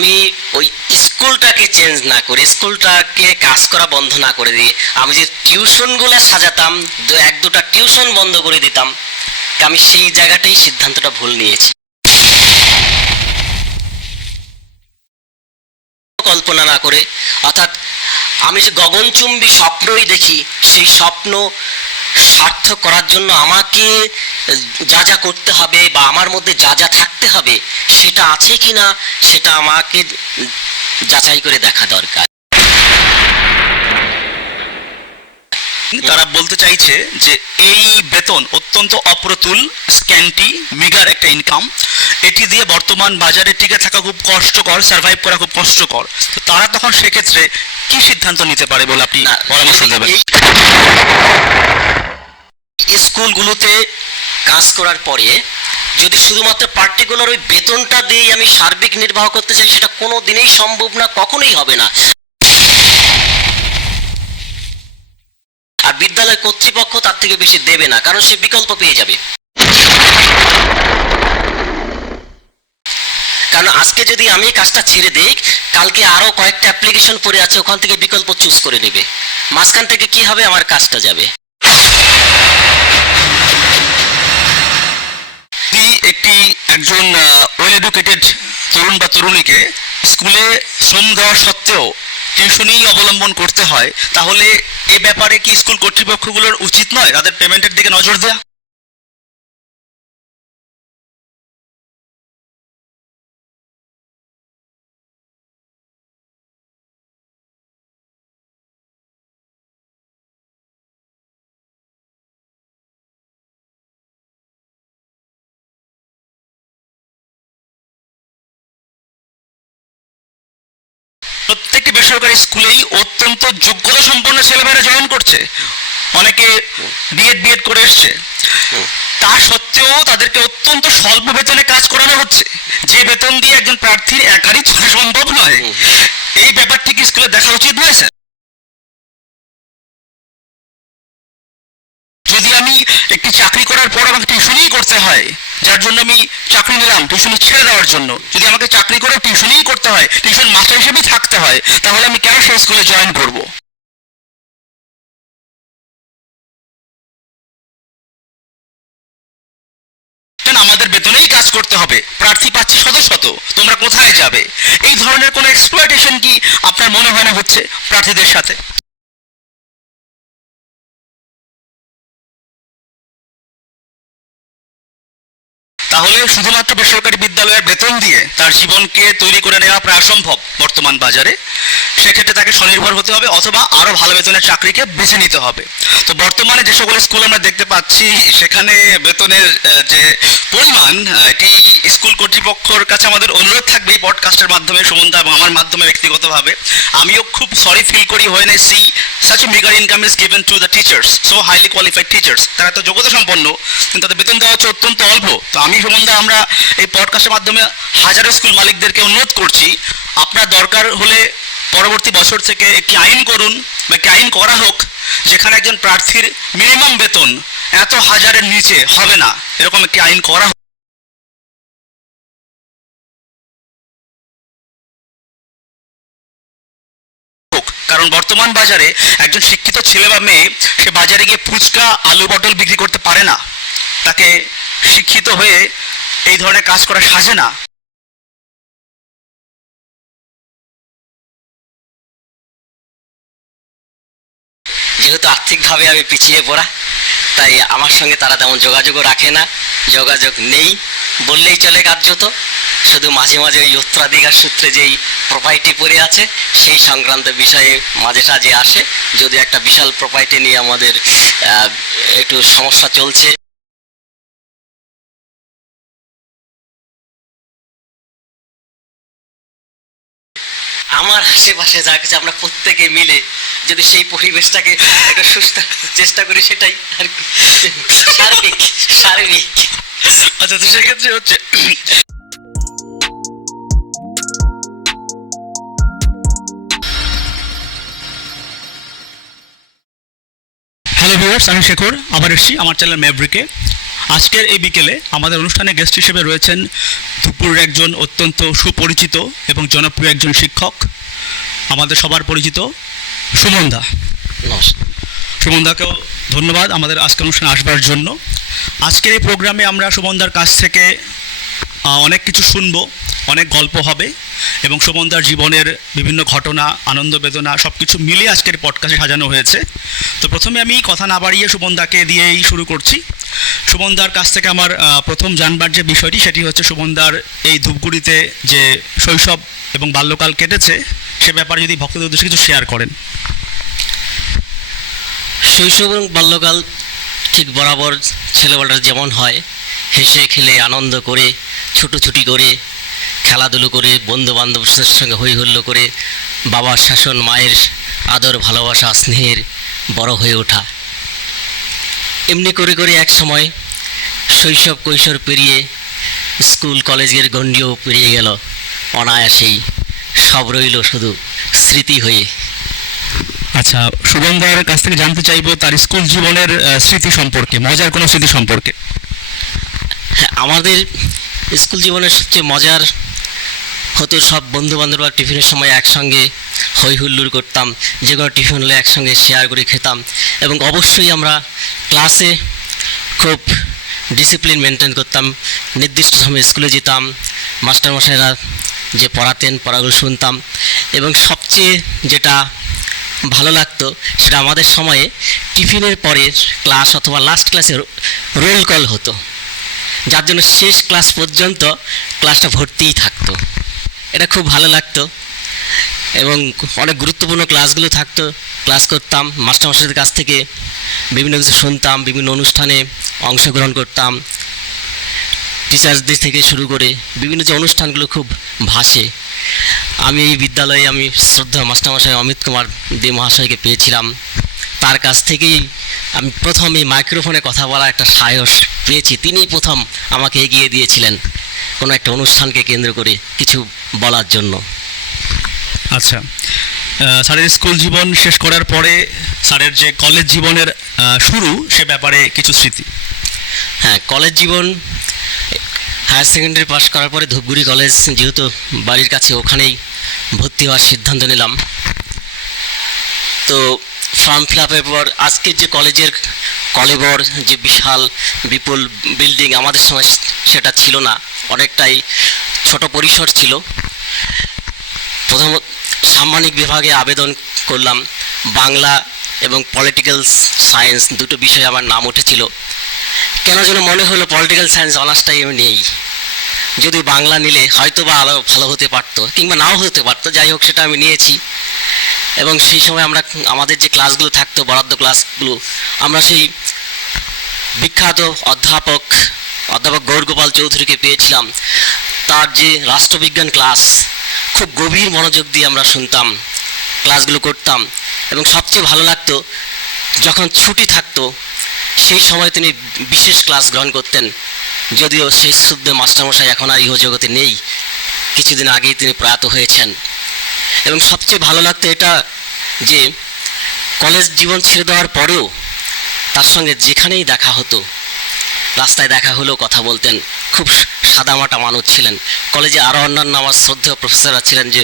আমি ওই স্কুলটাকে চেঞ্জ না করে, স্কুলটাকে কাজ করা বন্ধ না করে দিয়ে আমি যে টিউশনগুলো সাজাতাম, এক দুটা টিউশন বন্ধ করে দিতাম, আমি সেই জায়গাটাই সিদ্ধান্তটা ভুল নিয়েছি। কল্পনা না করে, অর্থাৎ আমি যে গগনচুম্বী স্বপ্নই দেখি, সেই স্বপ্ন সার্থক করার জন্য আমাকে যা যা করতে হবে বা আমার মধ্যে যা যা থাকতে হবে সেটা আছে কিনা সেটা আমাকে যাচাই করে দেখা দরকার। তারা বলতে চাইছে যে এই বেতন অত্যন্ত অপ্রতুল, স্ক্যান্টি, মিগার একটা ইনকাম, এটি দিয়ে বর্তমান বাজারে টিকে থাকা খুব কষ্টকর, সার্ভাইভ করা খুব কষ্টকর। তো তারা তখন সেক্ষেত্রে কি সিদ্ধান্ত নিতে পারে বলে আপনি পরামর্শ দেবেন? স্কুলগুলোতে কাজ করার পরে যদি শুধুমাত্র পার্টিকুলার ওই বেতনটা দিয়ে আমি সার্বিক নির্বাহ করতে চাই, সেটা কোনো দিনেই সম্ভব না, কখনোই হবে না। আর বিদ্যালয় কর্তৃপক্ষ তার থেকে বেশি দেবে না, কারণ সে বিকল্প পেয়ে যাবে। কারণ আজকে যদি আমি কাজটা ছেড়ে দিই, কালকে আরো কয়েকটা অ্যাপ্লিকেশন পড়ে আছে, ওখান থেকে বিকল্প চুজ করে নেবে, মাঝখান থেকে কি হবে, আমার কাজটা যাবে। একজন ওয়েল এডুকেটেড তরুণ বা তরুণীকে স্কুলে শ্রম দেওয়া সত্ত্বেও টিউশনই অবলম্বন করতে হয়, তাহলে এ ব্যাপারে কি স্কুল কর্তৃপক্ষগুলোর উচিত নয় তাদের পেমেন্টের দিকে নজর দেওয়া? প্রত্যেকটি বেসরকারি স্কুলেই অত্যন্ত যোগ্যতা সম্পন্ন ছেলেমেয়েরা জয়েন করছে, অনেকে বিএড করে এসছে, তা সত্ত্বেও তাদেরকে অত্যন্ত স্বল্প বেতনে কাজ করানো হচ্ছে, যে বেতন দিয়ে একজন প্রার্থীর একারই চলা সম্ভব নয়। এই ব্যাপারটি কি স্কুলে দেখা উচিত নয় স্যার? যদি আমি একটি চাকরি করার পর আমাকে টিউশনই করতে হয়, যার জন্য আমি চাকরি নিলাম টিউশনি ছেড়ে দেওয়ার জন্য, যদি আমাকে চাকরি করে টিউশনই করতে হয়, টিউশন মাস্টার হিসেবেই থাকতে হয়, তাহলে আমি কেন সেই স্কুলে জয়েন করব? আমাদের বেতনেই কাজ করতে হবে, প্রার্থী পাচ্ছি শত শত, তোমরা কোথায় যাবে? এই ধরনের কোনো এক্সপ্লয়টেশন কি আপনার মনে হয় না হচ্ছে প্রার্থীদের সাথে? তাহলে শুধুমাত্র বেসরকারি বিদ্যালয়ের বেতন দিয়ে তার জীবনকে তৈরি করে নেওয়া প্রায় অসম্ভব বর্তমান বাজারে। সেক্ষেত্রে তাকে স্বনির্ভর হতে হবে অথবা আরো ভালো বেতনের চাকরিকে বেছে নিতে হবে। তো বর্তমানে যে সকল স্কুল আমরা দেখতে পাচ্ছি সেখানে বেতনের যে পরিমাণ, এটি স্কুল কর্তৃপক্ষের কাছে আমাদের অনুরোধ থাকবে এই পডকাস্টের মাধ্যমে, সুমনদা এবং আমার মাধ্যমে ব্যক্তিগতভাবে আমিও খুব সরি ফিল করি when I see such a meager income is given to the teachers, so highly qualified teachers. তারা তো যোগ্যতা সম্পন্ন, কিন্তু তাদের বেতন দেওয়া হচ্ছে অত্যন্ত অল্প। তো আমি সুমনদা, আমরা এই পডকাস্টের মাধ্যমে হাজারো স্কুল মালিকদেরকে অনুরোধ করছি, আপনার দরকার হলে পরবর্তী বছর থেকে একটি আইন করুন বা একটি আইন করা হোক যেখানে একজন প্রার্থীর মিনিমাম বেতন এত হাজারের নিচে হবে না, এরকম একটি আইন করা হোক। কারণ বর্তমান বাজারে একজন শিক্ষিত ছেলে বা মেয়ে সে বাজারে গিয়ে ফুচকা আলু পটল বিক্রি করতে পারে না, তাকে শিক্ষিত হয়ে এই ধরনের কাজ করা সাজে না। যেহেতু আর্থিকভাবে আমি পিছিয়ে পড়া, তাই আমার সঙ্গে তারা তেমন যোগাযোগও রাখে না, যোগাযোগ নেই বললেই চলে কার্যত। শুধু মাঝে মাঝে ওই উত্তরাধিকার সূত্রে যেই প্রপার্টি পড়ে আছে সেই সংক্রান্ত বিষয়ে মাঝে সাঝে আসে, যদি একটা বিশাল প্রপার্টি নিয়ে আমাদের একটু সমস্যা চলছে। আমার আশেপাশে যা কিছু আমরা প্রত্যেকে মিলে যদি সেই পরিবেশটাকে একটা সুস্থ চেষ্টা করি, সেটাই আর কি সার্বিক সার্বিক। আচ্ছা, তো সেক্ষেত্রে হচ্ছে হ্যালো ভিউয়ার্স, আমি শেখর আবার এসেছি আমার চ্যানেল ম্যাভরিকে। আজকের এই বিকেলে আমাদের অনুষ্ঠানে গেস্ট হিসেবে রয়েছেন ধূপপুরের একজন অত্যন্ত সুপরিচিত এবং জনপ্রিয় একজন শিক্ষক, আমাদের সবার পরিচিত সুমন দা। নমস্কার। সুমন দাকেও ধন্যবাদ আমাদের আজকের অনুষ্ঠানে আসবার জন্য। আজকের এই প্রোগ্রামে আমরা সুমনদার কাছ থেকে অনেক কিছু শুনবো, অনেক গল্প হবে এবং সুমনদার জীবনের বিভিন্ন ঘটনা, আনন্দ বেদনা সব কিছু মিলিয়ে আজকের পডকাস্টে সাজানো হয়েছে। তো প্রথমে আমি কথা না বাড়িয়ে সুমনদাকে দিয়েই শুরু করছি। সুমনদার কাছ থেকে আমার প্রথম জানবার যে বিষয়টি, সেটি হচ্ছে সুমনদার এই ধূপগুড়িতে যে শৈশব এবং বাল্যকাল কেটেছে সে ব্যাপারে যদি ভক্তদের উদ্দেশ্যে কিছু শেয়ার করেন। শৈশব এবং বাল্যকাল ঠিক বরাবর ছেলেবেলার যেমন হয়, হেসে খেলে আনন্দ করে ছুটোছুটি করে খেলাধুলো করে বন্ধু বান্ধবের সঙ্গে হই হুল্লো করে বাবার শাসন, মায়ের আদর, ভালোবাসা, স্নেহের বড় হয়ে ওঠা। এমনি করে করে এক সময় শৈশব কৈশোর পেরিয়ে স্কুল কলেজের গণ্ডিও পেরিয়ে গেল অনায়াসেই। সব রইল শুধু স্মৃতি হয়ে। আচ্ছা, সুমনদার কাছ থেকে জানতে চাইবো তার স্কুল জীবনের স্মৃতি সম্পর্কে, মজার কোনো স্মৃতি সম্পর্কে। হ্যাঁ, আমাদের স্কুল জীবনের সবচেয়ে মজার হতো সব বন্ধুবান্ধবরা টিফিনের সময় একসঙ্গে হই হুল্লোড় করতাম, যে কোনো টিফিন হলে একসঙ্গে শেয়ার করে খেতাম এবং অবশ্যই আমরা ক্লাসে খুব ডিসিপ্লিন মেনটেন করতাম। নির্দিষ্ট সময়ে স্কুলে যেতাম, মাস্টারমশাইরা যে পড়াতেন পড়াগুলো শুনতাম এবং সবচেয়ে যেটা ভালো লাগতো সেটা আমাদের সময়ে টিফিনের পরের ক্লাস অথবা লাস্ট ক্লাসে রোল কল হতো, যার জন্য শেষ ক্লাস পর্যন্ত ক্লাসটা ভর্তিই থাকতো। এটা খুব ভালো লাগতো এবং অনেক গুরুত্বপূর্ণ ক্লাসগুলো থাকতো, ক্লাস করতাম, মাস্টারমশাইদের কাছ থেকে বিভিন্ন কিছু শুনতাম, বিভিন্ন অনুষ্ঠানে অংশগ্রহণ করতাম, টিচার্সদের থেকে শুরু করে বিভিন্ন যে অনুষ্ঠানগুলো খুব ভাসে। আমি এই বিদ্যালয়ে আমি শ্রদ্ধা মাস্টারমশাই অমিত কুমার দে মহাশয়কে পেয়েছিলাম, তার কাছ থেকেই আমি প্রথম এই মাইক্রোফোনে কথা বলার একটা সাহস পেয়েছি। তিনিই প্রথম আমাকে এগিয়ে দিয়েছিলেন কোনো একটা অনুষ্ঠানকে কেন্দ্র করে কিছু বলার জন্য। আচ্ছা, স্যারের স্কুল জীবন শেষ করার পরে স্যারের যে কলেজ জীবনের শুরু সে ব্যাপারে কিছু স্মৃতি। হ্যাঁ, কলেজ জীবন হায়ার সেকেন্ডারি পাস করার পরে ধূপগুড়ি কলেজ যেহেতু বাড়ির কাছে, ওখানেই ভর্তি হওয়ার সিদ্ধান্ত নিলাম। তো ফর্ম ফিল আপের পর আজকের যে কলেজের কলেবর, যে বিশাল বিপুল বিল্ডিং, আমাদের সময় সেটা ছিল না, অনেকটাই ছোট পরিসর ছিল। প্রথম সাম্মানিক বিভাগে আবেদন করলাম, বাংলা এবং পলিটিক্যাল সায়েন্স দুটো বিষয়ে আমার নাম উঠেছিল। কেন যেন মনে হলো পলিটিক্যাল সায়েন্স অনার্সটাই আমি নেই, যদি বাংলা নিলে হয়তো বা আরও ভালো হতে পারতো কিংবা নাও হতে পারতো, যাই হোক সেটা আমি নিয়েছি। এবং সেই সময় আমরা আমাদের যে ক্লাসগুলো থাকতো, বরাদ্দ ক্লাসগুলো, আমরা সেই বিখ্যাত অধ্যাপক গৌরগোপাল চৌধুরীকে পেয়েছিলাম। তার যে রাষ্ট্রবিজ্ঞান ক্লাস খুব গভীর মনোযোগ দিয়ে আমরা শুনতাম, ক্লাসগুলো করতাম এবং সবচেয়ে ভালো লাগতো যখন ছুটি থাকতো সেই সময় তিনি বিশেষ ক্লাস গ্রহণ করতেন। যদিও সেই শুদ্ধ মাস্টারমশাই এখন আর ইহজগতে নেই, কিছুদিন আগেই তিনি প্রয়াত হয়েছেন। এবং সবচেয়ে ভালো লাগতো এটা যে কলেজ জীবন ছেড়ে দেওয়ার পরেও তার সঙ্গে যেখানেই দেখা হতো, রাস্তায় দেখা হলেও কথা বলতেন, খুব সাদামাটা মানুষ ছিলেন। কলেজে আরও অন্যান্য আমার শ্রদ্ধেয় প্রফেসররা ছিলেন, যে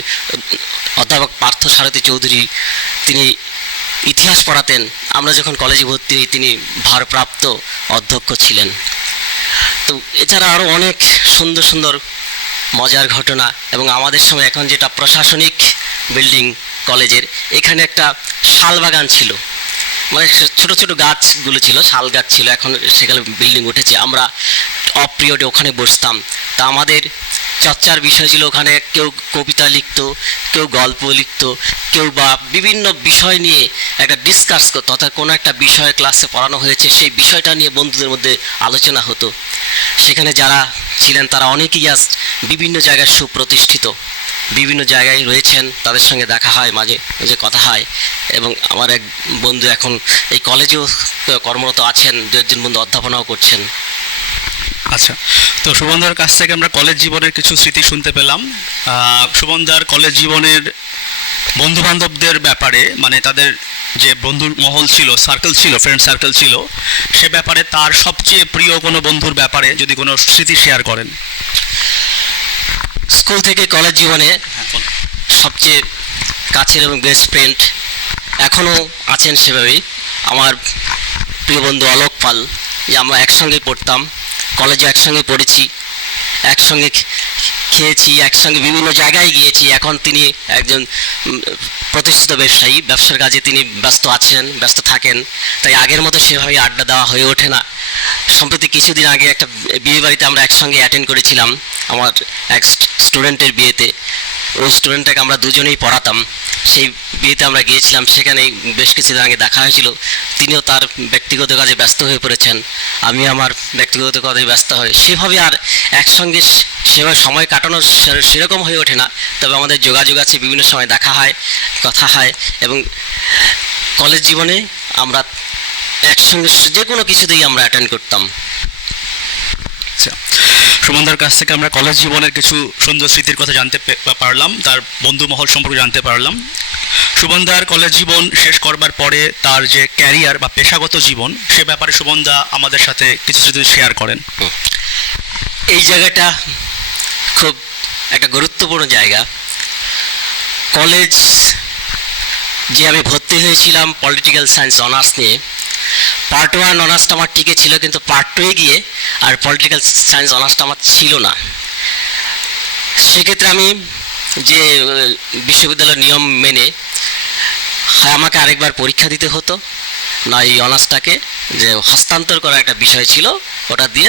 অধ্যাপক পার্থ সারথী চৌধুরী, তিনি ইতিহাস পড়াতেন। আমরা যখন কলেজে ভর্তি হই তিনি ভারপ্রাপ্ত অধ্যক্ষ ছিলেন। তো এছাড়া আরও অনেক সুন্দর সুন্দর মজার ঘটনা। এবং আমাদের সময় এখন যেটা প্রশাসনিক বিল্ডিং কলেজের, এখানে একটা শাল বাগান ছিল, মানে ছোট ছোট গাছগুলো ছিল, শাল গাছ ছিল, এখন সেখানে বিল্ডিং উঠেছে। আমরা অফ পিরিয়ডে ওখানে বসতাম। তা আমাদের চর্চার বিষয় ছিল, ওখানে কেউ কবিতা লিখতো, কেউ গল্প লিখতো, কেউ বা বিভিন্ন বিষয় নিয়ে একটা ডিসকাস করতো, অর্থাৎ কোনো একটা বিষয় ক্লাসে পড়ানো হয়েছে সেই বিষয়টা নিয়ে বন্ধুদের মধ্যে আলোচনা হতো। সেখানে যারা ছিলেন তারা অনেকেই আজ বিভিন্ন জায়গায় সুপ্রতিষ্ঠিত, বিভিন্ন জায়গায় রয়েছেন, তাদের সঙ্গে দেখা হয়, মাঝে মাঝে কথা হয়। এবং আমার এক বন্ধু এখন এই কলেজেও কর্মরত আছেন, দু একজন বন্ধু অধ্যাপনাও করছেন। আচ্ছা, তো সুমনদার কাছ থেকে আমরা কলেজ জীবনের কিছু স্মৃতি শুনতে পেলাম। সুমনদার কলেজ জীবনের বন্ধুবান্ধবদের ব্যাপারে, মানে তাদের যে বন্ধুর মহল ছিল, সার্কেল ছিল, ফ্রেন্ড সার্কেল ছিল, সে ব্যাপারে তার সবচেয়ে প্রিয় কোনো বন্ধুর ব্যাপারে যদি কোনো স্মৃতি শেয়ার করেন। স্কুল থেকে কলেজ জীবনে সবচেয়ে কাছের এবং বেস্ট ফ্রেন্ড এখনও আছেন সেভাবেই আমার প্রিয় বন্ধু অলোক পাল, যে আমরা একসঙ্গে পড়তাম, কলেজে একসঙ্গে পড়েছি, একসঙ্গে খেয়েছি, একসঙ্গে বিভিন্ন জায়গায় গিয়েছি। এখন তিনি একজন প্রতিষ্ঠিত ব্যবসায়ী, ব্যবসার কাজে তিনি ব্যস্ত আছেন, ব্যস্ত থাকেন, তাই আগের মতো সেভাবে আড্ডা দেওয়া হয়ে ওঠে না। সম্প্রতি কিছুদিন আগে একটা বিয়ে বাড়িতে আমরা একসঙ্গে অ্যাটেন্ড করেছিলাম, আমার এক স্টুডেন্টের বিয়েতে। ওই স্টুডেন্টটাকে আমরা দুজনেই পড়াতাম, সেই বিয়েতে আমরা গিয়েছিলাম, সেখানে বেশ কিছুদিন আগে দেখা হয়েছিল। তিনিও তার ব্যক্তিগত কাজে ব্যস্ত হয়ে পড়েছেন, আমি আমার ব্যক্তিগত কাজে ব্যস্ত হয়ে সেভাবে আর একসঙ্গে সেভাবে সময় কাটানোর সেরকম হয়ে ওঠে না। তবে আমাদের যোগাযোগ আছে, বিভিন্ন সময় দেখা হয়, কথা হয়, এবং কলেজ জীবনে আমরা একসঙ্গে যে কোনো কিছুতেই আমরা অ্যাটেন্ড করতাম। আচ্ছা, সুমনদার কাছ থেকে আমরা কলেজ জীবনের কিছু সুন্দর স্মৃতির কথা জানতে পারলাম, তার বন্ধু মহল সম্পর্কে জানতে পারলাম। সুমনদার কলেজ জীবন শেষ করবার পরে তার যে ক্যারিয়ার বা পেশাগত জীবন, সে ব্যাপারে সুমনদা আমাদের সাথে কিছু স্মৃতি শেয়ার করেন। এই জায়গাটা খুব একটা গুরুত্বপূর্ণ জায়গা। কলেজ যে আমি ভর্তি হয়েছিলাম পলিটিক্যাল সায়েন্স অনার্স নিয়ে, পার্ট 1 অনার্সটা আমার টিকে ছিল, কিন্তু পার্ট 2-এ গিয়ে আর পলিটিক্যাল সায়েন্স অনার্সটা আমার ছিল না। সেক্ষেত্রে আমি যে বিশ্ববিদ্যালয়ের নিয়ম মেনে হয় আমাকে আরেকবার পরীক্ষা দিতে হতো, না এই অনার্সটাকে যে হস্তান্তর করার একটা বিষয় ছিল, ওটা দিয়ে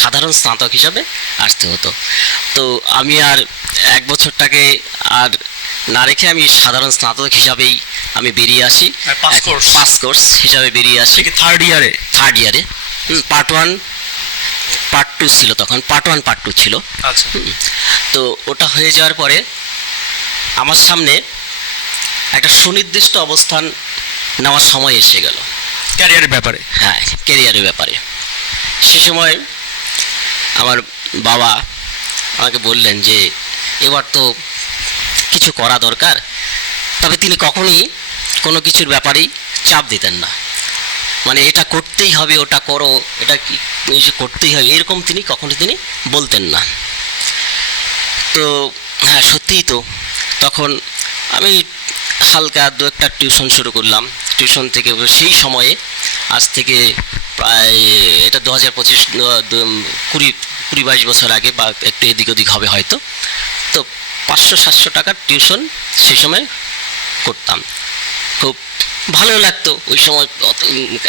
সাধারণ স্নাতক হিসাবে আসতে হতো। তো আমি আর এক বছরটাকে আর না রেখে আমি সাধারণ স্নাতক হিসাবেই আমি বেরিয়ে আসি, পাস কোর্স হিসাবে বেরিয়ে আসি। থার্ড ইয়ারে পার্ট 1 পার্ট 2 ছিল, তখন পার্ট 1 পার্ট 2 ছিল। আচ্ছা, তো ওটা হয়ে যাওয়ার পরে আমার সামনে একটা সুনির্দিষ্ট অবস্থান নেওয়ার সময় এসে গেল ক্যারিয়ারের ব্যাপারে। হ্যাঁ, ক্যারিয়ারের ব্যাপারে। সে সময় আমার বাবা আমাকে বললেন যে এবার তো কিছু করা দরকার। তবে তিনি কখনোই কোনো কিছুর ব্যাপারেই চাপ দিতেন না, মানে এটা করতেই হবে, ওটা করো, এটা কি করতেই হবে, এরকম তিনি কখনো বলতেন না। তো হ্যাঁ, সত্যিই তো তখন আমি হালকা দু একটা টিউশন শুরু করলাম। টিউশন থেকে সেই সময়ে, আজ থেকে প্রায় এটা 2025 20-22 বছর আগে, বা একটু এদিক ওদিক হবে হয়তো, তো 500-700 টাকার টিউশন সেই সময় করতাম। খুব ভালো লাগতো ওই সময়,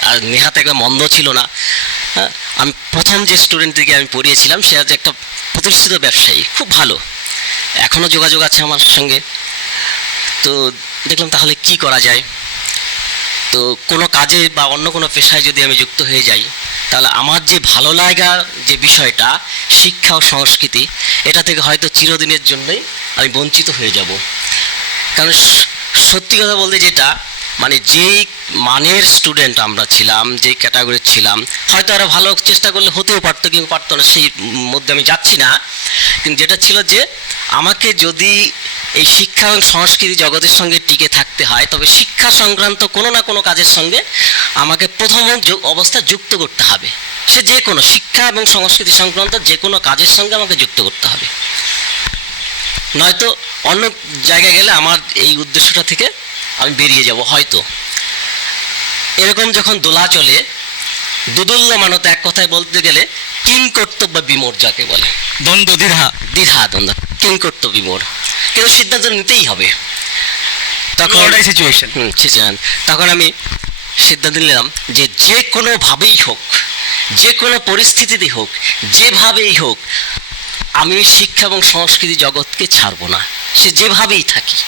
আর নেহাত একটা মন্দ ছিল না। হ্যাঁ, আমি প্রথম যে স্টুডেন্টদেরকে আমি পড়িয়েছিলাম সে আজ একটা প্রতিষ্ঠিত ব্যবসায়ী, খুব ভালো, এখনও যোগাযোগ আছে আমার সঙ্গে। তো দেখলাম তাহলে কি করা যায়। তো কোনো কাজে বা অন্য কোনো পেশায় যদি আমি যুক্ত হয়ে যাই, তাহলে আমার যে ভালো লাগার যে বিষয়টা, শিক্ষা ও সংস্কৃতি, এটা থেকে হয়তো চিরদিনের জন্যই আমি বঞ্চিত হয়ে যাব। কারণ সত্যি কথা বলতে যেটা, মানে যেই মানের স্টুডেন্ট আমরা ছিলাম, যেই ক্যাটাগরির ছিলাম, হয়তো আরও ভালো চেষ্টা করলে হতেও পারতো, কিন্তু পারতো না, সেই মধ্যে আমি যাচ্ছি না। কিন্তু যেটা ছিল যে আমাকে যদি এই শিক্ষা এবং সংস্কৃতি জগতের সঙ্গে টিকে থাকতে হয়, তবে শিক্ষা সংক্রান্ত কোনো না কোনো কাজের সঙ্গে আমাকে প্রথম অবস্থা যুক্ত করতে হবে। সে যে কোনো শিক্ষা এবং সংস্কৃতি সংক্রান্ত যে কোনো কাজের সঙ্গে আমাকে যুক্ত করতে হবে, নয়তো অন্য জায়গায় গেলে আমার এই উদ্দেশ্যটা থেকে আমি বেরিয়ে যাব হয়তো। এরকম যখন দোলা চলে, দুদুল্যমানত, এক কথায় বলতে গেলে কিং কর্তব্য বিমোর যাকে বলে, দ্বন্দ্ব, দ্বিধা, কিং কর্তব্য বিমোর, কিন্তু সিদ্ধান্ত নিতেই হবে। তখন সিচুয়েশন তখন আমি সিদ্ধান্ত নিলাম যে যে কোনোভাবেই হোক, যে কোনো পরিস্থিতিতে হোক, যেভাবেই হোক, আমি শিক্ষা এবং সংস্কৃতি জগৎকে ছাড়বো না, সে যেভাবেই থাকি।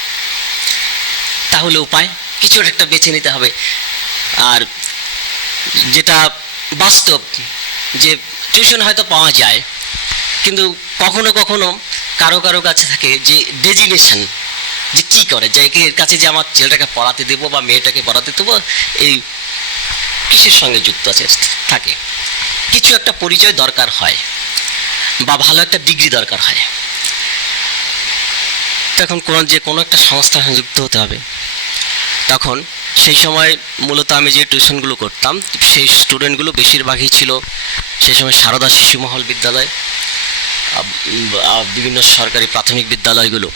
তাহলে উপায় কিছু একটা বেছে নিতে হবে। আর যেটা বাস্তব, যে টিউশন হয়তো পাওয়া যায়, কিন্তু কখনো কখনো কারো কারো কাছে থাকে যে ডেজিনেশন, যে কী করে, যে এর কাছে যে আমার ছেলেটাকে পড়াতে দেবো বা মেয়েটাকে পড়াতে দেবো, এই কিসের সঙ্গে যুক্ত আছে থাকে, কিছু একটা পরিচয় দরকার হয় বা ভালো একটা ডিগ্রি দরকার হয়। তখন কোনো একটা সংস্থার সঙ্গে যুক্ত হতে হবে। তখন সেই সময় মূলত আমি যে টিউশনগুলো করতাম সেই স্টুডেন্টগুলো বেশিরভাগই ছিল সেই সময় সারদা শিশু মহল বিদ্যালয়, বিভিন্ন সরকারি প্রাথমিক বিদ্যালয়গুলো।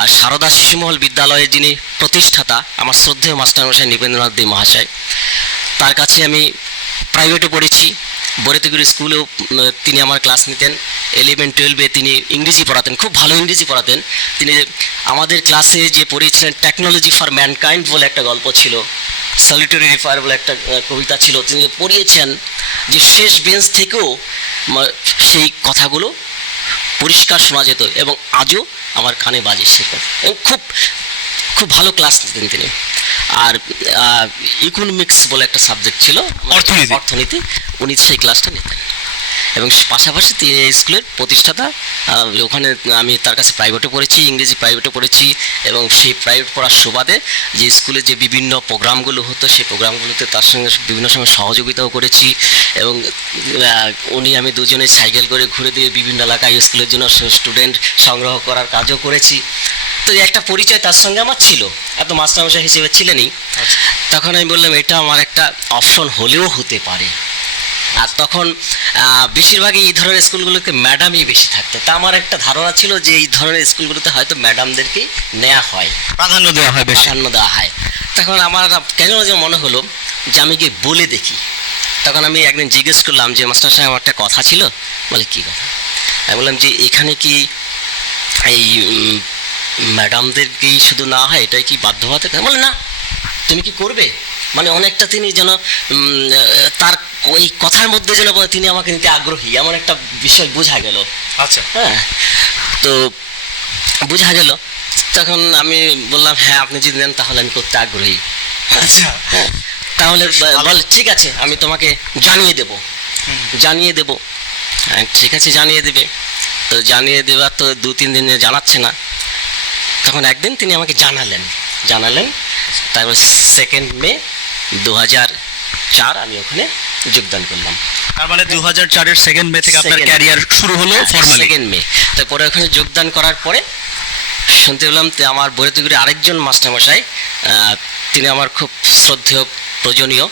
আর সারদা শিশুমহল বিদ্যালয়ের যিনি প্রতিষ্ঠাতা আমার শ্রদ্ধেয় মাস্টারমশাই নৃপেন্দ্রনাথ দে মহাশয়, তার কাছে আমি প্রাইভেটে পড়েছি। বরেতিগুড়ি স্কুলেও তিনি আমার ক্লাস নিতেন। 11-12-এ তিনি ইংরেজি পড়াতেন, খুব ভালো ইংরেজি পড়াতেন। তিনি আমাদের ক্লাসে যে পড়িয়েছিলেন টেকনোলজি ফর ম্যানকাইন্ড বলে একটা গল্প ছিল, সলিটারি রিফায়ার বলে একটা কবিতা ছিল, তিনি পড়িয়েছেন যে শেষ বেঞ্চ থেকেও সেই কথাগুলো পরিষ্কার শোনা যেত এবং আজও আমার কানে বাজে সে কথা। এবং খুব খুব ভালো ক্লাস নিতেন তিনি। আর ইকোনমিক্স বলে একটা সাবজেক্ট ছিল, অর্থনীতি, উনি সেই ক্লাসটা নিতেন। এবং পাশাপাশি তিনি এই স্কুলের প্রতিষ্ঠাতা। ওখানে আমি তার কাছে প্রাইভেটে পড়েছি, ইংরেজি প্রাইভেটে পড়েছি। এবং সেই প্রাইভেট পড়ার সুবাদে যে স্কুলে যে বিভিন্ন প্রোগ্রামগুলো হতো সেই প্রোগ্রামগুলোতে তার সঙ্গে বিভিন্ন সময় সহযোগিতাও করেছি। এবং উনি আমি দুজনে সাইকেল করে ঘুরে দিয়ে বিভিন্ন এলাকায় স্কুলের জন্য স্টুডেন্ট সংগ্রহ করার কাজও করেছি। তো একটা পরিচয় তার সঙ্গে আমার ছিল, এত মাস্টারমশাই হিসেবে ছিলেনই। তখন আমি বললাম এটা আমার একটা অপশন হলেও হতে পারে। আর তখন বেশিরভাগই এই ধরনের স্কুলগুলোতে ম্যাডামই বেশি থাকতো। তা আমার একটা ধারণা ছিল যে এই ধরনের স্কুলগুলোতে হয়তো ম্যাডামদেরকেই নেওয়া হয়, প্রাধান্য দেওয়া হয়। তখন আমার কেন যে মনে হলো যে আমি গিয়ে বলে দেখি। তখন আমি একদিন জিজ্ঞেস করলাম যে মাস্টার সাহেব আমার একটা কথা ছিল। বলে কী কথা? আমি বললাম যে এখানে কি এই ম্যাডামদেরকেই শুধু না হয়, এটাই কি বাধ্যবাধকতা? বলে না, তুমি কি করবে? মানে অনেকটা তিনি যেন তার ওই কথার মধ্যে যেন তিনি আমাকে নিতে আগ্রহী, এমন একটা বিষয় বোঝা গেল। আচ্ছা, হ্যাঁ, তো বোঝা গেল। তখন আমি বললাম হ্যাঁ, আপনি যদি নেন তাহলে আমি করতে আগ্রহী। আচ্ছা, হ্যাঁ, তাহলে বল ঠিক আছে, আমি তোমাকে জানিয়ে দেব। হ্যাঁ, ঠিক আছে, জানিয়ে দেবে। তো জানিয়ে দেওয়ার তো 2-3 দিনে জানাচ্ছে না। তখন একদিন তিনি আমাকে জানালেন। তারপর 2 মে 2004 আমি ওখানে যোগদান করলাম। তার মানে 2004-এর 2 মে থেকে আপনার ক্যারিয়ার শুরু হলো ফর্মালি। 2 মে। তারপরে ওখানে যোগদান করার পরে শুনতে পেলাম আমার বরেতিগুড়ি আরেকজন মাস্টারমশাই, তিনি আমার খুব শ্রদ্ধেয়, প্রয়োজনীয়,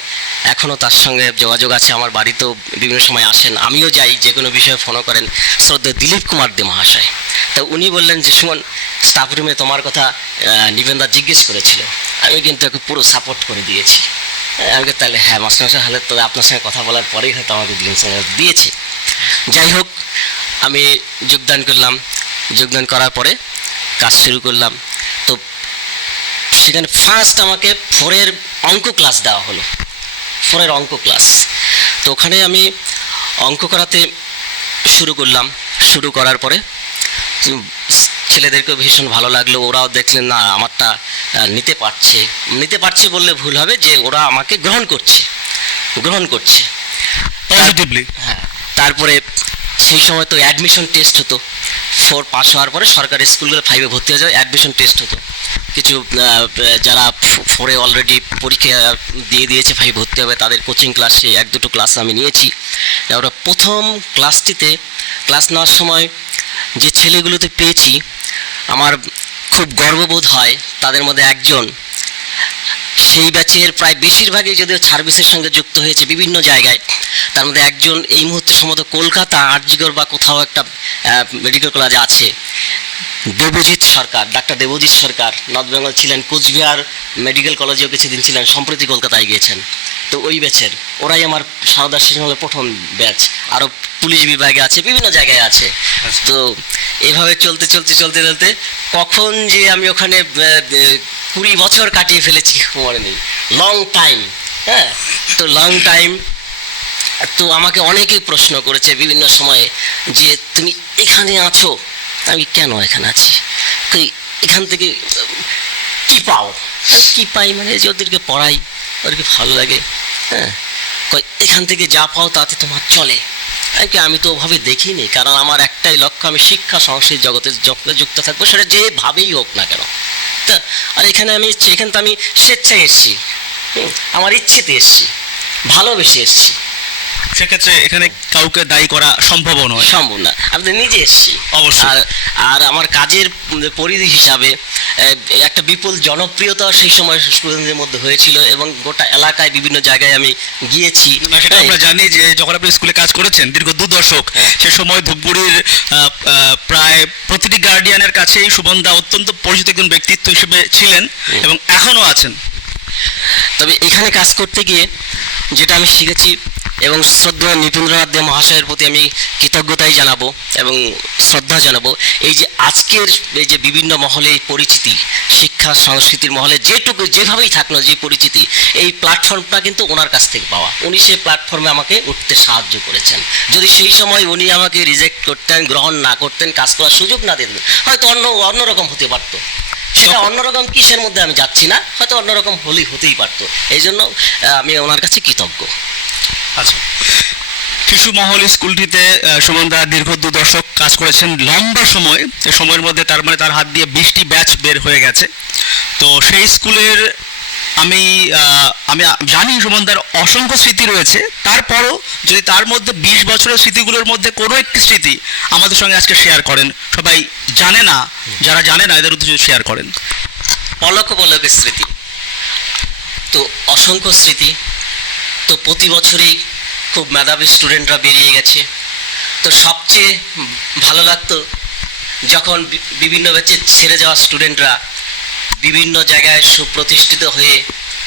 এখনও তার সঙ্গে যোগাযোগ আছে। আমার বাড়িতেও বিভিন্ন সময় আসেন, আমিও যাই, যে কোনো বিষয়ে ফোনও করেন, শ্রদ্ধেয় দিলীপ কুমার দে মহাশয়। তো উনি বললেন যে সুমন, স্টাফ রুমে তোমার কথা নিবেন্দা জিজ্ঞেস করেছিল, আমি কিন্তু ওকে পুরো সাপোর্ট করে দিয়েছি। আমাকে তাহলে হ্যাঁ মাস্টারমশাই, হলে তবে আপনার সঙ্গে কথা বলার পরেই হয়তো আমাকে দিয়েছে। যাই হোক, আমি যোগদান করার পরে কাজ শুরু করলাম। তো সেখানে ফার্স্ট আমাকে 4-এর অঙ্ক ক্লাস দেওয়া হলো, 4-এর অঙ্ক ক্লাস। তো ওখানে আমি অঙ্ক করাতে শুরু করার পরে ছেলেদেরকেও ভীষণ ভালো লাগলো। ওরাও দেখলেন না আমারটা নিতে পারছে বললে ভুল হবে, যে ওরা আমাকে গ্রহণ করছে পজিটিভলি। হ্যাঁ, তারপরে সেই সময় তো অ্যাডমিশন টেস্ট হতো। 4 পাস হওয়ার পরে সরকারি স্কুলগুলো 5-এ ভর্তি হয়ে যাবে, অ্যাডমিশন টেস্ট হতো। কিছু যারা 4-এ অলরেডি পরীক্ষা দিয়ে দিয়েছে 5 ভর্তি হবে, তাদের কোচিং ক্লাসে 1-2 ক্লাস আমি নিয়েছি। ওরা প্রথম ক্লাস নেওয়ার সময় যে ছেলেগুলোতে পেয়েছি, আমার খুব গর্ববোধ হয়। তাদের মধ্যে একজন সেই ব্যাচের প্রায় বেশিরভাগই যদিও সার্ভিসের সঙ্গে যুক্ত হয়েছে বিভিন্ন জায়গায়, তার মধ্যে একজন এই মুহূর্তে সম্ভবত কলকাতা আরজিগর বা কোথাও একটা মেডিকেল কলেজ আছে, ডাক্তার দেবজিৎ সরকার নর্থ বেঙ্গল ছিলেন, কোচবিহার মেডিকেল কলেজেও কিছুদিন ছিলেন, সম্প্রতি কলকাতায় গিয়েছেন। তো ওই ব্যাচের ওরাই আমার সারদা শিশুমহলের প্রথম ব্যাচ। আরও পুলিশ বিভাগে আছে, বিভিন্ন জায়গায় আছে। তো এভাবে চলতে কখন যে আমি ওখানে 20 বছর কাটিয়ে ফেলেছি মনে নেই, লং টাইম। হ্যাঁ, তো লং টাইম। তো আমাকে অনেকেই প্রশ্ন করেছে বিভিন্ন সময়ে যে তুমি এখানে আছো। আমি কেন এখানে আছি, এখান থেকে কি পাই? মানে যে ওদেরকে পড়াই, ওদেরকে ভালো লাগে। হ্যাঁ, এখান থেকে যা পাও তাতে তোমার চলে। আমি তো ওভাবে দেখিনি, কারণ আমার একটাই লক্ষ্য, আমি শিক্ষা সংস্কৃতি জগতে যুক্ত থাকবো, সেটা যেভাবেই হোক না কেন। তা আর এখানে তো আমি স্বেচ্ছায় এসেছি, আমার ইচ্ছেতে এসেছি, ভালোবেসে এসেছি। সেক্ষেত্রে এখানে কাউকে দায়ী করা সম্ভব না, আমি তো নিজে এসেছি। অবশ্যই। আর আমার কাজের পরিধি হিসাবে একটা বিপুল জনপ্রিয়তা সেই সময় স্টুডেন্টদের মধ্যে হয়েছিল এবং গোটা এলাকায় বিভিন্ন জায়গায় আমি গিয়েছি। না, সেটা আমরা জানি যে যখন আপনি স্কুলে কাজ করেছেন দীর্ঘ 2 দশক, সে সময় ধূপগুড়ির প্রায় প্রতিটি গার্ডিয়ানের কাছেই সুমনদা অত্যন্ত পরিচিত একজন ব্যক্তিত্ব হিসেবে ছিলেন এবং এখনও আছেন। তবে এখানে কাজ করতে গিয়ে যেটা আমি শিখেছি এবং শ্রদ্ধা নিপুণনাথ দে মহাশয়ের প্রতি আমি কৃতজ্ঞতাই জানাবো এবং শ্রদ্ধা জানাবো, এই যে আজকের এই যে বিভিন্ন মহলে এই পরিচিতি, শিক্ষা সংস্কৃতির মহলে যেটুকু যেভাবেই থাকলো যে পরিচিতি, এই প্ল্যাটফর্মটা কিন্তু ওনার কাছ থেকে পাওয়া। উনি সেই প্ল্যাটফর্মে আমাকে উঠতে সাহায্য করেছেন। যদি সেই সময় উনি আমাকে রিজেক্ট করতেন, গ্রহণ না করতেন, কাজ করার সুযোগ না দিতেন, হয়তো অন্যরকম হতে পারতো। সেটা অন্যরকম কিসের মধ্যে আমি যাচ্ছি না, হয়তো অন্যরকম হতেই পারতো। এই জন্য আমি ওনার কাছে কৃতজ্ঞ। আচ্ছা, শিশু মহল স্কুলটিতে সুমনদা দীর্ঘ 2 দশক কাজ করেছেন, লম্বা সময়। এই সময়ের মধ্যে তার মানে তার হাত দিয়ে 20টি ব্যাচ বের হয়ে গেছে। তো সেই স্কুলের আমি আমি জানি সুমনদার অসংখ্য স্মৃতি রয়েছে। তারপরও যদি তার মধ্যে 20 বছরের স্মৃতিগুলোর মধ্যে কোনো একটি স্মৃতি আমাদের সঙ্গে আজকে শেয়ার করেন, সবাই জানে না, যারা জানে না এদের উদ্দেশ্যে শেয়ার করেন। পলক পলকের স্মৃতি তো অসংখ্য স্মৃতি। তো প্রতি বছরই খুব মেধাবী স্টুডেন্টরা বেরিয়ে গেছে। তো সবচেয়ে ভালো লাগতো যখন বিভিন্ন ব্যাচে ছেড়ে যাওয়া স্টুডেন্টরা বিভিন্ন জায়গায় সুপ্রতিষ্ঠিত হয়ে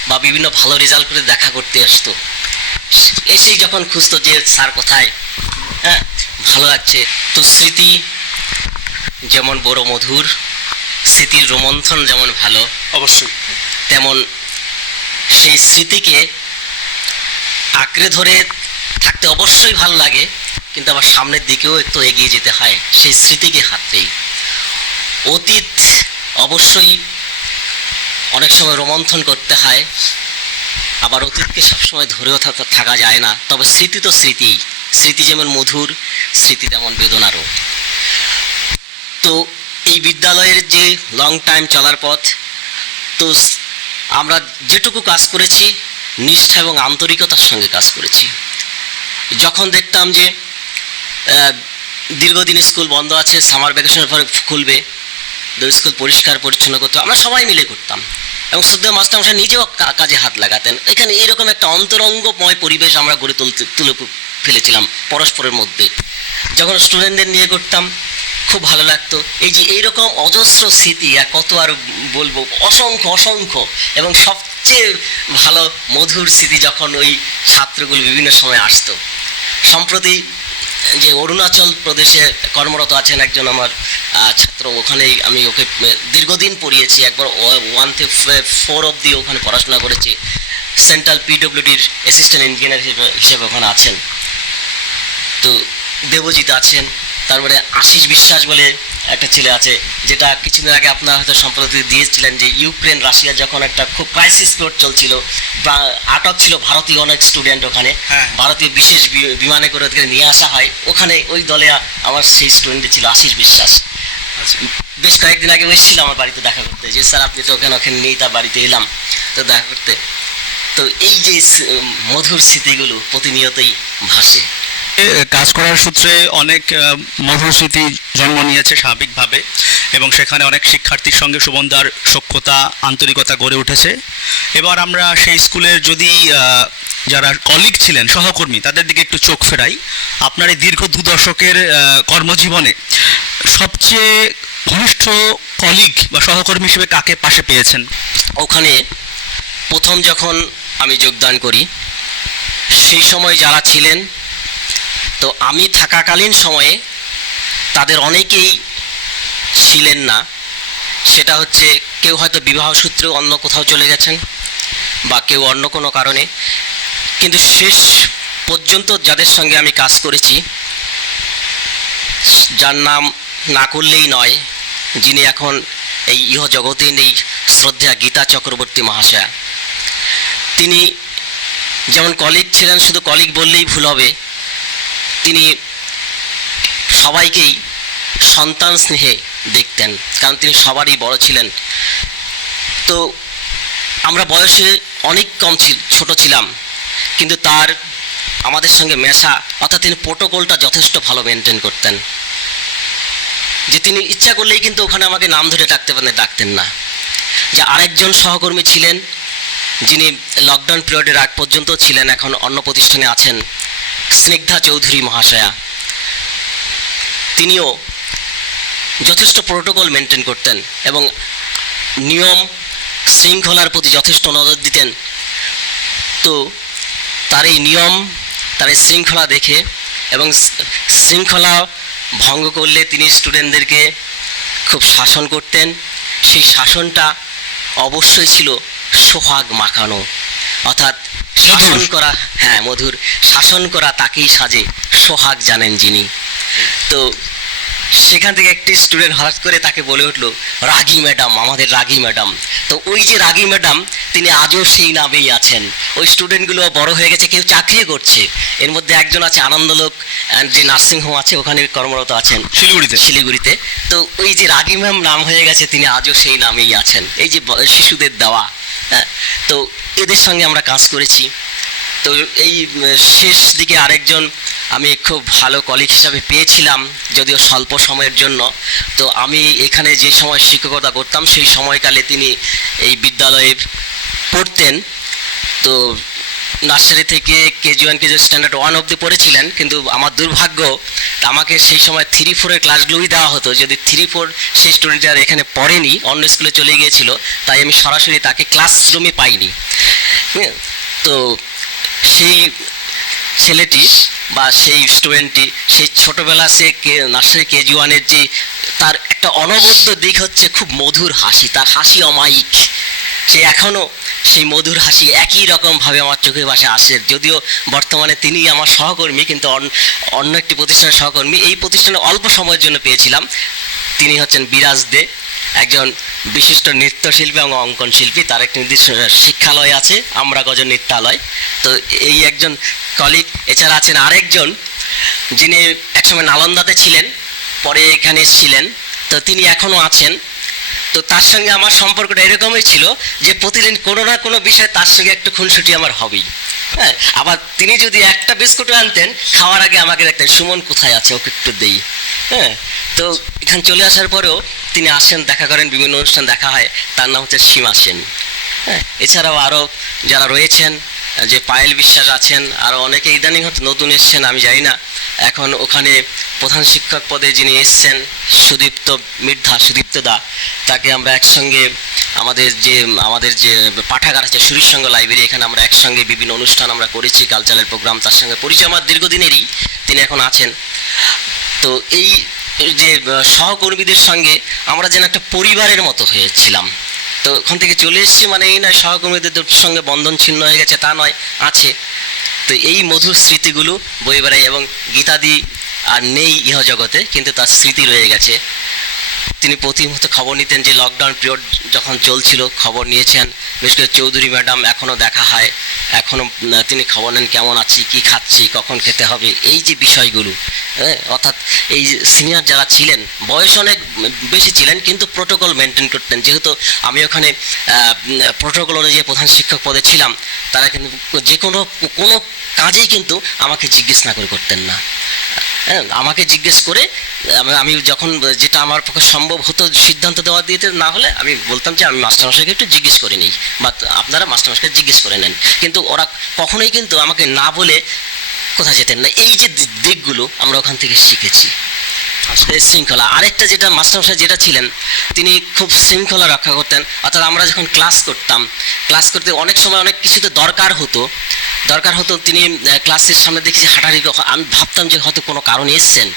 বা বিভিন্ন ভালো রেজাল্ট করে দেখা করতে আসতো। এসেই যখন খুঁজতো যে স্যার কোথায়, হ্যাঁ ভালো লাগছে। তো স্মৃতি যেমন বড় মধুর, স্মৃতির রোমন্থন যেমন ভালো, অবশ্যই তেমন সেই স্মৃতিকে আঁকড়ে ধরে থাকতে অবশ্যই ভালো লাগে, কিন্তু আবার সামনের দিকেও একটু এগিয়ে যেতে হয় সেই স্মৃতিকে হাততেই। অতীত অবশ্যই অনেক সময় রোমন্থন করতে হয়, আবার অতীতকে সবসময় ধরেও থাকা যায় না। তবে স্মৃতি তো স্মৃতি, স্মৃতি যেমন মধুর, স্মৃতি তেমন বেদনারও। তো এই বিদ্যালয়ের যে লং টাইম চলার পথ, তো আমরা যেটুকু কাজ করেছি নিষ্ঠা এবং আন্তরিকতার সঙ্গে কাজ করেছি। যখন দেখতাম যে দীর্ঘদিন স্কুল বন্ধ আছে, সামার ভ্যাকেশনের পরে খুলবে, স্কুল পরিষ্কার পরিচ্ছন্ন করতে আমরা সবাই মিলে করতাম এবং শ্রদ্ধেয় মাস্টারমশাই নিজেও কাজে হাত লাগাতেন। এখানে এরকম একটা অন্তরঙ্গময় পরিবেশ আমরা গড়ে তুলে ফেলেছিলাম পরস্পরের মধ্যে। যখন স্টুডেন্টদের নিয়ে করতাম খুব ভালো লাগতো। এই যে এইরকম অজস্র স্মৃতি আর কত আর বলবো, অসংখ্য অসংখ্য। এবং সবচেয়ে ভালো মধুর স্মৃতি যখন ওই ছাত্রগুলো বিভিন্ন সময় আসতো। সম্প্রতি যে অরুণাচল প্রদেশে কর্মরত আছেন একজন আমার ছাত্র, ওখানেই আমি ওকে দীর্ঘদিন পড়িয়েছি। একবার 1 থেকে 4 অবধি ওখানে পড়াশোনা করেছি। সেন্ট্রাল পিডব্লিউডির অ্যাসিস্ট্যান্ট ইঞ্জিনিয়ার হিসেবে ওখানে আছেন। তো দেবজিৎ আছেন, তারপরে আশিস বিশ্বাস বলে একটা ছেলে আছে, যেটা কিছুদিন আগে আপনার হয়তো সম্প্রতি দিয়েছিলেন যে ইউক্রেন রাশিয়া যখন একটা খুব ক্রাইসিস পিরিয়ড চলছিল, আটক ছিল ভারতীয় অনেক স্টুডেন্ট ওখানে। ভারতীয় বিশেষ বিমানে করে ওদেরকে নিয়ে আসা হয়। ওখানে ওই দলে আমার সেই স্টুডেন্ট ছিল আশিস বিশ্বাস। বেশ কয়েকদিন আগে এসেছিল আমার বাড়িতে দেখা করতে, যে স্যার আপনি তো ওখানে নেই, তার বাড়িতে এলাম তো দেখা করতে। তো এই যে মধুর স্মৃতিগুলো প্রতিনিয়তই ভাসে। কাজ করার সূত্রে অনেক মধুর স্মৃতি জন্ম নিয়েছে স্বাভাবিকভাবে, এবং সেখানে অনেক শিক্ষার্থীর সঙ্গে সুমনদার সখ্যতা আন্তরিকতা গড়ে উঠেছে। এবার আমরা সেই স্কুলের যদি যারা কলিগ ছিলেন, সহকর্মী, তাদের দিকে একটু চোখ ফেরাই। আপনার এই দীর্ঘ 2 দশকের কর্মজীবনে সবচেয়ে ঘনিষ্ঠ কলিগ বা সহকর্মী হিসেবে কাকে পাশে পেয়েছেন? ওখানে প্রথম যখন আমি যোগদান করি সেই সময় যারা ছিলেন, তো আমি থাকাকালীন সময়ে তাদের অনেকেই ছিলেন না। সেটা হচ্ছে কেউ হয়তো বিবাহ সূত্রে অন্য কোথাও চলে গেছেন বা কেউ অন্য কোনো কারণে। কিন্তু শেষ পর্যন্ত যাদের সঙ্গে আমি কাজ করেছি, যার নাম না করলেই নয়, যিনি এখন এই ইহজগতে নেই, শ্রদ্ধা গীতা চক্রবর্তী মহাশয়া। তিনি যেমন কলিগ ছিলেন, শুধু কলিগ বললেই ভুল হবে, তিনি সবাইকেই সন্তান স্নেহে দেখতেন, কারণ তিনি সবারই বড় ছিলেন। তো আমরা বয়সে অনেক ছোট ছিলাম, কিন্তু তার আমাদের সঙ্গে মেশা, অর্থাৎ তিনি প্রোটোকলটা যথেষ্ট ভালো মেনটেন করতেন। যে তিনি ইচ্ছা করলেই কিন্তু ওখানে আমাকে নাম ধরে ডাকতেন না। যে আরেকজন সহকর্মী ছিলেন যিনি লকডাউন পিরিয়ডের আগ পর্যন্ত ছিলেন, এখন অন্য প্রতিষ্ঠানে আছেন, স্নিগ্ধা চৌধুরী মহাশয়া। তিনিও যথেষ্ট প্রোটোকল মেনটেন করতেন এবং নিয়ম শৃঙ্খলার প্রতি যথেষ্ট নজর দিতেন। তো তার এই নিয়ম, তার এই শৃঙ্খলা দেখে এবং শৃঙ্খলা ভঙ্গ করলে তিনি স্টুডেন্টদেরকে খুব শাসন করতেন। সেই শাসনটা অবশ্যই ছিল সোহাগ মাখানো, অর্থাৎ শাসন করা, হ্যাঁ মধুর, শাসন করা তাকেই সাজে সোহাগ জানেন যিনি। তো সেখান থেকে একটি স্টুডেন্ট হঠাৎ করে তাকে বলে উঠলো, রাগী ম্যাডাম, আমাদের রাগী ম্যাডাম। তো ওই যে রাগী ম্যাডাম, তিনি আজও সেই নামেই আছেন। ওই স্টুডেন্টগুলো বড় হয়ে গেছে, কেউ চাকরি করছে। এর মধ্যে একজন আছে আনন্দলোক যে নার্সিংহোম আছে, ওখানে কর্মরত আছেন শিলিগুড়িতে। তো ওই যে রাগী ম্যাম নাম হয়ে গেছে, তিনি আজও সেই নামেই আছেন। এই যে শিশুদের দেওয়া, হ্যাঁ, তো এদের সঙ্গে আমরা কাজ করেছি। তো এই শেষ দিকে আরেকজন আমি খুব ভালো কলিগ হিসাবে পেয়েছিলাম, যদিও স্বল্প সময়ের জন্য। তো আমি এখানে যে সময় শিক্ষকতা করতাম সেই সময়কালে তিনি এই বিদ্যালয়ে পড়তেন। তো নার্সারি থেকে কেজি 1 কেজি স্ট্যান্ডার্ড 1 অবধি পড়েছিলেন, কিন্তু আমার দুর্ভাগ্য আমাকে সেই সময় 3-4-এর ক্লাসগুলোই দেওয়া হতো। যদি 3-4 সেই স্টুডেন্ট আর এখানে পড়েনি, অন্য স্কুলে চলে গিয়েছিল, তাই আমি সরাসরি তাকে ক্লাসরুমে পাইনি। তো সেই ছেলেটি বা সেই স্টুডেন্টটি সেই ছোটোবেলা সে নার্সারি কেজি 1-এর যে তার একটা অনবদ্য দিক হচ্ছে খুব মধুর হাসি, তার হাসি অমায়িক। সে এখনও সেই মধুর হাসি একই রকমভাবে আমার চোখের পাশে আসে। যদিও বর্তমানে তিনি আমার সহকর্মী, কিন্তু অন্য একটি প্রতিষ্ঠানের সহকর্মী। এই প্রতিষ্ঠানে অল্প সময়ের জন্য পেয়েছিলাম। তিনি হচ্ছেন বিরাজ দে, একজন বিশিষ্ট নৃত্যশিল্পী এবং অঙ্কন শিল্পী। তার একটি নির্দিষ্ট শিক্ষালয় আছে, আমরা গজ নৃত্যালয়। তো এই একজন কলিগ। এছাড়া আছেন আরেকজন যিনি একসময় নালন্দাতে ছিলেন, পরে এখানে ছিলেন। তো তিনি এখনও আছেন। তো তার সঙ্গে আমার সম্পর্কটা এরকমই ছিল যে প্রতিদিন কোনো না কোনো বিষয়ে তার সঙ্গে একটু খুনসুটি আমার হবেই। হ্যাঁ, আবার তিনি যদি একটা বিস্কুটও আনতেন, খাওয়ার আগে আমাকে দেখতেন, সুমন কোথায় আছে, ওকে একটু দেই। হ্যাঁ, তো এখানে চলে আসার পরেও তিনি আসেন, দেখা করেন, বিভিন্ন অনুষ্ঠান দেখা হয়। তার নাম হচ্ছে সীমা সেন। হ্যাঁ, এছাড়াও আরও যারা রয়েছেন, যে পায়েল বিশ্বাস আছেন, আরও অনেকে ইদানিং হয়তো নতুন এসছেন, আমি জানি না। এখন ওখানে প্রধান শিক্ষক পদে যিনি এসছেন সুদীপ্ত দা, তাকে আমরা একসঙ্গে আমাদের যে পাঠাগার আছে সুরিসঙ্গ লাইব্রেরি, এখানে আমরা একসঙ্গে বিভিন্ন অনুষ্ঠান আমরা করেছি, কালচারাল প্রোগ্রাম। তার সঙ্গে পরিচয় আমার দীর্ঘদিনেরই, তিনি এখন আছেন। তো এই যে সহকর্মীদের সঙ্গে আমরা যেন একটা পরিবারের মতো হয়েছিলাম। তো ওখান থেকে চলে এসেছি মানে এই নয় সহকর্মীদের সঙ্গে বন্ধন ছিন্ন হয়ে গেছে, তা নয়, আছে। তো এই মধুর স্মৃতিগুলো বয়ে বেড়াই। এবং গীতাদি আর নেই ইহ জগতে, কিন্তু তার স্মৃতি রয়ে গেছে। তিনি প্রতি মুহূর্তে খবর নিতেন, যে লকডাউন পিরিয়ড যখন চলছিল খবর নিয়েছেন। বিশেষ করে চৌধুরী ম্যাডাম এখনও দেখা হয়, এখনও তিনি খবর নেন কেমন আছি, কী খাচ্ছি, কখন খেতে হবে, এই যে বিষয়গুলো। হ্যাঁ, অর্থাৎ এই সিনিয়র যারা ছিলেন, বয়স অনেক বেশি ছিলেন, কিন্তু প্রোটোকল মেনটেন করতেন। যেহেতু আমি ওখানে প্রোটোকল অনুযায়ী প্রধান শিক্ষক পদে ছিলাম, তারা কিন্তু যে কোনো কাজেই কিন্তু আমাকে জিজ্ঞেস না করে করতেন না। হ্যাঁ, আমাকে জিজ্ঞেস করে আমি যখন যেটা আমার পক্ষে সম্ভব হতো সিদ্ধান্ত দেওয়া দিতে, না হলে আমি বলতাম যে আমি মাস্টারমশাইকে একটু জিজ্ঞেস করে নিই, বা আপনারা মাস্টারমশাইকে জিজ্ঞেস করে নেন। কিন্তু ওরা কখনোই কিন্তু আমাকে না বলে কোথাও যেতেন না। এই যে দিকগুলো আমরা ওখান থেকে শিখেছি, শৃঙ্খলা। আরেকটা যেটা মাস্টারমশাই যেটা ছিলেন, তিনি খুব শৃঙ্খলা রক্ষা করতেন। অর্থাৎ আমরা যখন ক্লাস করতে অনেক সময় অনেক কিছুতে দরকার হতো, তিনি ক্লাসের সামনে দেখি যে হাঁটাহাঁটি, আমি ভাবতাম যে হয়তো কোনো কারণে এসছেন।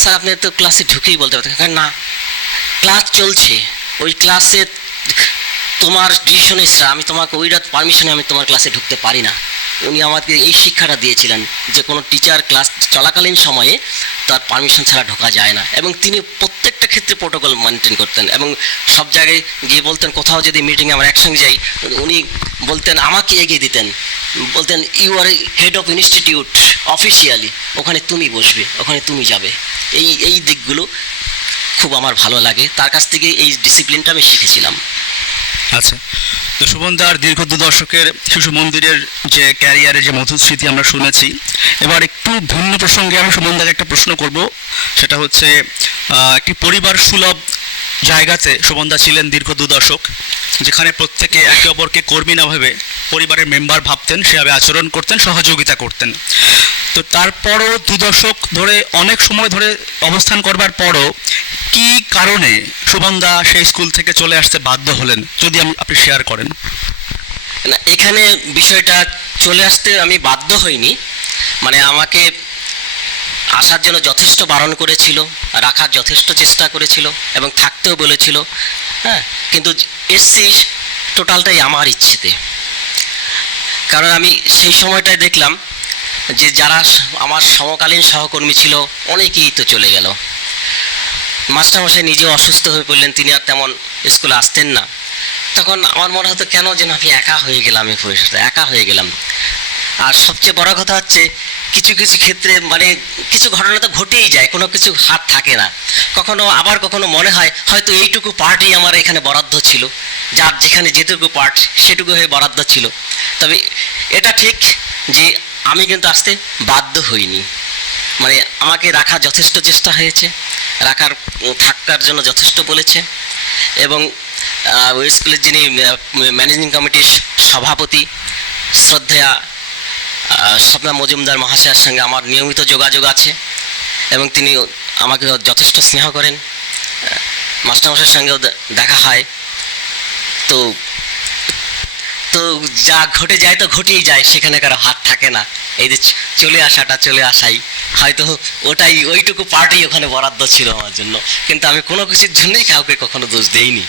স্যার আপনি তো ক্লাসে ঢুকেই বলতে পারতেন, না ক্লাস চলছে, ওই ক্লাসে তোমার ডিসিশন এসছে, আমি তোমাকে ওই রাত পারমিশনে আমি তোমার ক্লাসে ঢুকতে পারি না। উনি আমাকে এই শিক্ষাটা দিয়েছিলেন যে কোনো টিচার ক্লাস চলাকালীন সময়ে তার পারমিশন ছাড়া ঢোকা যায় না। এবং তিনি প্রত্যেকটা ক্ষেত্রে প্রোটোকল মেনটেন করতেন, এবং সব জায়গায় গিয়ে বলতেন, কোথাও যদি মিটিংয়ে আমরা একসঙ্গে যাই, উনি বলতেন, আমাকে এগিয়ে দিতেন, বলতেন you are head of institute officially, ওখানে তুমি বসবে, ওখানে তুমি যাবে। এই দিকগুলো খুব আমার ভালো লাগে, তার কাছ থেকে এই ডিসিপ্লিনটা আমি শিখেছিলাম। আচ্ছা, তো সুমনদার দীর্ঘ 2 দশকের শিশু মন্দিরের যে ক্যারিয়ারের যে মধুর স্মৃতি আমরা শুনেছি, এবার একটু ভিন্ন প্রসঙ্গে আমি সুমনদাকে একটা প্রশ্ন করব। সেটা হচ্ছে একটি পরিবার সুলভ জায়গাতে সুমনদা ছিলেন দীর্ঘ 2 দশক, যেখানে প্রত্যেকে একে অপরকে কর্মী না ভেবে পরিবারের মেম্বার ভাবতেন, সেভাবে আচরণ করতেন, সহযোগিতা করতেন। তো তারপরও 2 দশক ধরে, অনেক সময় ধরে অবস্থান করবার পরও কি কারণে সুমনদা সেই স্কুল থেকে চলে আসতে বাধ্য হলেন, যদি আপনি শেয়ার করেন। না, এখানে বিষয়টা চলে আসতে আমি বাধ্য হইনি, মানে আমাকে আসার জন্য যথেষ্ট বারণ করেছিল, রাখার যথেষ্ট চেষ্টা করেছিল এবং থাকতেও বলেছিল। হ্যাঁ, কিন্তু এসছি টোটালটাই আমার ইচ্ছেতে। কারণ আমি সেই সময়টায় দেখলাম যে যারা আমার সমকালীন সহকর্মী ছিল অনেকেই তো চলে গেল। মাস্টারমশাই নিজেও অসুস্থ হয়ে পড়লেন, তিনি আর তেমন স্কুলে আসতেন না। তখন আমার মনে হতো কেন যেন আমি একা হয়ে গেলাম, এই পরিবেশটা একা হয়ে গেলাম। আর সবচেয়ে বড় কথা হচ্ছে কিছু কিছু ক্ষেত্রে মানে কিছু ঘটনা তো ঘটেই যায়, কোনো কিছু হাত থাকে না। কখনো মনে হয় হয়তো এইটুকু পার্টই আমার এখানে বরাদ্দ ছিল, যার যেখানে যেটুকু পার্ট সেটুকু হয়ে বরাদ্দ ছিল। তবে এটা ঠিক যে আমি কিন্তু আসতে বাধ্য হইনি, মানে আমাকে রাখার যথেষ্ট চেষ্টা হয়েছে, থাকার জন্য যথেষ্ট বলেছে। এবং ওই স্কুলের যিনি ম্যানেজিং কমিটির সভাপতি শ্রদ্ধেয়া স্বপ্না মজুমদার মহাশয়ের সঙ্গে আমার নিয়মিত যোগাযোগ আছে এবং তিনি আমাকে যথেষ্ট স্নেহ করেন। মাস্টারমশাইয়ের সঙ্গেও দেখা হয়। তো তো যা ঘটে যায় তো ঘটেই যায়, সেখানে কারো হাত থাকে না। এই যে চলে আসাই হয়তো ওইটুকু পার্টই ওখানে বরাদ্দ ছিল আমার জন্য, কিন্তু আমি কোনো কিছুর জন্যই কাউকে কখনো দোষ দেইনি।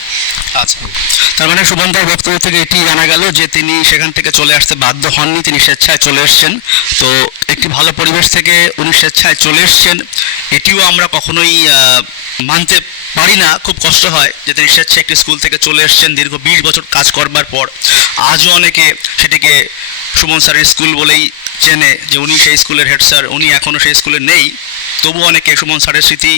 আচ্ছা, তার মানে সুমনদার বক্তব্য থেকে এটি জানা গেল যে তিনি সেখান থেকে চলে আসতে বাধ্য হননি, তিনি স্বেচ্ছায় চলে এসছেন। তো একটি ভালো পরিবেশ থেকে উনি স্বেচ্ছায় চলে এসছেন, এটিও আমরা কখনোই মানতে পারি না। খুব কষ্ট হয় যে তিনি স্বেচ্ছায় একটি স্কুল থেকে চলে এসছেন দীর্ঘ 20 বছর কাজ করবার পর। আজও অনেকে সেটিকে সুমন স্যারের স্কুল বলেই চেনে, যে উনি সেই স্কুলের হেড স্যার, উনি এখনও সেই স্কুলে নেই। তবু অনেকে সুমন স্যারের স্মৃতি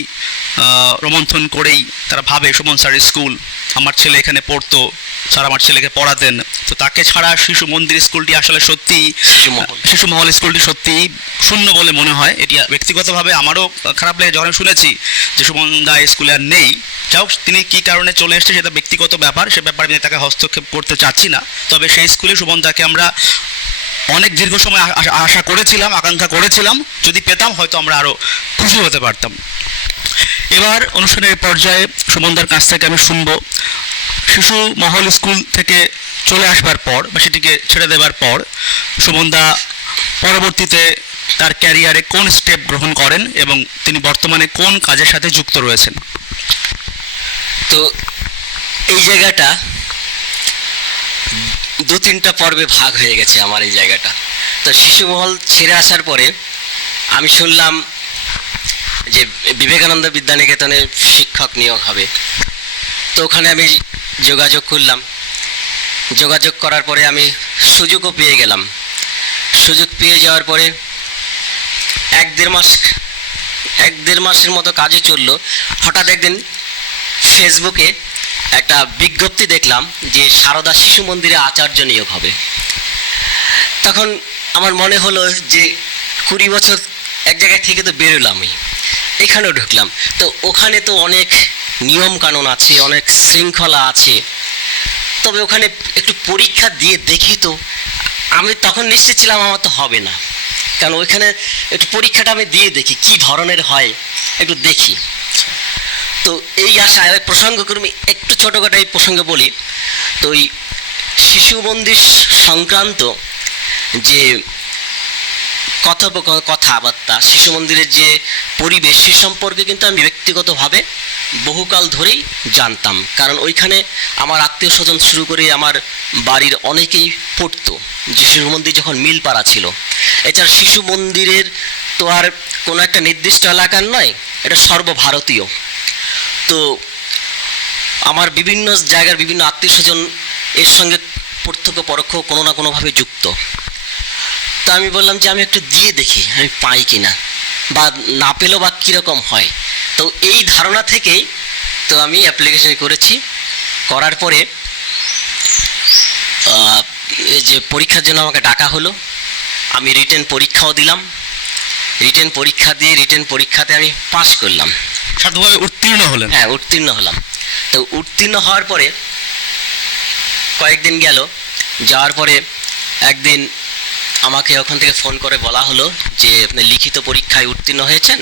রোমন্থন করেই তারা ভাবে সুমন স্যারের স্কুল, আমার ছেলে এখানে পড়তো, স্যার আমার ছেলেকে পড়াতেন। তো তাকে ছাড়া শিশু মন্দির স্কুলটি আসলে সত্যি, শিশু মহল স্কুলটি সত্যি শূন্য বলে মনে হয়। এটি ব্যক্তিগতভাবে আমারও খারাপ লাগে যখন শুনেছি যে সুমনদা স্কুলে আর নেই। যাই হোক, তিনি কী কারণে চলে এসছে সেটা ব্যক্তিগত ব্যাপার, সে ব্যাপারে আমি তাকে হস্তক্ষেপ করতে চাচ্ছি না। তবে সেই স্কুলে সুমনদাকে আমরা অনেক দীর্ঘ সময় আশা করেছিলাম, আকাঙ্ক্ষা করেছিলাম, যদি পেতাম হয়তো আমরা আরও খুশি হতে পারতাম। এবার অনুষ্ঠানের পর্যায়ে সুমনদার কাছ থেকে আমি শুনব, শিশু মহল স্কুল থেকে চলে আসবার পর বা সেটিকে ছেড়ে দেবার পর সুমনদা পরবর্তীতে তার ক্যারিয়ারে কোন স্টেপ গ্রহণ করেন এবং তিনি বর্তমানে কোন কাজের সাথে যুক্ত রয়েছেন। তো এই জায়গাটা 2-3টা পর্বে ভাগ হয়ে গেছে আমার এই জায়গাটা। তো শিশু মহল ছেড়ে আসার পরে আমি শুনলাম যে বিবেকানন্দ বিদ্যানিকেতনে শিক্ষক নিয়োগ হবে। তো ওখানে আমি যোগাযোগ করলাম, যোগাযোগ করার পরে আমি সুযোগও পেয়ে গেলাম। সুযোগ পেয়ে যাওয়ার পরে 1-1.5 মাসের মতো কাজে চললো। হঠাৎ একদিন ফেসবুকে একটা বিজ্ঞপ্তি দেখলাম যে সারদা শিশু মন্দিরে আচার্য নিয়োগ হবে। তখন আমার মনে হলো যে 20 বছর এক জায়গায় থেকে তো বেরোলামই, এখানেও ঢুকলাম। তো ওখানে তো অনেক নিয়ম কানুন আছে, অনেক শৃঙ্খলা আছে। তবে ওখানে একটু পরীক্ষা দিয়ে দেখি তো। আমি তখন নিশ্চিত ছিলাম আমার তো হবে না, কারণ ওইখানে একটু পরীক্ষাটা আমি দিয়ে দেখি কী ধরনের হয়, একটু দেখি। তো এই আশায় প্রসঙ্গক্রমে একটু ছোটোখাটো এই প্রসঙ্গে বলি। তো ওই শিশু মন্দির সংক্রান্ত যে কথাবার্তা, শিশু মন্দিরের যে পরিবেশ, সে সম্পর্কে কিন্তু আমি ব্যক্তিগতভাবে বহুকাল ধরেই জানতাম। কারণ ওইখানে আমার আত্মীয় স্বজন শুরু করে আমার বাড়ির অনেকেই পড়তো। যে শিশু মন্দির যখন মিলপাড়া ছিল, এছাড়া শিশু মন্দিরের তো আর কোনো একটা নির্দিষ্ট এলাকার নয়, এটা সর্বভারতীয়। তো আমার বিভিন্ন জায়গার বিভিন্ন আত্মীয় স্বজন এর সঙ্গে প্রত্যক্ষ পরোক্ষ কোনো না কোনোভাবে যুক্ত। তো আমি বললাম যে আমি একটু দিয়ে দেখি আমি পাই কিনা, বা না পেলেও বা কীরকম হয়। তো এই ধারণা থেকেই তো আমি অ্যাপ্লিকেশন করেছি। করার পরে এই যে পরীক্ষার জন্য আমাকে ডাকা হলো, আমি রিটেন পরীক্ষাও দিলাম। রিটেন পরীক্ষাতে আমি পাশ করলাম, সাধুভাবে উত্তীর্ণ হলেন। হ্যাঁ উত্তীর্ণ হলাম। তো উত্তীর্ণ হওয়ার পরে কয়েকদিন গেল, যাওয়ার পরে একদিন আমাকে ওখান থেকে ফোন করে বলা হলো যে আপনি লিখিত পরীক্ষায় উত্তীর্ণ হয়েছেন,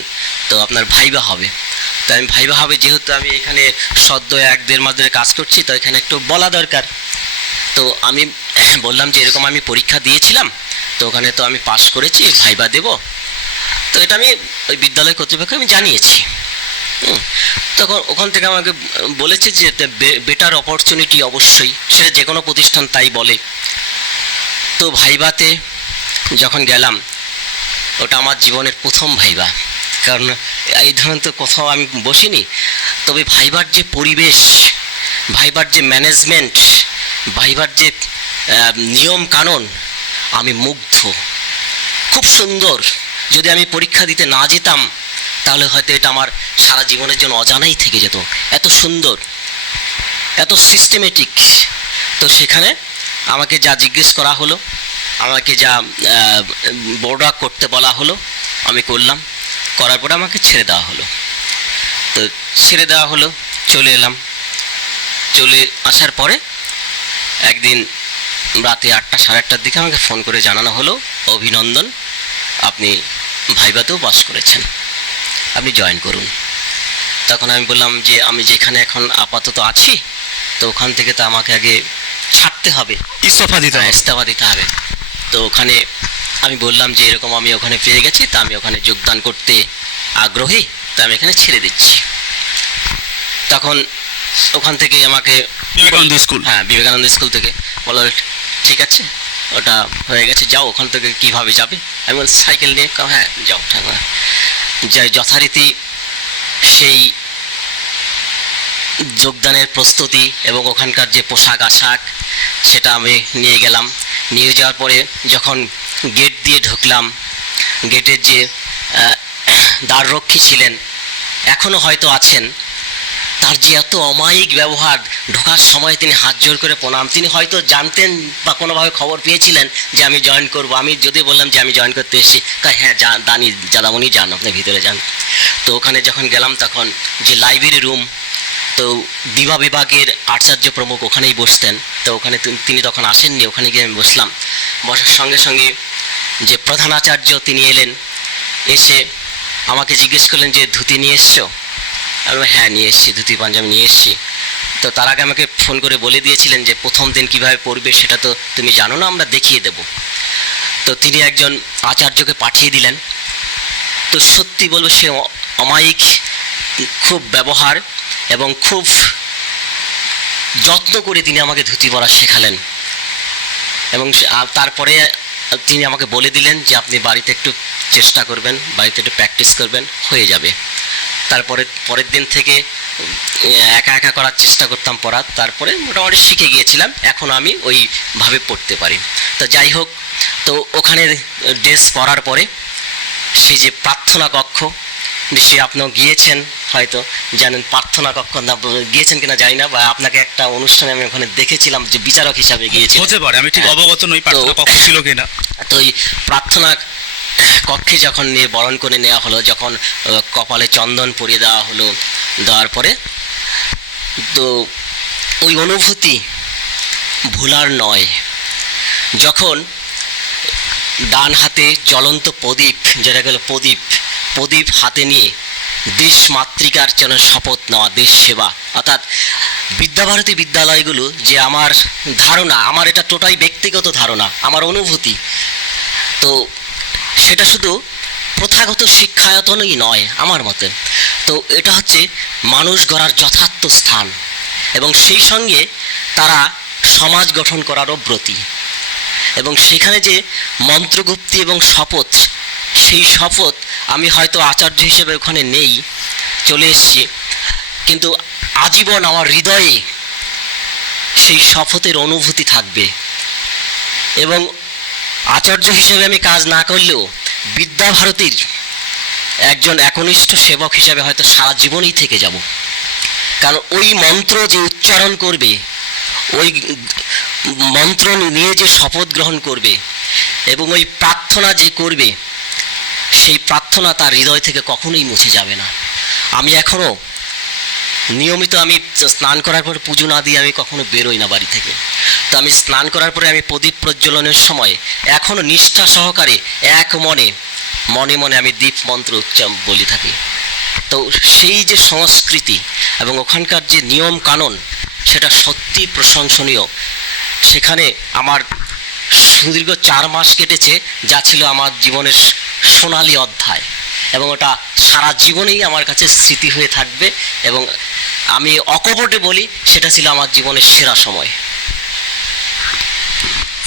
তো আপনার ভাইবা হবে। তো আমি ভাইবা হবে, যেহেতু আমি এখানে সদ্য 1-1.5 মাস ধরে কাজ করছি, তো এখানে একটু বলা দরকার। তো আমি বললাম যে এরকম আমি পরীক্ষা দিয়েছিলাম, তো ওখানে তো আমি পাশ করেছি, ভাইবা দেব। তো এটা আমি ওই বিদ্যালয় কর্তৃপক্ষকে আমি জানিয়েছি। তখন ওখান থেকে আমাকে বলেছে যে বেটার অপরচুনিটি, অবশ্যই সেটা যে কোনো প্রতিষ্ঠান তাই বলে। তো ভাইবাতে যখন গেলাম, ওটা আমার জীবনের প্রথম ভাইবা, কারণ এই ধরনের তো কোথাও আমি বসিনি। তবে ভাইবার যে পরিবেশ, ভাইবার যে ম্যানেজমেন্ট, ভাইবার যে নিয়ম কানুন, আমি মুগ্ধ। খুব সুন্দর। যদি আমি পরীক্ষা দিতে না যেতাম তাহলে হয়তো এটা আমার সারা জীবনের জন্য অজানাই থেকে যেত। এত সুন্দর, এত সিস্টেমেটিক। তো সেখানে আমাকে যা জিজ্ঞেস করা হলো, আমাকে যা বোর্ড ওয়ার্ক করতে বলা হলো, আমি করলাম। করার পরে আমাকে ছেড়ে দেওয়া হলো। তো ছেড়ে দেওয়া হলো, চলে এলাম। চলে আসার পরে একদিন রাতে 8টা 8:30টার দিকে আমাকে ফোন করে জানানো হলো, অভিনন্দন, আপনি ভাইভাতেও পাস করেছেন, আপনি জয়েন করুন। তখন আমি বললাম যে আমি যেখানে এখন আপাতত আছি, তো ওখান থেকে তো আমাকে আগে ছাড়তে হবে, ইস্তফা দিতে হবে। ইস্তফা দিতে হবে। তো ওখানে আমি বললাম যে এরকম আমি ওখানে পেয়ে গেছি, তা আমি ওখানে যোগদান করতে আগ্রহী, তা আমি এখানে ছেড়ে দিচ্ছি। তখন ওখান থেকে আমাকে বিবেকানন্দ স্কুল, হ্যাঁ বিবেকানন্দ স্কুল থেকে বলো ঠিক আছে, ওটা হয়ে গেছে, যাও। ওখান থেকে কীভাবে যাবে? আমি বলছি সাইকেল নিয়ে। হ্যাঁ যাও। যাই, যথারীতি সেই যোগদানের প্রস্তুতি এবং ওখানকার যে পোশাক আশাক, সেটা আমি নিয়ে গেলাম। নিয়ে যাওয়ার পরে যখন গেট দিয়ে ঢুকলাম, গেটের যে দ্বাররক্ষী ছিলেন, এখনও হয়তো আছেন, তার যে এত অমায়িক ব্যবহার, ঢোকার সময় তিনি হাত জোর করে প্রণাম। তিনি হয়তো জানতেন বা কোনোভাবে খবর পেয়েছিলেন যে আমি জয়েন করব। আমি যদি বললাম যে আমি জয়েন করতে এসেছি, তাই হ্যাঁ জানি দাদামণি, যান আপনি ভিতরে যান। তো ওখানে যখন গেলাম, তখন যে লাইব্রেরি রুম, তো দিবা বিভাগের আচার্য প্রমুখ ওখানেই বসতেন। তো ওখানে তিনি তখন আসেননি, ওখানে গিয়ে আমি বসলাম। বসার সঙ্গে সঙ্গে যে প্রধান আচার্য তিনি এলেন, এসে আমাকে জিজ্ঞেস করলেন যে ধুতি নিয়ে এসছো? আমি হ্যাঁ নিয়ে এসেছি, ধুতি পাঞ্জাবি নিয়ে এসেছি। তো তার আগে আমাকে ফোন করে বলে দিয়েছিলেন যে প্রথম দিন কীভাবে পড়বে সেটা তো তুমি জানো না, আমরা দেখিয়ে দেব। তো তিনি একজন আচার্যকে পাঠিয়ে দিলেন। তো সত্যি বলবো, সে অমায়িক খুব ব্যবহার এবং খুব যত্ন করে তিনি আমাকে ধুতি পরা শেখালেন। এবং তারপরে তিনি আমাকে বলে দিলেন যে আপনি বাড়িতে একটু চেষ্টা করবেন, বাড়িতে একটু প্র্যাকটিস করবেন, হয়ে যাবে। তারপরে পরের দিন থেকে একা একা করার চেষ্টা করতাম পড়ার, তারপরে মোটামুটি শিখে গিয়েছিলাম। এখন আমি ওইভাবে পড়তে পারি। তো যাই হোক, তো ওখানে ড্রেস পরার পরে সেই যে প্রার্থনা কক্ষ, নিশ্চয়ই আপনিও গিয়েছেন, হয়তো জানেন প্রার্থনা কক্ষ, না গিয়েছেন কিনা জানি না, বা আপনাকে একটা অনুষ্ঠানে আমি ওখানে দেখেছিলাম যে বিচারক হিসাবে গিয়েছি, হতে পারে, আমি ঠিক অবগত নই প্রার্থনা কক্ষ ছিল কিনা। তো ওই প্রার্থনা কক্ষে যখন নিয়ে বরণ করে নেওয়া হলো, যখন কপালে চন্দন পরিয়ে দেওয়া হলো, দেওয়ার পরে তো ওই অনুভূতি ভোলার নয়। যখন ডান হাতে জ্বলন্ত প্রদীপ, যেটা গেল প্রদীপ হাতে নিয়ে দেশ মাতৃকার যেন শপথ নেওয়া, দেশ সেবা, অর্থাৎ বিদ্যাভারতী বিদ্যালয়গুলো যে আমার ধারণা, আমার এটা টোটাই ব্যক্তিগত ধারণা, আমার অনুভূতি, তো সেটা শুধু প্রথাগত শিক্ষায়তনই নয় আমার মতে। তো এটা হচ্ছে মানুষ গড়ার যথার্থ স্থান, এবং সেই সঙ্গে তারা সমাজ গঠন করারও ব্রতী। এবং সেখানে যে মন্ত্রগুপ্তি এবং শপথ, সেই শপথ আমি হয়তো আচার্য হিসেবে ওখানে নেই, চলে এসেছি, কিন্তু আজীবন আমার হৃদয়ে সেই শপথের অনুভূতি থাকবে। এবং আচার্য হিসেবে আমি কাজ না করলেও বিদ্যাভারতীর একজন একনিষ্ঠ সেবক হিসেবে হয়তো সারা জীবনই থেকে যাব। কারণ ওই মন্ত্র যে উচ্চারণ করবে, মন্ত্র নিয়ে যে শপথ গ্রহণ করবে এবং ওই প্রার্থনা যে করবে, সেই প্রার্থনা তার হৃদয় থেকে কখনোই মুছে যাবে না। আমি এখনও নিয়মিত আমি স্নান করার পরে পুজো না দিয়ে আমি কখনো বেরোই না বাড়ি থেকে। তো আমি স্নান করার পরে আমি প্রদীপ প্রজ্বলনের সময় এখনও নিষ্ঠা সহকারে এক মনে মনে মনে আমি দীপ মন্ত্র বলি থাকি। তো সেই যে সংস্কৃতি এবং ওখানকার যে নিয়ম কানুন, সেটা সত্যি প্রশংসনীয়। সেখানে আমার সুদীর্ঘ 4 মাস কেটেছে, যা ছিল আমার জীবনের সোনালী অধ্যায়, এবং ওটা সারা জীবনেই আমার কাছে স্মৃতি হয়ে থাকবে। এবং আমি অকপটে বলি, সেটা ছিল আমার জীবনের সেরা সময়।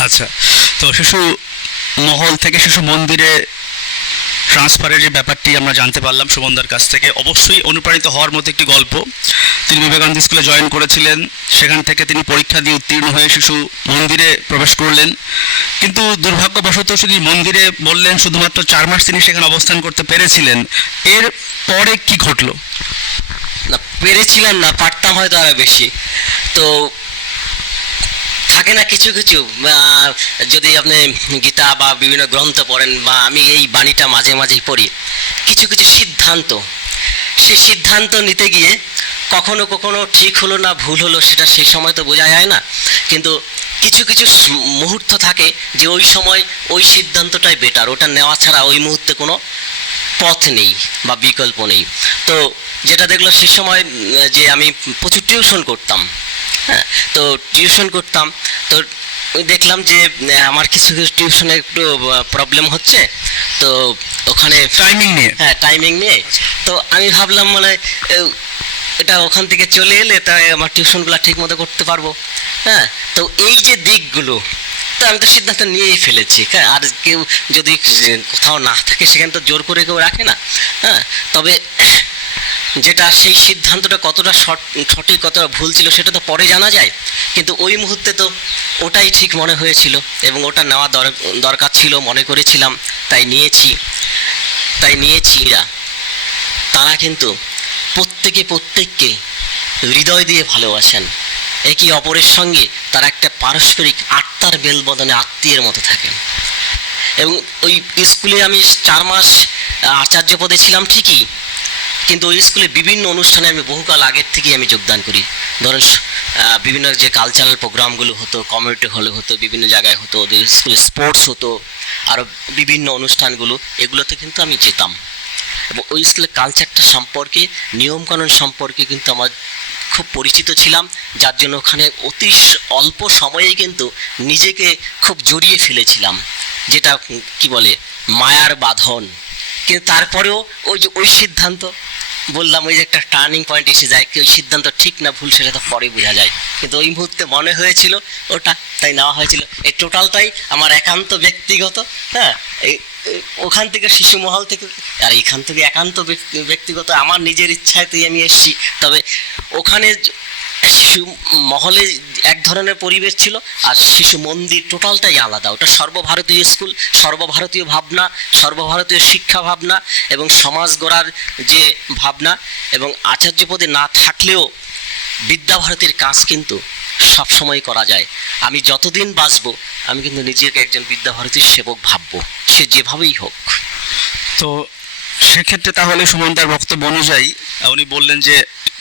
আচ্ছা, তো শিশু মহল থেকে শিশু মন্দিরে ট্রান্সফারের যে ব্যাপারটি আমরা জানতে পারলাম সুমনদার কাছ থেকে, অবশ্যই অনুপ্রাণিত হওয়ার মতো একটি গল্প। তিনি বিবেকানন্দ স্কুলে জয়েন করেছিলেন, সেখান থেকে তিনি পরীক্ষা দিয়ে উত্তীর্ণ হয়ে শিশু মন্দিরে প্রবেশ করলেন। কিন্তু দুর্ভাগ্যবশত তিনি মন্দিরে বললেন শুধুমাত্র 4 মাস তিনি সেখানে অবস্থান করতে পেরেছিলেন। এর পরে কি ঘটলো? না, পেরেছিলাম না, পারতাম হয়তো আরো বেশি। তো থাকে না কিছু কিছু, যদি আপনি গীতা বা বিভিন্ন গ্রন্থ পড়েন, বা আমি এই বাণীটা মাঝে মাঝেই পড়ি, কিছু কিছু সিদ্ধান্ত, সেই সিদ্ধান্ত নিতে গিয়ে কখনো কখনো ঠিক হলো না ভুল হলো, সেটা সেই সময় তো বোঝা যায় না। কিন্তু কিছু কিছু মুহূর্ত থাকে যে ওই সময় ওই সিদ্ধান্তটাই বেটার, ওটা নেওয়া ছাড়া ওই মুহূর্তে কোনো পথ নেই বা বিকল্প নেই। তো যেটা দেখলো সেই সময় যে আমি প্রচুর টিউশন করতাম, হ্যাঁ, তো টিউশন করতাম। তো দেখলাম যে আমার কিছু কিছু টিউশনে একটু প্রবলেম হচ্ছে। তো ওখানে টাইমিং নিয়ে, হ্যাঁ টাইমিং নিয়ে, তো আমি ভাবলাম মানে এটা ওখান থেকে চলে এলে তাই আমার টিউশনগুলো ঠিক মতো করতে পারবো। হ্যাঁ, তো এই যে দিকগুলো, তো আমি তো সিদ্ধান্ত নিয়েই ফেলেছি। হ্যাঁ, আর কেউ যদি কোথাও না থাকে সেখানে তো জোর করে কেউ রাখে না। হ্যাঁ, তবে যেটা সেই সিদ্ধান্তটা কতটা সঠিক কতটা ভুল ছিল সেটা তো পরে জানা যায়, কিন্তু ওই মুহূর্তে তো ওটাই ঠিক মনে হয়েছিল এবং ওটা নেওয়া দরকার ছিল মনে করেছিলাম, তাই নিয়েছি। তারা কিন্তু প্রত্যেককে হৃদয় দিয়ে ভালোবাসেন, একে অপরের সঙ্গে তারা একটা পারস্পরিক আত্মার মেলবন্ধনে আত্মীয়ের মতো থাকেন। এবং ওই স্কুলে আমি 4 মাস আচার্য পদে ছিলাম ঠিকই, কিন্তু ওই স্কুলে বিভিন্ন অনুষ্ঠানে আমি বহুকাল আগের থেকেই আমি যোগদান করি। ধরেন বিভিন্ন যে কালচারাল প্রোগ্রামগুলো হতো, কমিউনিটি হলে হতো, বিভিন্ন জায়গায় হতো, ওদের স্কুলে স্পোর্টস হতো, আরও বিভিন্ন অনুষ্ঠানগুলো, এগুলোতে কিন্তু আমি যেতাম। এবং ওই স্কুলের কালচারটা সম্পর্কে, নিয়মকানুন সম্পর্কে কিন্তু আমার খুব পরিচিত ছিলাম, যার জন্য ওখানে অতি অল্প সময়েই কিন্তু নিজেকে খুব জড়িয়ে ফেলেছিলাম, যেটা কি বলে মায়ার বাঁধন। কিন্তু তারপরেও ওই সিদ্ধান্ত বললাম, ওই যে একটা টার্নিং পয়েন্ট এসে যায়, কি ওই সিদ্ধান্ত ঠিক না ভুল সেটা তো পরে বোঝা যায়, কিন্তু ওই মুহূর্তে মনে হয়েছিল ওটা, তাই নেওয়া হয়েছিল। এই টোটালটাই আমার একান্ত ব্যক্তিগত। হ্যাঁ, ওখান থেকে শিশু মহল থেকে, আর এখান থেকে একান্ত ব্যক্তিগত আমার নিজের ইচ্ছাতেই আমি এসেছি। তবে ওখানে শিশু মহলে এক ধরনের পরিবেশ ছিল, আর শিশু মন্দির টোটালটাই আলাদা। ওটা সর্বভারতীয় স্কুল, সর্বভারতীয় ভাবনা, সর্বভারতীয় শিক্ষা ভাবনা এবং সমাজ গড়ার যে ভাবনা। এবং আচার্য পদে না থাকলেও বিদ্যাভারতীর কাজ কিন্তু সবসময় করা যায়। আমি যতদিন বাঁচবো আমি কিন্তু নিজেকে একজন বিদ্যাভারতীর সেবক ভাববো, সে যেভাবেই হোক। তো সেক্ষেত্রে তাহলে সুমনদার বক্তব্য অনুযায়ী উনি বললেন যে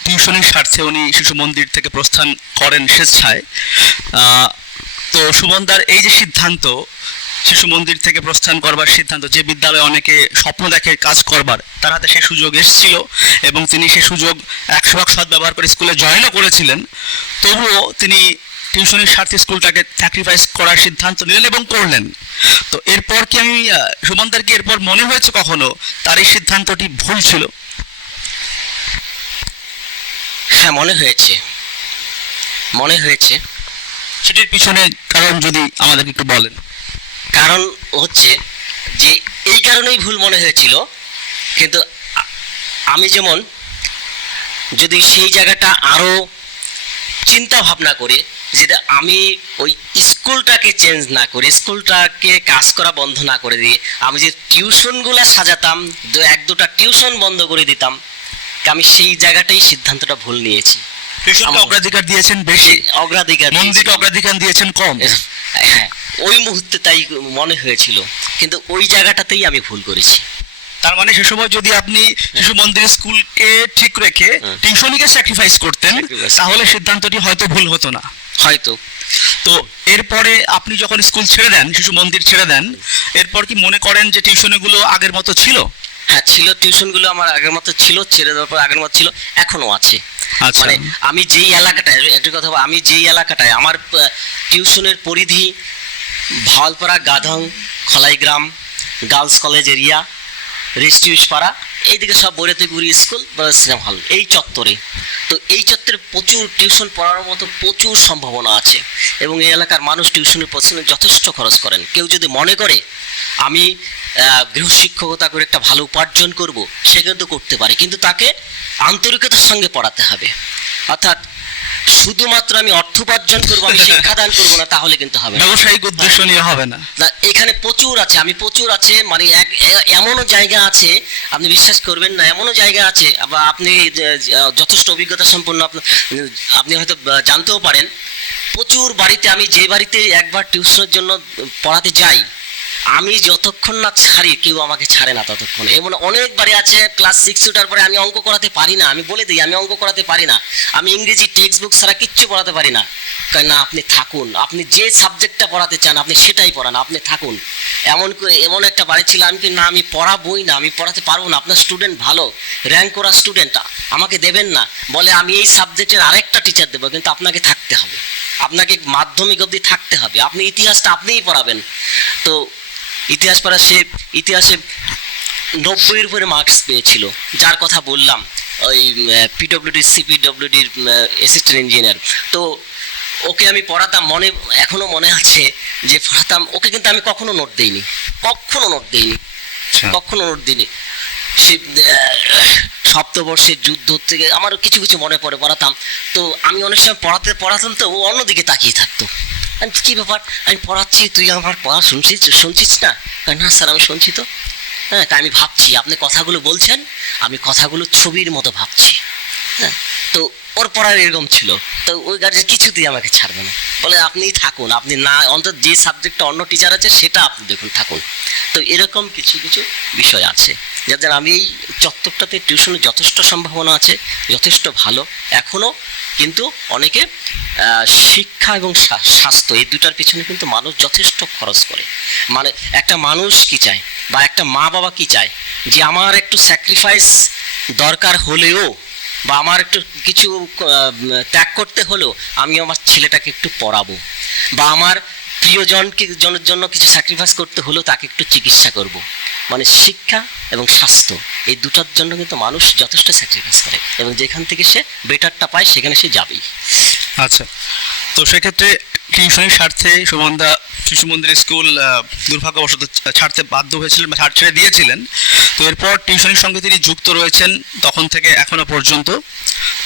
টিউশনের স্বার্থে উনি শিশু মন্দির থেকে প্রস্থান করেন স্বেচ্ছায়। তো সুমনদার এই যে সিদ্ধান্ত, শিশু মন্দির থেকে প্রস্থান করবার সিদ্ধান্ত, যে বিদ্যালয়ে অনেকে স্বপ্ন দেখে কাজ করবার, তার হাতে সে সুযোগ এসেছিল এবং তিনি সে সুযোগ 100% সদ্ব্যবহার করে স্কুলে জয়েনও করেছিলেন। তবুও তিনি টিউশনের স্বার্থে স্কুলটাকে স্যাক্রিফাইস করার সিদ্ধান্ত নিলেন এবং করলেন। তো এরপর কি সুমনদার কি এরপর মনে হয়েছে কখনো তার এই সিদ্ধান্তটি ভুল ছিল? হ্যাঁ, মনে হয়েছে। সেটির পিছনে কারণ যদি আমাদেরকে একটু বলেন। কারণ হচ্ছে যে এই কারণেই ভুল মনে হয়েছিল, কিন্তু আমি যেমন যদি সেই জায়গাটা আরও চিন্তা ভাবনা করে, যেটা আমি ওই স্কুলটাকে চেঞ্জ না করে, স্কুলটাকে কাজ করা বন্ধ না করে দিয়ে আমি যে টিউশনগুলো সাজাতাম, 1-2টা টিউশন বন্ধ করে দিতাম, আমি সেই জায়গাটাই সিদ্ধান্তটা ভুল নিয়েছি। টিউশনকে আমার- অগ্রাধিকার দিয়েছেন বেশি, অগ্রাধিকার মন্দিরকে অগ্রাধিকার দিয়েছেন কম। হ্যাঁ, ওই মুহূর্তে তাই মনে হয়েছিল, কিন্তু ওই জায়গাটাতেই আমি ভুল করেছি। তার মানে সে সময় যদি আপনি শিশু মন্দির স্কুলকে ঠিক রেখে টিউশনিকে স্যাক্রিফাইস করতেন, Sacrifice। তাহলে সিদ্ধান্তটি হয়তো ভুল হতো না। হয়তো তো এরপরে আপনি যখন স্কুল ছেড়ে দেন, শিশু মন্দির ছেড়ে দেন, এরপর কি মনে করেন যে টিউশনগুলো আগের মতো ছিল? হ্যাঁ ছিল, টিউশনগুলো আমার আগের মতো ছিল, ছেড়ে দেওয়ার পর আগের মতো ছিল, এখনো আছে। আচ্ছা। মানে আমি যেই এলাকাটায়, একটা কথা আমি যেই এলাকাটায় আমার টিউশনের পরিধি ভাওয়ালপাড়া, গাধং, খলাইগ্রাম, গার্লস কলেজ এরিয়া, রেস্টিউস পাড়া, এইদিকে সব বৈরাতিগুড়ি স্কুল বা সিনেমা হল, এই চত্বরে। তো এই চত্বরে প্রচুর টিউশন পড়ার মতো প্রচুর সম্ভাবনা আছে, এবং এই এলাকার মানুষ টিউশনের পেছনে যথেষ্ট খরচ করেন। কেউ যদি মনে করে আমি গৃহশিক্ষকতা করে একটা ভালো উপার্জন করব, সে কিন্তু করতে পারে, কিন্তু তাকে আন্তরিকতার সঙ্গে পড়াতে হবে। অর্থাৎ শুধুমাত্র আমি অর্থ উপার্জন করবো, আমি শিক্ষাদান করবো না, তাহলে কিন্তু হবে না। ব্যবসায়িক উদ্দেশ্য নিয়ে হবে না। না, এখানে প্রচুর আছে, প্রচুর আছে, মানে এমনও জায়গা আছে, আপনি বিশ্বাস করবেন না, এমনও জায়গা আছে, বা আপনি যথেষ্ট অভিজ্ঞতা সম্পন্ন আপনি হয়তো জানতেও পারেন। প্রচুর বাড়িতে, আমি যে বাড়িতে একবার টিউশনের জন্য পড়াতে যাই, আমি যতক্ষণ না ছাড়ি, কেউ আমাকে ছাড়ে না ততক্ষণ। এমন অনেক বাড়ি আছে, ক্লাস 6 ওঠার পরে আমি অঙ্ক করাতে পারি না, আমি বলে দিই আমি অঙ্ক করাতে পারি না, আমি ইংরেজি টেক্সট বুক ছাড়া কিচ্ছু পড়াতে পারি না। কয় না, আপনি থাকুন, আপনি যে সাবজেক্টটা পড়াতে চান আপনি সেটাই পড়ান, আপনি থাকুন। এমন একটা বাড়ি ছিল, আমি কি না, আমি পড়াবই না, আমি পড়াতে পারবো না, আপনার স্টুডেন্ট ভালো, র্যাঙ্ক করা স্টুডেন্ট, আমাকে দেবেন না। বলে আমি এই সাবজেক্টের আরেকটা টিচার দেবো, কিন্তু আপনাকে থাকতে হবে, আপনাকে মাধ্যমিক অবধি থাকতে হবে, আপনি ইতিহাসটা আপনিই পড়াবেন। তো ইতিহাস পড়া, সে ইতিহাসে 90-এর উপরে মার্কস পেয়েছিল, যার কথা বললাম, ওই পিডব্লিউডি সিপিডব্লিউডির অ্যাসিস্ট্যান্ট ইঞ্জিনিয়ার। তো ওকে আমি পড়াতাম, এখনো মনে আছে যে পড়াতাম ওকে, কিন্তু আমি কখনো নোট দিইনি, কখনো নোট দিইনি। সে সপ্তবর্ষের যুদ্ধ থেকে আমার কিছু কিছু মনে পড়ে, পড়াতাম। তো আমি অনেক সময় পড়াতাম, তো ও অন্যদিকে তাকিয়ে থাকতো। আমি কী ব্যাপার, আমি পড়াচ্ছি, তুই আমার পড়া শুনছিস না? না স্যার, আমি শুনছি তো। হ্যাঁ, আমি ভাবছি, আপনি কথাগুলো বলছেন, আমি কথাগুলো ছবির মতো ভাবছি। হ্যাঁ, তো ওর পড়ার এরকম ছিল। তো ওই গার্জেন কিছুতেই আমাকে ছাড়বে না, বলে আপনিই থাকুন, আপনি না, অন্তত যে সাবজেক্টটা অন্য টিচার আছে সেটা আপনি দেখুন, থাকুন। তো এরকম কিছু কিছু বিষয় আছে, যাদের আমি এই চত্বরটাতে টিউশনের যথেষ্ট সম্ভাবনা আছে, যথেষ্ট ভালো এখনও। কিন্তু অনেকে শিক্ষা এবং স্বাস্থ্য, এই দুটার পিছনে কিন্তু মানুষ যথেষ্ট খরচ করে। মানে একটা মানুষ কি চায়, বা একটা মা বাবা কি চায়, যে আমার একটু স্যাক্রিফাইস দরকার হলেও, বা আমার একটু কিছু ত্যাগ করতে হলেও আমি আমার ছেলেটাকে একটু পড়াবো, বা আমার জনের জন্য কিছু স্যাক্রিফাইস করতে হলেও তাকে একটু চিকিৎসা করব। মানে শিক্ষা এবং স্বাস্থ্য, এই দুটার জন্য কিন্তু মানুষ যথেষ্ট স্যাক্রিফাইস করে, এবং যেখান থেকে সে বেটারটা পায় সেখানে সে যাবেই। আচ্ছা, তো সেক্ষেত্রে টিউশনের স্বার্থে সুমনদা শিশু মন্দির স্কুল দুর্ভাগ্যবশত ছাড়তে বাধ্য হয়েছিলেন বা ছেড়ে দিয়েছিলেন। তো এরপর টিউশনের সঙ্গে তিনি যুক্ত রয়েছেন তখন থেকে এখনো পর্যন্ত।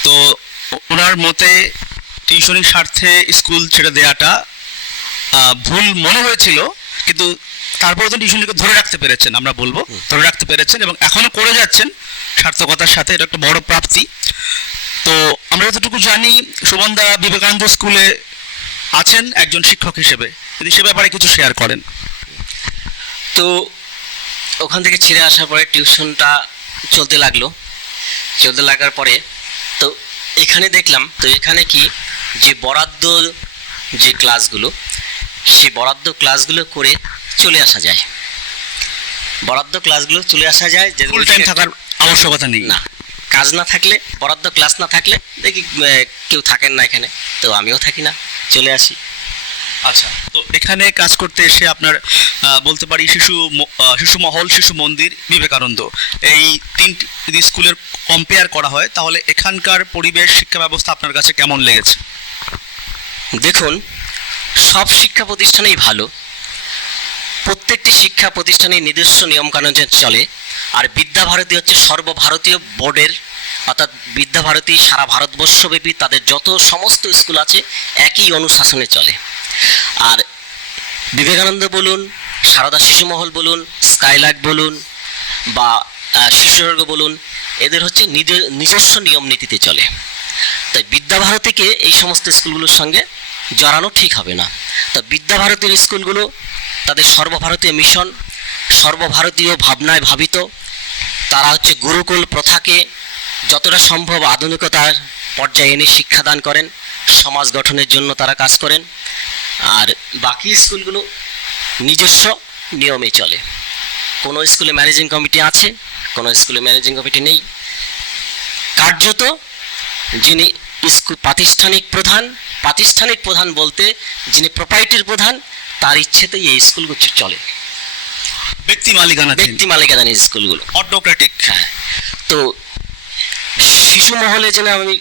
তো ওনার মতে টিউশনের স্বার্থে স্কুল ছেড়ে দেওয়াটা ভুল মনে হয়েছিল, কিন্তু তারপরে তো টিউশনকে ধরে রাখতে পেরেছেন, আমরা বলবো ধরে রাখতে পেরেছেন, এবং এখনো করে যাচ্ছেন সার্থকতার সাথে। এটা একটা বড় প্রাপ্তি। তো আমরা যতটুকু জানি, সুমনদা বিবেকানন্দ স্কুলে আছেন একজন শিক্ষক হিসেবে, যদি সে ব্যাপারে কিছু শেয়ার করেন। তো ওখান থেকে ছেড়ে আসার পরে টিউশনটা চলতে লাগার পরে তো এখানে দেখলাম, তো এখানে কি যে বরাদ্দ যে ক্লাসগুলো, সেই বরাদ্দ ক্লাসগুলো করে চলে আসা যায়, যে ফুল টাইম থাকার আবশ্যকতা নেই। না, কাজ না থাকলে, বরাদ্দ ক্লাস না থাকলে দেখি কেউ থাকেন না এখানে, তো আমিও থাকি না, চলে আসি। আচ্ছা, তো এখানে কাজ করতে এসে আপনার বলতে পারি শিশু মহল, শিশু মন্দির, বিবেকানন্দ, এই তিনটি যদি স্কুলের কম্পেয়ার করা হয়, তাহলে এখানকার পরিবেশ, শিক্ষা ব্যবস্থা আপনার কাছে কেমন লেগেছে? দেখুন, সব শিক্ষা প্রতিষ্ঠানেই ভালো, প্রত্যেকটি শিক্ষা প্রতিষ্ঠানে নিজস্ব নিয়মকানুন চলে। আর বিদ্যাভারতী হচ্ছে সর্বভারতীয় বোর্ডের, অর্থাৎ বিদ্যাভারতী সারা ভারতবর্ষব্যাপী তাদের যত সমস্ত স্কুল আছে একই অনুশাসনে চলে। আর বিবেকানন্দ বলুন, সারদা শিশুমহল বলুন, স্কাইলার্ক বলুন, বা শিশুস্বর্গ বলুন, এদের হচ্ছে নিজস্ব নিয়ম নীতিতে চলে। তো তাই বিদ্যাভারতীকে এই সমস্ত স্কুলগুলোর সঙ্গে জড়ানো ঠিক হবে না। তো বিদ্যাভারতীর স্কুলগুলো তাদের সর্বভারতীয় মিশন, সর্বভারতীয় ভাবনায় ভাবিত। তারা হচ্ছে গুরুকুল প্রথাকে যতটা সম্ভব আধুনিকতার পর্যায়ে এনে শিক্ষাদান করেন, সমাজ গঠনের জন্য তারা কাজ করেন। আর বাকি স্কুলগুলো নিজস্ব নিয়মে চলে। কোনো স্কুলে ম্যানেজিং কমিটি আছে, কোনো স্কুলে ম্যানেজিং কমিটি নেই। কার্যত যিনি স্কুল প্রাতিষ্ঠানিক প্রধান বলতে যিনি প্রোপাইটির প্রধান, তার ইচ্ছেতেই এই স্কুলগুলো চলে। ব্যক্তি মালিকানাধীন স্কুলগুলো অটোক্রেটিক। হ্যাঁ। তো শিশু মহলে যেন আমি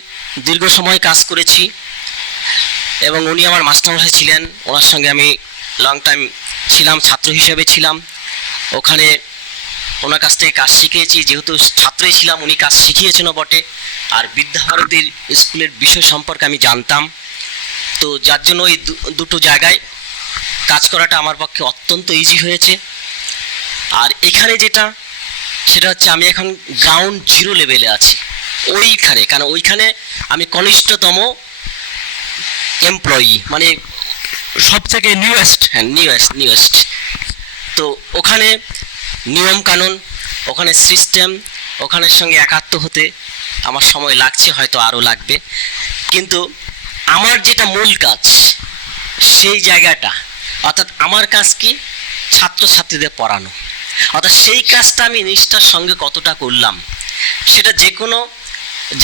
দীর্ঘ সময় কাজ করেছি এবং উনি আমার মাস্টারমশাই ছিলেন, ওনার সঙ্গে আমি লং টাইম ছিলাম, ছাত্র হিসেবে ছিলাম। ওখানে ওনার কাছ থেকে কাজ শিখিয়েছি, যেহেতু ছাত্রই ছিলাম উনি কাজ শিখিয়েছেনও বটে। আর বিদ্যাভারতীর স্কুলের বিষয় সম্পর্কে আমি জানতাম। তো যার জন্য এই দুটো জায়গায় কাজ করাটা আমার পক্ষে অত্যন্ত ইজি হয়েছে। আর এখানে সেটা হচ্ছে আমি এখন গ্রাউন্ড জিরো লেভেলে আছি ওইখানে, কারণ ওইখানে আমি কনিষ্ঠতম এমপ্লয়ি, মানে সব থেকে নিউয়েস্ট। হ্যাঁ, নিউয়েস্ট। তো ওখানে নিয়ম কানুন, ওখানে সিস্টেম, ওখানের সঙ্গে একাত্ম হতে আমার সময় লাগছে, হয়তো আরও লাগবে। কিন্তু আমার যেটা মূল কাজ সেই জায়গাটা, অর্থাৎ আমার কাজ কি ছাত্রছাত্রীদের পড়ানো, অর্থাৎ সেই কাজটা আমি নিষ্ঠার সঙ্গে কতটা করলাম, সেটা যে কোনো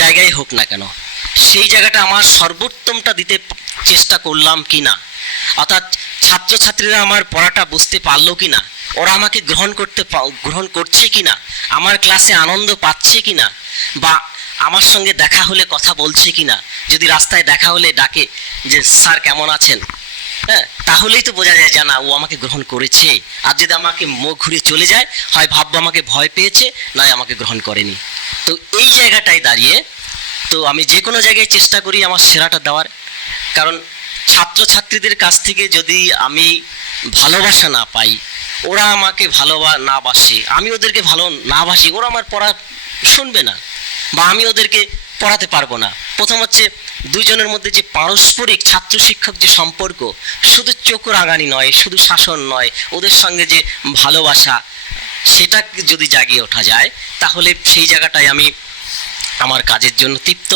জায়গায় হোক না কেন, সেই জায়গাটা আমার সর্বোত্তমটা দিতে চেষ্টা করলাম কি না, অর্থাৎ ছাত্রছাত্রীরা আমার পড়াটা বুঝতে পারলো কি না, ওরা আমাকে গ্রহণ করছে কি না, আমার ক্লাসে আনন্দ পাচ্ছে কি না, বা আমার সঙ্গে দেখা হলে কথা বলছে কি না। যদি রাস্তায় দেখা হলে ডাকে যে স্যার কেমন আছেন, হ্যাঁ, তাহলেই তো বোঝা যায় যে না, ও আমাকে গ্রহণ করেছে। আর যদি আমাকে মুখ ঘুরিয়ে চলে যায়, হয় ভাববো আমাকে ভয় পেয়েছে, নয় আমাকে গ্রহণ করেনি। তো এই জায়গাটায় দাঁড়িয়ে তো আমি যে কোনো জায়গায় চেষ্টা করি আমার সেরাটা দেওয়ার। কারণ ছাত্রছাত্রীদের কাছ থেকে যদি আমি ভালোবাসা না পাই, ওরা আমাকে না বাসে, আমি ওদেরকে ভালো না বাসি, ওরা আমার পড়া শুনবে না বা আমি ওদেরকে পড়াতে পারবো না। প্রথম হচ্ছে দুইজনের মধ্যে যে পারস্পরিক ছাত্র শিক্ষক যে সম্পর্ক, শুধু চোখ রাঙানি নয়, শুধু শাসন নয়, ওদের সঙ্গে যে ভালোবাসা, সেটা যদি জাগিয়ে ওঠা যায়, তাহলে সেই জায়গাটায় আমি আমার কাজের জন্য তৃপ্ত।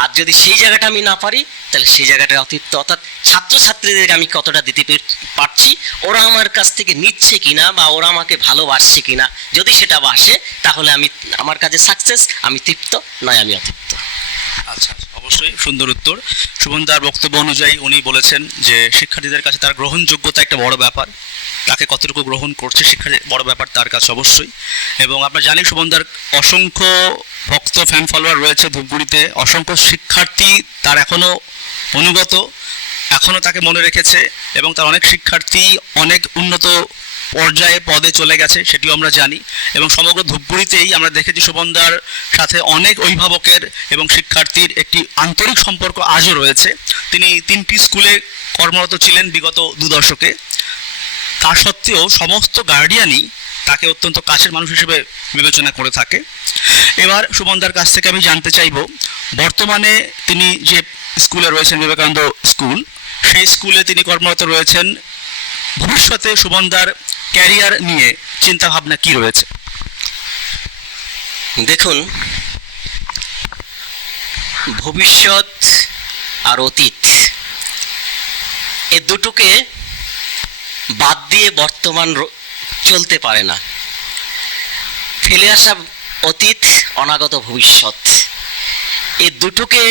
আর যদি সেই জায়গাটা আমি না পারি, তাহলে সেই জায়গাটায় অতৃপ্ত। অর্থাৎ ছাত্রছাত্রীদেরকে আমি কতটা দিতে পারছি, ওরা আমার কাছ থেকে নিচ্ছে কিনা, বা ওরা আমাকে ভালোবাসছে কিনা, যদি সেটা বাসে তাহলে আমার কাজে সাকসেস, আমি তৃপ্ত, নয় আমি অতৃপ্ত। আচ্ছা, অবশ্যই সুন্দর উত্তর। সুমনদার বক্তব্য অনুযায়ী উনি বলেছেন যে শিক্ষার্থীদের কাছে তার গ্রহণযোগ্যতা একটা বড় ব্যাপার, তাকে কতটুকু গ্রহণ করছে শিক্ষার্থী বড় ব্যাপার তার কাছে অবশ্যই। এবং আমরা জানি সুমনদার অসংখ্য ভক্ত ফ্যান ফলোয়ার রয়েছে ধূপগুড়িতে, অসংখ্য শিক্ষার্থী তার এখনও অনুগত, এখনও তাকে মনে রেখেছে, এবং তার অনেক শিক্ষার্থী অনেক উন্নত পর্যায়ে পদে চলে গেছে, সেটিও আমরা জানি। এবং সমগ্র ধূপগুড়িতেই আমরা দেখেছি সুমনদার সাথে অনেক অভিভাবকের এবং শিক্ষার্থীর একটি আন্তরিক সম্পর্ক আজও রয়েছে। তিনি 3টি স্কুলে কর্মরত ছিলেন বিগত 2 দশকে। তা সত্ত্বেও সমস্ত গার্ডিয়ানই তাকে অত্যন্ত কাছের মানুষ হিসেবে বিবেচনা করে থাকে। এবার সুমনদার কাছ থেকে আমি জানতে চাইব, বর্তমানে তিনি যে স্কুলে রয়েছেন, বিবেকানন্দ স্কুল, সেই স্কুলে তিনি কর্মরত রয়েছেন। ভবিষ্যতে সুমনদার ক্যারিয়ার নিয়ে চিন্তা ভাবনা কি রয়েছে? দেখুন, ভবিষ্যৎ আর অতীত এ দুটোকে বাদ দিয়ে বর্তমান চলতে পারে না। ফেলে আসা অতীত, অনাগত ভবিষ্যৎ, এই দুটোকে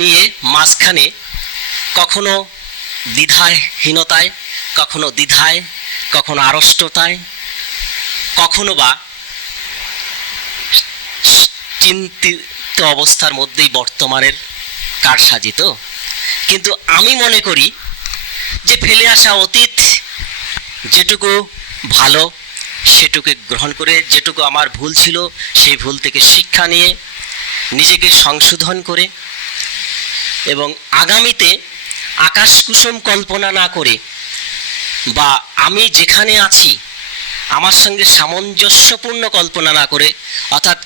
নিয়ে মাঝখানে কখনো দ্বিধাহীনতায়, কখনো দ্বিধায়, কখনো আড়ষ্টতায়, কখনো বা চিন্তিত অবস্থার মধ্যেই বর্তমানের কারসাজিত। কিন্তু আমি মনে করি যে ফেলে আসা অতীত যেটুকু ভালো সেটুকু গ্রহণ করে, যেটুকু আমার ভুল ছিল সেই ভুল থেকে শিক্ষা নিয়ে নিজেকে সংশোধন করে, এবং আগামীতে আকাশ কুসুম কল্পনা না করে, বা আমি যেখানে আছি আমার সঙ্গে সামঞ্জস্যপূর্ণ কল্পনা না করে, অর্থাৎ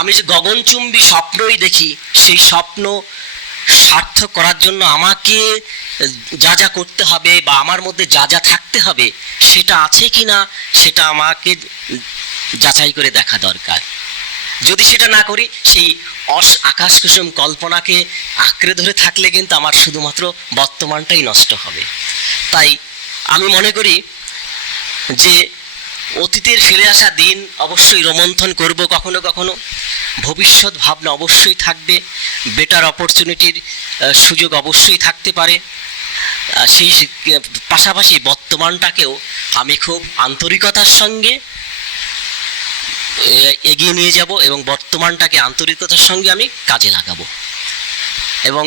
আমি যে গগনচুম্বী স্বপ্নই দেখি, সেই স্বপ্ন সার্থক করার জন্য আমাকে যা যা করতে হবে বা আমার মধ্যে যা যা থাকতে হবে সেটা আছে কি না সেটা আমাকে যাচাই করে দেখা দরকার। যদি সেটা না করি সেই আকাশ কুসুম কল্পনাকে আঁকড়ে ধরে থাকলে কিন্তু আমার শুধুমাত্র বর্তমানটাই নষ্ট হবে। তাই আমি মনে করি যে অতীতের ফেলে আসা দিন অবশ্যই রোমন্থন করব কখনো কখনো, ভবিষ্যৎ ভাবনা অবশ্যই থাকবে, বেটার অপরচুনিটির সুযোগ অবশ্যই থাকতে পারে। সেই পাশাপাশি বর্তমানটাকেও আমি খুব আন্তরিকতার সঙ্গে এগিয়ে নিয়ে যাব এবং বর্তমানটাকে আন্তরিকতার সঙ্গে আমি কাজে লাগাবো। এবং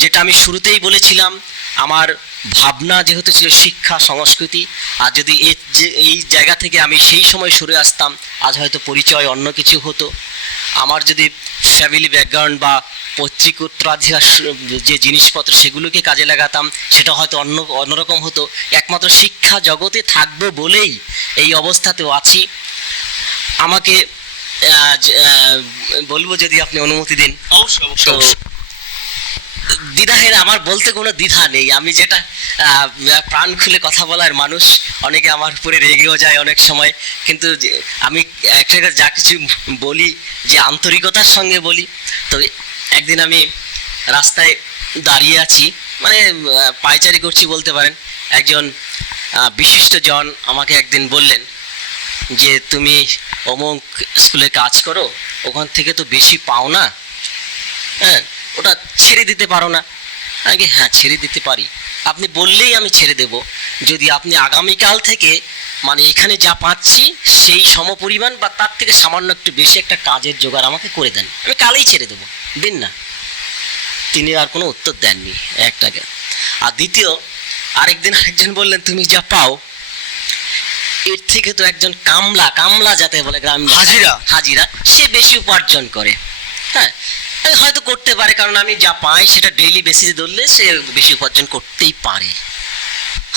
যেটা আমি শুরুতেই বলেছিলাম, আমার ভাবনা যেহেতু ছিল শিক্ষা সংস্কৃতি, আর যদি এই জায়গা থেকে আমি সেই সময় সরে আসতাম আজ হয়তো পরিচয় অন্য কিছু হতো। আমার যদি ফ্যামিলি ব্যাকগ্রাউন্ড বা পৈতৃক উত্তরাধিকার যে জিনিসপত্র সেগুলোকে কাজে লাগাতাম সেটা হয়তো অন্যরকম হতো। একমাত্র শিক্ষা জগতে থাকবো বলেই এই অবস্থাতেও আছি। আমাকে বলবো যদি আপনি অনুমতি দিন। অবশ্যই। দ্বিধাহের আমার বলতে কোনো দ্বিধা নেই। আমি যেটা প্রাণ খুলে কথা বলার মানুষ, অনেকে আমার উপরে রেগেও যায় অনেক সময়, কিন্তু আমি একটা যা কিছু বলি যে আন্তরিকতার সঙ্গে বলি। তো একদিন আমি রাস্তায় দাঁড়িয়ে আছি, মানে পায়চারি করছি বলতে পারেন। একজন বিশিষ্ট জন আমাকে একদিন বললেন যে তুমি অমুক স্কুলে কাজ করো, ওখান থেকে তো বেশি পাও না, হ্যাঁ ওটা ছেড়ে দিতে পারো না? আগে হ্যাঁ ছেড়ে দিতে পারি, আপনি বললেই আমি ছেড়ে দেব যদি আপনি আগামীকাল থেকে মানে এখানে যা পাচ্ছি সেই সমপরিমাণ বা তার থেকে সামান্য একটু বেশি একটা কাজের জোগাড় আমাকে করে দেন, আমি কালই ছেড়ে দেবো, দিন না। তিনি আর কোনো উত্তর দেননি একটাকে। আর দ্বিতীয় আরেকদিন আরেকজন বললেন তুমি যা পাও এর থেকে তো একজন কামলা যাতে বলে গ্রামীণ হাজিরা সে বেশি উপার্জন করে। হ্যাঁ হয়তো করতে পারে, কারণ আমি যা পাই সেটা ডেইলি বেসিসে ধরলে সে বেশি উপার্জন করতেই পারে,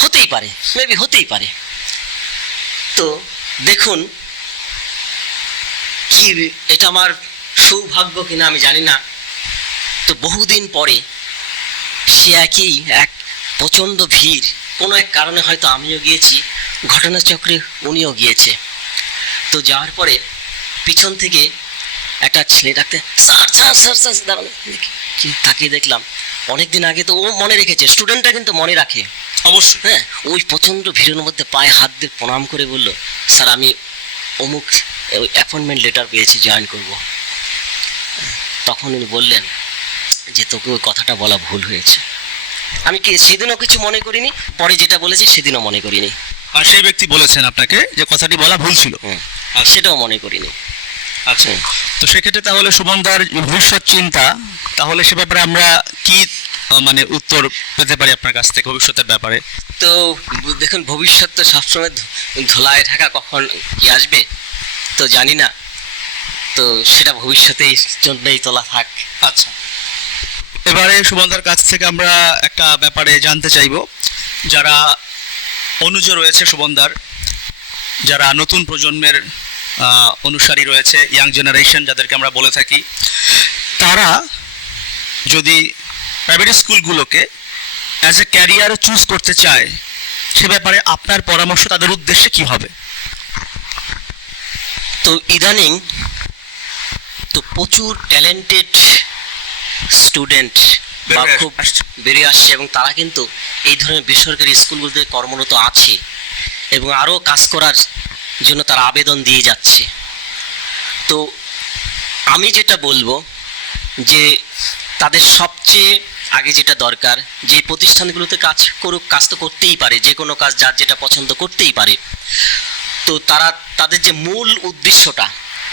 হতেই পারে, মেবি হতেই পারে। তো দেখুন কি এটা আমার সৌভাগ্য কিনা আমি জানি না। তো বহুদিন পরে সে এক প্রচণ্ড ভিড়, কোনো এক কারণে হয়তো আমিও গিয়েছি, ঘটনাচক্রে উনিও গিয়েছে। তো যাওয়ার পরে পিছন থেকে একটা ছেলে ডাকতে স্যার স্যার স্যার স্যার দাঁড়ানো, তাকিয়ে দেখলাম অনেকদিন আগে তো ও মনে রেখেছে, স্টুডেন্টরা কিন্তু মনে রাখে অবশ্যই। হ্যাঁ ওই প্রচণ্ড ভিড়ের মধ্যে পায়ে হাত দিয়ে প্রণাম করে বলল স্যার আমি অমুক অ্যাপয়েন্টমেন্ট লেটার পেয়েছি, জয়েন করব। তখন উনি বললেন যে তোকে ওই কথাটা বলা ভুল হয়েছে। আমি কি সেদিনও কিছু মনে করিনি, পরে যেটা বলেছে সেদিনও মনে করিনি। আর সেই ব্যক্তি বলেছেন আপনাকে যে কথাটি বলা ভুল ছিল, আর সেটাও মনে করিনি। আচ্ছা, তো সেক্ষেত্রে তাহলে সুমনদার ভবিষ্যৎ চিন্তা, তাহলে সে ব্যাপারে আমরা কি মানে উত্তর পেতে পারি আপনার কাছ থেকে ভবিষ্যতের ব্যাপারে? তো দেখুন ভবিষ্যৎ তো সবসময় ধোলায় থাকা, কখন কি আসবে তো জানি না, তো সেটা ভবিষ্যতেই জন্যই তোলা থাক। আচ্ছা, এবারে সুমনদার কাছ থেকে আমরা একটা ব্যাপারে জানতে চাইব। যারা অনুজ রয়েছে সুমনদার, যারা নতুন প্রজন্মের অনুসারী রয়েছে, ইয়াং জেনারেশন যাদেরকে আমরা বলে থাকি, তারা যদি প্রাইভেট স্কুলগুলোকে অ্যাজ এ ক্যারিয়ার চুজ করতে চায়, সে ব্যাপারে আপনার পরামর্শ তাদের উদ্দেশ্যে কি হবে? তো ইদানিং তো প্রচুর ট্যালেন্টেড স্টুডেন্ট বা খুব বেরিয়ে আসছে, এবং তারা কিন্তু এই ধরনের বেসরকারি স্কুলগুলোতে কর্মরত আছে এবং আরও কাজ করার জন্য তারা আবেদন দিয়ে যাচ্ছে। তো আমি যেটা বলবো যে তাদের সবচেয়ে আগে যেটা দরকার, যে প্রতিষ্ঠানগুলোতে কাজ করুক, কাজ তো করতেই পারে, যে কোনো কাজ যার যেটা পছন্দ করতেই পারে। তো তারা তাদের যে মূল উদ্দেশ্যটা,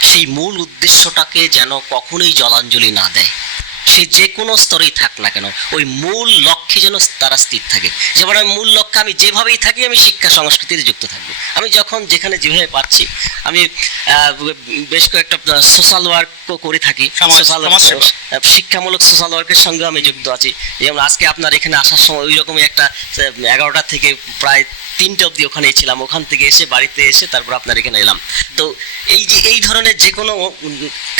সেই মূল উদ্দেশ্যটাকে যেন কখনোই জলাঞ্জলি না দেয়। সে যে কোনো স্তরেই থাক না কেন, ওই মূল লক্ষ্যে যেন তারা স্থির থাকে। যেমন আমি মূল লক্ষ্যে আমি যেভাবেই থাকি আমি শিক্ষা সংস্কৃতিতে যুক্ত থাকবো। আমি যখন যেখানে যেভাবে পাচ্ছি, আমি বেশ কয়েকটা সোশ্যাল ওয়ার্কও করে থাকি, শিক্ষামূলক সোশ্যাল ওয়ার্কের সঙ্গে আমি যুক্ত আছি। যেমন আজকে আপনার এখানে আসার সময় ওই রকমই একটা 11টা থেকে প্রায় 3টে অবধি ওখানেই ছিলাম, ওখান থেকে এসে বাড়িতে এসে তারপর আপনার এখানে এলাম। তো এই যে এই ধরনের যে কোনো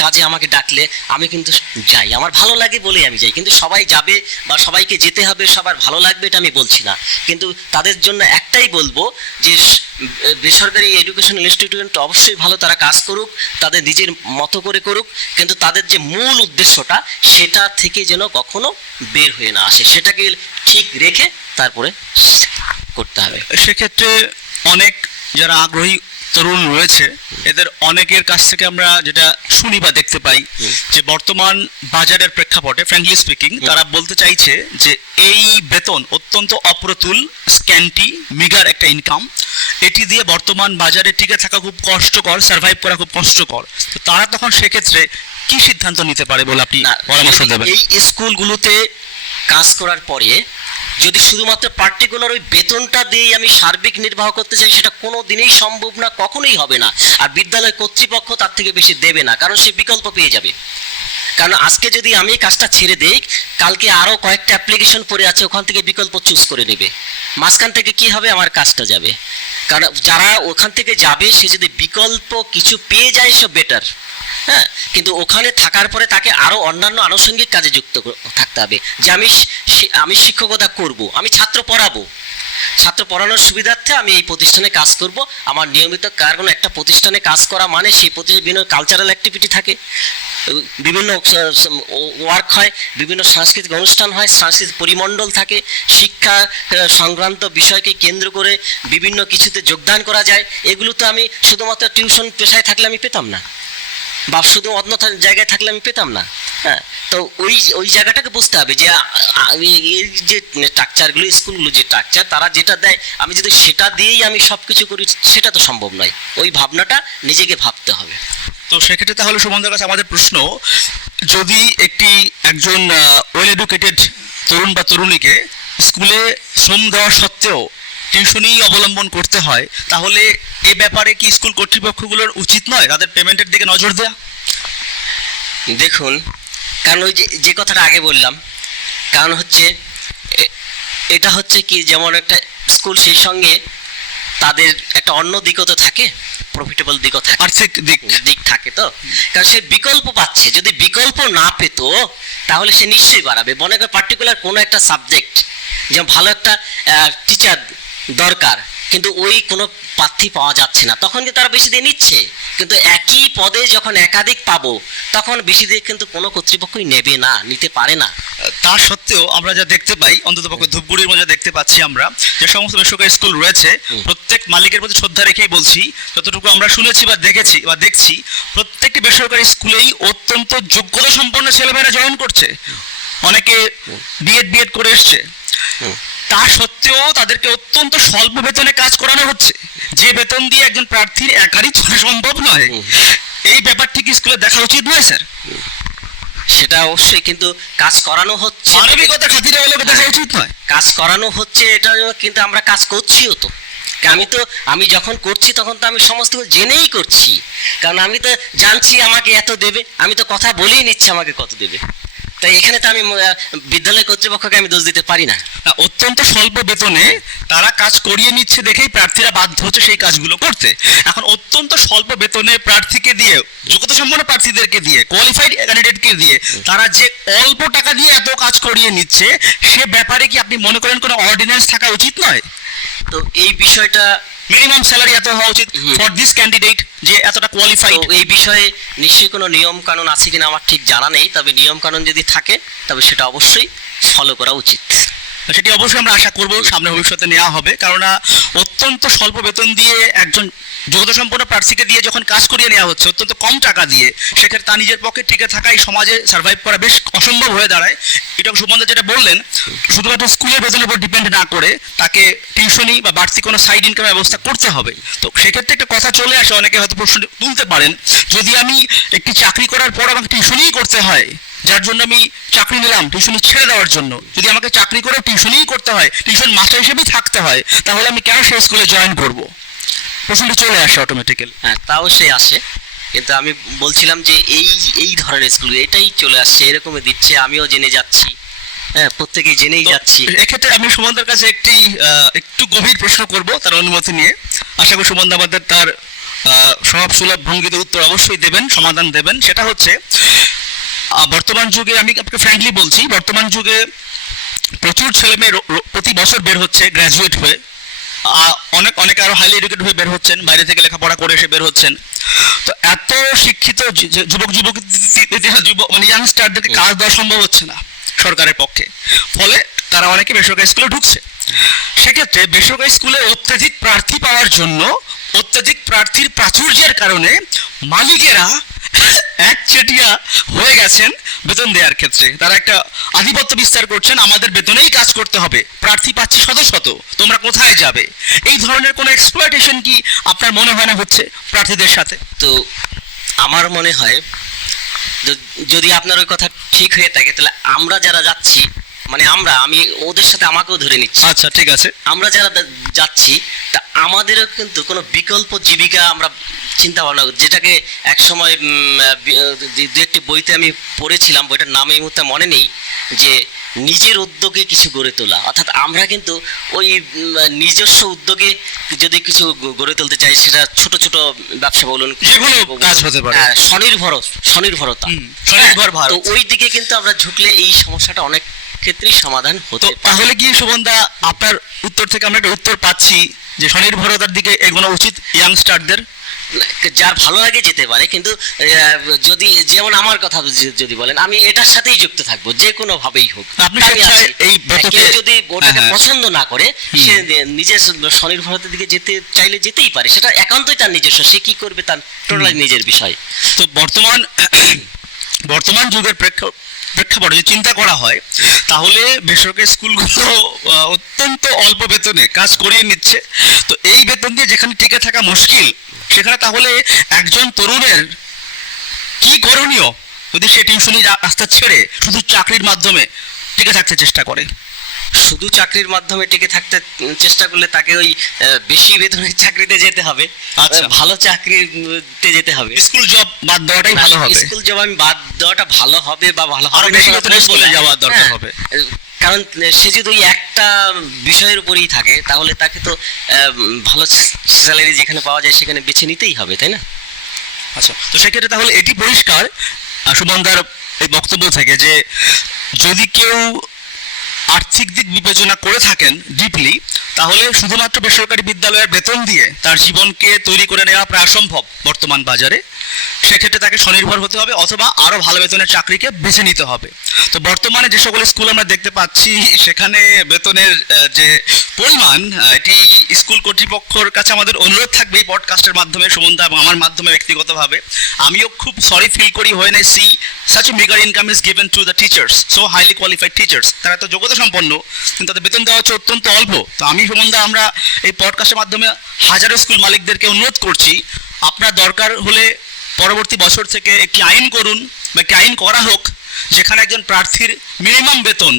কাজে আমাকে ডাকলে আমি কিন্তু যাই, আমার ভালো লাগে বলেই আমি যাই। কিন্তু সবাই যাবে বা সবাইকে যেতে হবে, সবার ভালো লাগবে এটা আমি বলছি না, কিন্তু তাদের জন্য একটাই বলবো যে বেসরকারি এডুকেশনাল ইনস্টিটিউট অবশ্যই ভালো, তারা কাজ করুক, তাদের নিজের মতো করে করুক, কিন্তু তাদের যে মূল উদ্দেশ্যটা সেটা থেকে যেন কখনো বের হয়ে না আসে, সেটাকে ঠিক রেখে তারপরে করতে হবে। সেক্ষেত্রে অনেক যারা আগ্রহী তরুণ রয়েছে, এদের অনেকের কাছ থেকে আমরা যেটা শুনি বা দেখতে পাই যে বর্তমান বাজারের প্রেক্ষাপটে ফ্র্যাঙ্কলি স্পিকিং তারা বলতে চাইছে যে এই বেতন অত্যন্ত অপ্রতুল, স্ক্যান্টি, মিগার একটা ইনকাম, এটি দিয়ে বর্তমান বাজারে টিকে থাকা খুব কষ্টকর, সার্ভাইভ করা খুব কষ্টকর। তো তারা তখন সেক্ষেত্রে কি সিদ্ধান্ত নিতে পারে বলে আপনি পরামর্শ দেবেন? এই স্কুলগুলোতে কাজ করার পরে যদি শুধুমাত্র পার্টিকুলার ওই বেতনটা দিয়েই আমি সার্বিক নির্বাহ করতে চাই, সেটা কোনো দিনেই সম্ভব না, কখনোই হবে না। আর বিদ্যালয় কর্তৃপক্ষ তার থেকে বেশি দেবে না, কারণ সে বিকল্প পেয়ে যাবে। কারণ আজকে যদি আমি কাজটা ছেড়ে দেই, কালকে আরও কয়েকটা অ্যাপ্লিকেশন পড়ে আছে, ওখান থেকে বিকল্প চুজ করে নেবে, মাঝখান থেকে কি হবে, আমার কাজটা যাবে। কারণ যারা ওখান থেকে যাবে সে যদি বিকল্প কিছু পেয়ে যায় সব বেটার, হ্যাঁ, কিন্তু ওখানে থাকার পরে তাকে আরও অন্যান্য আনুষঙ্গিক কাজে যুক্ত থাকতে হবে। যে আমি শিক্ষকতা করব, আমি ছাত্র পড়াবো, ছাত্র পড়ানোর সুবিধার্থে আমি এই প্রতিষ্ঠানে কাজ করব। আমার নিয়মিত কারণ একটা প্রতিষ্ঠানে কাজ করা মানে সেই প্রতিষ্ঠানে বিভিন্ন কালচারাল অ্যাক্টিভিটি থাকে, বিভিন্ন ওয়ার্ক হয়, বিভিন্ন সাংস্কৃতিক অনুষ্ঠান হয়, সাংস্কৃতিক পরিমণ্ডল থাকে, শিক্ষা সংক্রান্ত বিষয়কে কেন্দ্র করে বিভিন্ন কিছুতে যোগদান করা যায়। এগুলো তো আমি শুধুমাত্র টিউশন পেশায় থাকলে আমি পেতাম না, বা শুধু অন্য জায়গায় থাকলে আমি পেতাম না। হ্যাঁ, তো ওই জায়গাটাকে বুঝতে হবে যে এই যে স্ট্রাকচারগুলো, স্কুলগুলো যে স্ট্রাকচার, তারা যেটা দেয় আমি যদি সেটা দিয়েই আমি সব কিছু করি, সেটা তো সম্ভব নয়। ওই ভাবনাটা নিজেকে ভাবতে হবে। তো সেক্ষেত্রে তাহলে সুমনদার কাছে আমাদের প্রশ্ন, যদি একজন ওয়েল এডুকেটেড তরুণ বা তরুণীকে স্কুলে শ্রম দেওয়া সত্ত্বেও টিউশনই অবলম্বন করতে হয়, তাহলে এ ব্যাপারে কি স্কুল কর্তৃপক্ষগুলোর উচিত নয় তাদের পেমেন্টের দিকে নজর দেওয়া? দেখুন, কারণ ওই যে কথাটা আগে বললাম, কারণ হচ্ছে এটা হচ্ছে কি, যেমন একটা স্কুল সেই সঙ্গে তাদের একটা অন্য দিকও তো থাকে, প্রফিটেবল দিকও থাকে, আর্থিক দিক থাকে। তো কারণ সে বিকল্প পাচ্ছে, যদি বিকল্প না পেত তাহলে সে নিশ্চয়ই বাড়াবে। মনে করে পার্টিকুলার কোনো একটা সাবজেক্ট, যেমন ভালো একটা টিচার দরকার, কিন্তু ওই কোনো প্রার্থী পাওয়া যাচ্ছে না, তখন কি তারা বেশি দিয়ে নিচ্ছে। কিন্তু একই পদে যখন একাধিক পাবো, তখন বেশি দিয়ে কিন্তু কোনো কর্তৃপক্ষই নেবে না, নিতে পারে না। তা সত্ত্বেও আমরা যা দেখতে পাই, অন্ততপক্ষে ধূপগুড়ির মধ্যে দেখতে পাচ্ছি আমরা, যে সমস্ত বেসরকারি স্কুল রয়েছে, প্রত্যেক মালিকের প্রতি শ্রদ্ধা রেখেই বলছি, যতটুকু আমরা শুনেছি বা দেখছি, প্রত্যেকটি বেসরকারি স্কুলেই অত্যন্ত যোগ্যতা সম্পন্ন ছেলেমেয়েরা জয়েন করছে, অনেকে বিএড করে এসছে। তা সত্ত্বেও তাদেরকে অত্যন্ত স্বল্প বেতনে কাজ করানো হচ্ছে, যে বেতন দিয়ে একজন প্রার্থীর একারই চলা সম্ভব নয়। এই ব্যাপারটি কি স্কুলে দেখা উচিত নয় স্যার? সেটা অবশ্যই, কিন্তু কাজ করানো হচ্ছে, মানবিকতার খাতিরে হলে দেখা উচিত নয়। কাজ করানো হচ্ছে এটা, কিন্তু আমরা কাজ করছিও তো। আমি যখন করছি তখন তো আমি সমস্ত কিছু জেনেই করছি, কারণ আমি তো জানছি আমাকে এত দেবে, আমি তো কথা বলেই নিচ্ছি আমাকে কত দেবে। তাই এখানে তো আমি বিদ্যালয় কর্তৃপক্ষকে আমি দোষ দিতে পারি না। অত্যন্ত স্বল্প বেতনে তারা কাজ করিয়ে নিচ্ছে দেখেই প্রার্থীরা বাধ্য হচ্ছে সেই কাজগুলো করতে। এখন অত্যন্ত স্বল্প বেতনে প্রার্থীকে দিয়ে, যোগ্যতা সম্পন্ন প্রার্থীদেরকে দিয়ে, কোয়ালিফাইড ক্যান্ডিডেটকে দিয়ে তারা যে অল্প টাকা দিয়ে এত কাজ করিয়ে নিচ্ছে, সে ব্যাপারে কি আপনি মনে করেন কোনো অর্ডিন্যান্স থাকা উচিত নয়? তো এই বিষয়টা, মিনিমাম স্যালারি এত হওয়া উচিত ফর দিস ক্যান্ডিডেট, যে এতটা কোয়ালিফাইড। এই বিষয়ে নিশ্চয়ই কোনো নিয়ম কানুন আছে কিনা আমার ঠিক জানা নেই, তবে নিয়ম কানুন যদি থাকে তবে সেটা অবশ্যই ফলো করা উচিত। সেটি অবশ্যই আমরা আশা করব সামনে ভবিষ্যতে নেওয়া হবে, কেননা অত্যন্ত স্বল্প বেতন দিয়ে একজন যোগ্যতা সম্পন্ন প্রার্থীকে দিয়ে যখন কাজ করিয়ে নেওয়া হচ্ছে অত্যন্ত কম টাকা দিয়ে, সেক্ষেত্রে তার নিজের পক্ষে টিকে থাকা, এই সমাজে সার্ভাইভ করা বেশ অসম্ভব হয়ে দাঁড়ায়। এটা সুমন যেটা বললেন, শুধুমাত্র স্কুলের বেতনের উপর ডিপেন্ড না করে তাকে টিউশনি বা বাড়তি কোনো সাইড ইনকামের ব্যবস্থা করতে হবে। তো সেক্ষেত্রে একটা কথা চলে আসে, অনেকে হয়তো প্রশ্ন তুলতে পারেন, যদি আমি একটি চাকরি করার পর আমাকে টিউশনিই করতে হয়, যার জন্য আমি চাকরি নিলাম টিউশনি ছেড়ে দেওয়ার জন্য, যদি আমাকে চাকরি করে টিউশনিই করতে হয়, টিউশন মাস্টার হিসেবেই থাকতে হয়, তাহলে আমি কেন সেই স্কুলে জয়েন করব? প্রশ্নটি চলে আসে অটোমেটিক্যালি। হ্যাঁ, তা অবশ্যই আসে, কিন্তু আমি বলছিলাম যে এই ধরনের স্কুল এটাই চলে আসছে, এরকমই দিচ্ছে, আমিও জেনে যাচ্ছি। হ্যাঁ, প্রত্যেকেই জেনেই তো যাচ্ছি। এক্ষেত্রে আমি সুমনদার কাছে একটু গভীর প্রশ্ন করব তার অনুমতি নিয়ে। আশা করি সুমনদা আমাদের তার স্বভাব সুলভ ভঙ্গিতে উত্তর অবশ্যই দেবেন, সমাধান দেবেন। সেটা হচ্ছে বর্তমান যুগে, আমি আপনাকে ফ্র্যাঙ্কলি বলছি, বর্তমান যুগে প্রচুর ছেলে মেয়ে প্রতি বছর বের হচ্ছে গ্র্যাজুয়েট হয়ে, অনেকে আরো হাইলি এডুকেটেড হয়ে বের হচ্ছেন, বাইরে থেকে লেখাপড়া করে এসে বের হচ্ছেন। তো এত শিক্ষিত যুবক মানে ইয়াংস্টারদেরকে কাজ দেওয়া সম্ভব হচ্ছে না সরকারের পক্ষে, ফলে তারা অনেকে বেসরকারি স্কুলে ঢুকছে। সেক্ষেত্রে বেসরকারি স্কুলে অত্যাধিক প্রার্থী পাওয়ার জন্য, অত্যাধিক প্রার্থীর প্রাচুর্যের কারণে মালিকেরা একচেটিয়া হয়ে গেছেন বেতন দেওয়ার ক্ষেত্রে। তারা একটা আধিপত্য বিস্তার করছেন, আমাদের বেতনেই কাজ করতে হবে, প্রার্থী পাচ্ছি শত শত, তোমরা কোথায় যাবে। এই ধরনের কোনো এক্সপ্লয়টেশন কি আপনার মনে হয় না হচ্ছে প্রার্থীদের সাথে? তো আমার মনে হয় যদি আপনার ওই কথা ঠিক হয়ে থাকে, তাহলে আমরা যারা যাচ্ছি, মানে আমি ওদের সাথে আমাকেও ধরে নিচ্ছি। আচ্ছা, ঠিক আছে। আমরা যারা যাচ্ছি, তা আমাদেরও কিন্তু কোনো বিকল্প জীবিকা আমরা চিন্তা ভাবনা, যেটাকে এক সময় দু একটি বইতে আমি পড়েছিলাম, বইটার নাম এই মুহূর্তে মনে নেই, যে নিজের উদ্যোগে কিছু গড়ে তোলা। অর্থাৎ আমরা কিন্তু ওই নিজস্ব উদ্যোগে যদি কিছু গড়ে তুলতে চাই, সেটা ছোট ছোট ব্যবসা বলুন, যেকোনো কাজ হতে পারে। হ্যাঁ, স্বনির্ভরতা, স্বনির্ভর ভারত। তো ওই দিকে কিন্তু আমরা ঝুঁকলে এই সমস্যাটা অনেক ক্ষেত্রেই সমাধান হতে তো পারে। তাহলে কি সুমনদা, আপনার উত্তর থেকে আমরা একটা উত্তর পাচ্ছি যে স্বনির্ভরতার দিকে এগোনো উচিত ইয়াংস্টারদের? যার ভালো লাগে যেতে পারে, কিন্তু যদি যেমন আমার কথা যদি বলেন, আমি এটার সাথেই যুক্ত থাকবো, যে কোনো ভাবেই হোক। আপনি আমি স্বেচ্ছায় আছি। এই হ্যাঁ, ব্রতকে- কেউ যদি ওটাকে হ্যাঁ, হ্যাঁ। পছন্দ না করে, সে নিজের স্বনির্ভরতার দিকে যেতে চাইলে যেতেই পারে, সেটা একান্তই তার নিজস্ব, সে কি করবে তার টোটালি নিজের বিষয়। তো বর্তমান যুগের প্রেক্ষাপটে যদি চিন্তা করা হয়, তাহলে বেসরকারি স্কুলগুলো অত্যন্ত অল্প বেতনে কাজ করিয়ে নিচ্ছে। তো এই বেতন দিয়ে যেখানে টিকে থাকা মুশকিল, সেখানে তাহলে একজন তরুণের কি করণীয় যদি সে টিউশনি রাস্তা ছেড়ে শুধু চাকরির মাধ্যমে টিকে থাকতে চেষ্টা করে? শুধু চাকরির মাধ্যমে টিকে থাকতে চেষ্টা করলে তাকে ওই বেশি বেতনের চাকরিতে যেতে হবে, আচ্ছা। ভালো চাকরিতে যেতে হবে। স্কুল জব বাদ দেওয়াটাই ভালো হবে। স্কুল জব আমি বাদ দেওয়াটা ভালো হবে বা ভালো আরো হবে না বেশি সেটা বেতনে বলবো স্কুলে না। যাওয়ার দরকার হ্যাঁ, হবে। কারণ সে যদি ওই একটা বিষয়ের উপরেই থাকে, তাহলে তাকে তো ভালো স্যালারি যেখানে পাওয়া যায় সেখানে বেছে নিতেই হবে, তাই না? আচ্ছা, তো সেক্ষেত্রে তাহলে এটি পরিষ্কার সুমনদার এই বক্তব্য থেকে যে যদি কেউ আর্থিক দিক বিবেচনা করে থাকেন ডিপলি, তাহলে শুধুমাত্র বেসরকারি বিদ্যালয়ের বেতন দিয়ে তার জীবনকে তৈরি করে নেওয়া প্রায় অসম্ভব বর্তমান বাজারে। সেক্ষেত্রে তাকে স্বনির্ভর হতে হবে, অথবা আরও ভালো বেতনের চাকরিকে বেছে নিতে হবে। তো বর্তমানে যে সকল স্কুল আমরা দেখতে পাচ্ছি, সেখানে বেতনের যে পরিমাণ, এটি স্কুল কর্তৃপক্ষের কাছে আমাদের অনুরোধ থাকবে এই পডকাস্টের মাধ্যমে, সুমনদা এবং আমার মাধ্যমে ব্যক্তিগতভাবে। আমিও খুব সরি ফিল করি when I see such a meager income is given to the teachers, so highly qualified teachers. তারা তো যোগ্যতা সম্পন্ন, কিন্তু তাদের বেতন দেওয়া হচ্ছে অত্যন্ত অল্প। তো আমি সুমনদা, আমরা এই পডকাস্টের মাধ্যমে হাজারো স্কুল মালিকদেরকে অনুরোধ করছি, আপনার দরকার হলে পরবর্তী বছর থেকে একটি আইন করুন, বা একটি আইন করা হোক, যেখানে একজন প্রার্থীর মিনিমাম বেতন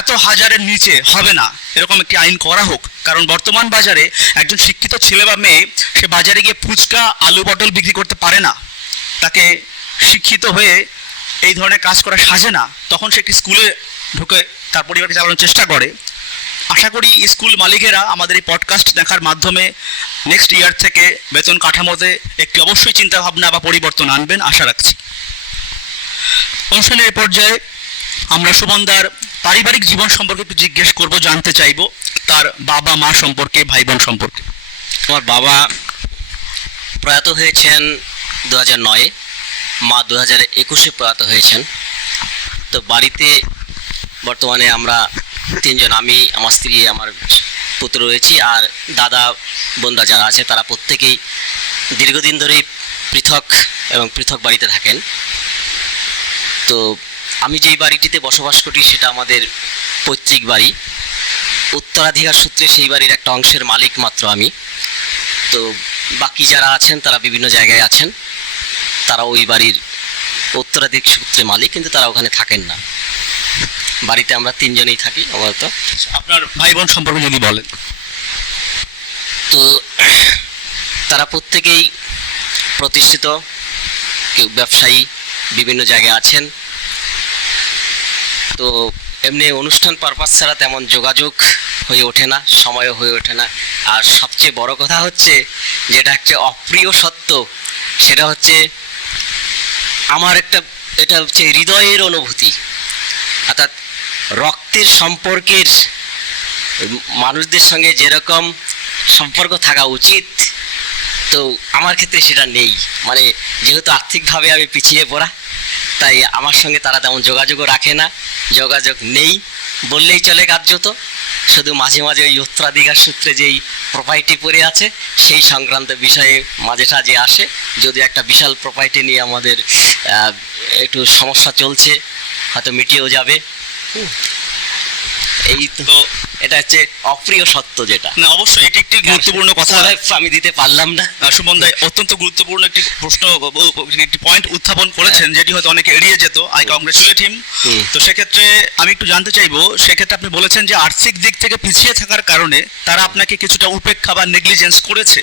এত হাজারের নিচে হবে না, এরকম একটি আইন করা হোক। কারণ বর্তমান বাজারে একজন শিক্ষিত ছেলে বা মেয়ে, সে বাজারে গিয়ে ফুচকা আলু পটল বিক্রি করতে পারে না, তাকে শিক্ষিত হয়ে এই ধরনের কাজ করা সাজে না, তখন সে একটি স্কুলে ঢুকে তার পরিবারকে চালানোর চেষ্টা করে। আশা করি স্কুল মালিকেরা আমাদের এই পডকাস্ট দেখার মাধ্যমে নেক্সট ইয়ার থেকে বেতন কাঠামোতে একটি অবশ্যই চিন্তাভাবনা বা পরিবর্তন আনবেন, আশা রাখছি। অনুষ্ঠানের পর্যায়ে আমরা সুমনদার পারিবারিক জীবন সম্পর্কে একটু জিজ্ঞেস করব, জানতে চাইব তার বাবা মা সম্পর্কে, ভাই বোন সম্পর্কে। আমার বাবা প্রয়াত হয়েছেন 2009-এ, মা 2021-এ প্রয়াত হয়েছেন। তো বাড়িতে বর্তমানে আমরা তিনজন, আমি, আমার স্ত্রী, আমার পুত্র রয়েছি। আর দাদা বোনরা যারা আছে তারা প্রত্যেকেই দীর্ঘদিন ধরেই পৃথক বাড়িতে থাকেন। তো আমি যেই বাড়িটিতে বসবাস করি সেটা আমাদের পৈতৃক বাড়ি, উত্তরাধিকার সূত্রে সেই বাড়ির একটা অংশের মালিক মাত্র আমি। তো বাকি যারা আছেন তারা বিভিন্ন জায়গায় আছেন, তারা ওই বাড়ির উত্তরাধিকার সূত্রে মালিক, কিন্তু তারা ওখানে থাকেন না। বাড়িতে আমরা তিনজনেই থাকি আপাতত। আপনার ভাই বোন সম্পর্কে যদি বলেন। তো তারা প্রত্যেকেই প্রতিষ্ঠিত, কেউ ব্যবসায়ী, বিভিন্ন জায়গায় আছেন। তো এমনি অনুষ্ঠান পারপাস ছাড়া তেমন যোগাযোগ হয়ে ওঠে না, সময়ও হয়ে ওঠে না। আর সবচেয়ে বড় কথা হচ্ছে, যেটা একটা অপ্রিয় সত্য, সেটা হচ্ছে আমার এটা হচ্ছে হৃদয়ের অনুভূতি, অর্থাৎ রক্তের সম্পর্কের মানুষদের সঙ্গে যেরকম সম্পর্ক থাকা উচিত, তো আমার ক্ষেত্রে সেটা নেই। মানে যেহেতু আর্থিকভাবে আমি পিছিয়ে পড়া, তাই আমার সঙ্গে তারা তেমন যোগাযোগও রাখে না, যোগাযোগ নেই বললেই চলে কার্যত। শুধু মাঝে মাঝে ওই উত্তরাধিকার সূত্রে যেই প্রপার্টি পড়ে আছে সেই সংক্রান্ত বিষয়ে মাঝে সাঝে আসে, যদি একটা বিশাল প্রপার্টি নিয়ে আমাদের একটু সমস্যা চলছে, হয়তো মিটিয়েও যাবে। এই তো এটা হচ্ছে অপ্রিয় সত্য যেটা। না, অবশ্যই এটি একটি গুরুত্বপূর্ণ কথা আমি দিতে পারলাম না। সুমন দা অত্যন্ত গুরুত্বপূর্ণ একটি প্রশ্ন, একটি পয়েন্ট উত্থাপন করেছেন, যেটি হয়তো অনেকে এড়িয়ে যেত। আই কংগ্রেচুলেট হিম। তো সেক্ষেত্রে আমি একটু জানতে চাইবো, সেক্ষেত্রে আপনি বলেছেন যে আর্থিক দিক থেকে পিছিয়ে থাকার কারণে তারা আপনাকে কিছুটা উপেক্ষা বা নেগলিজেন্স করেছে,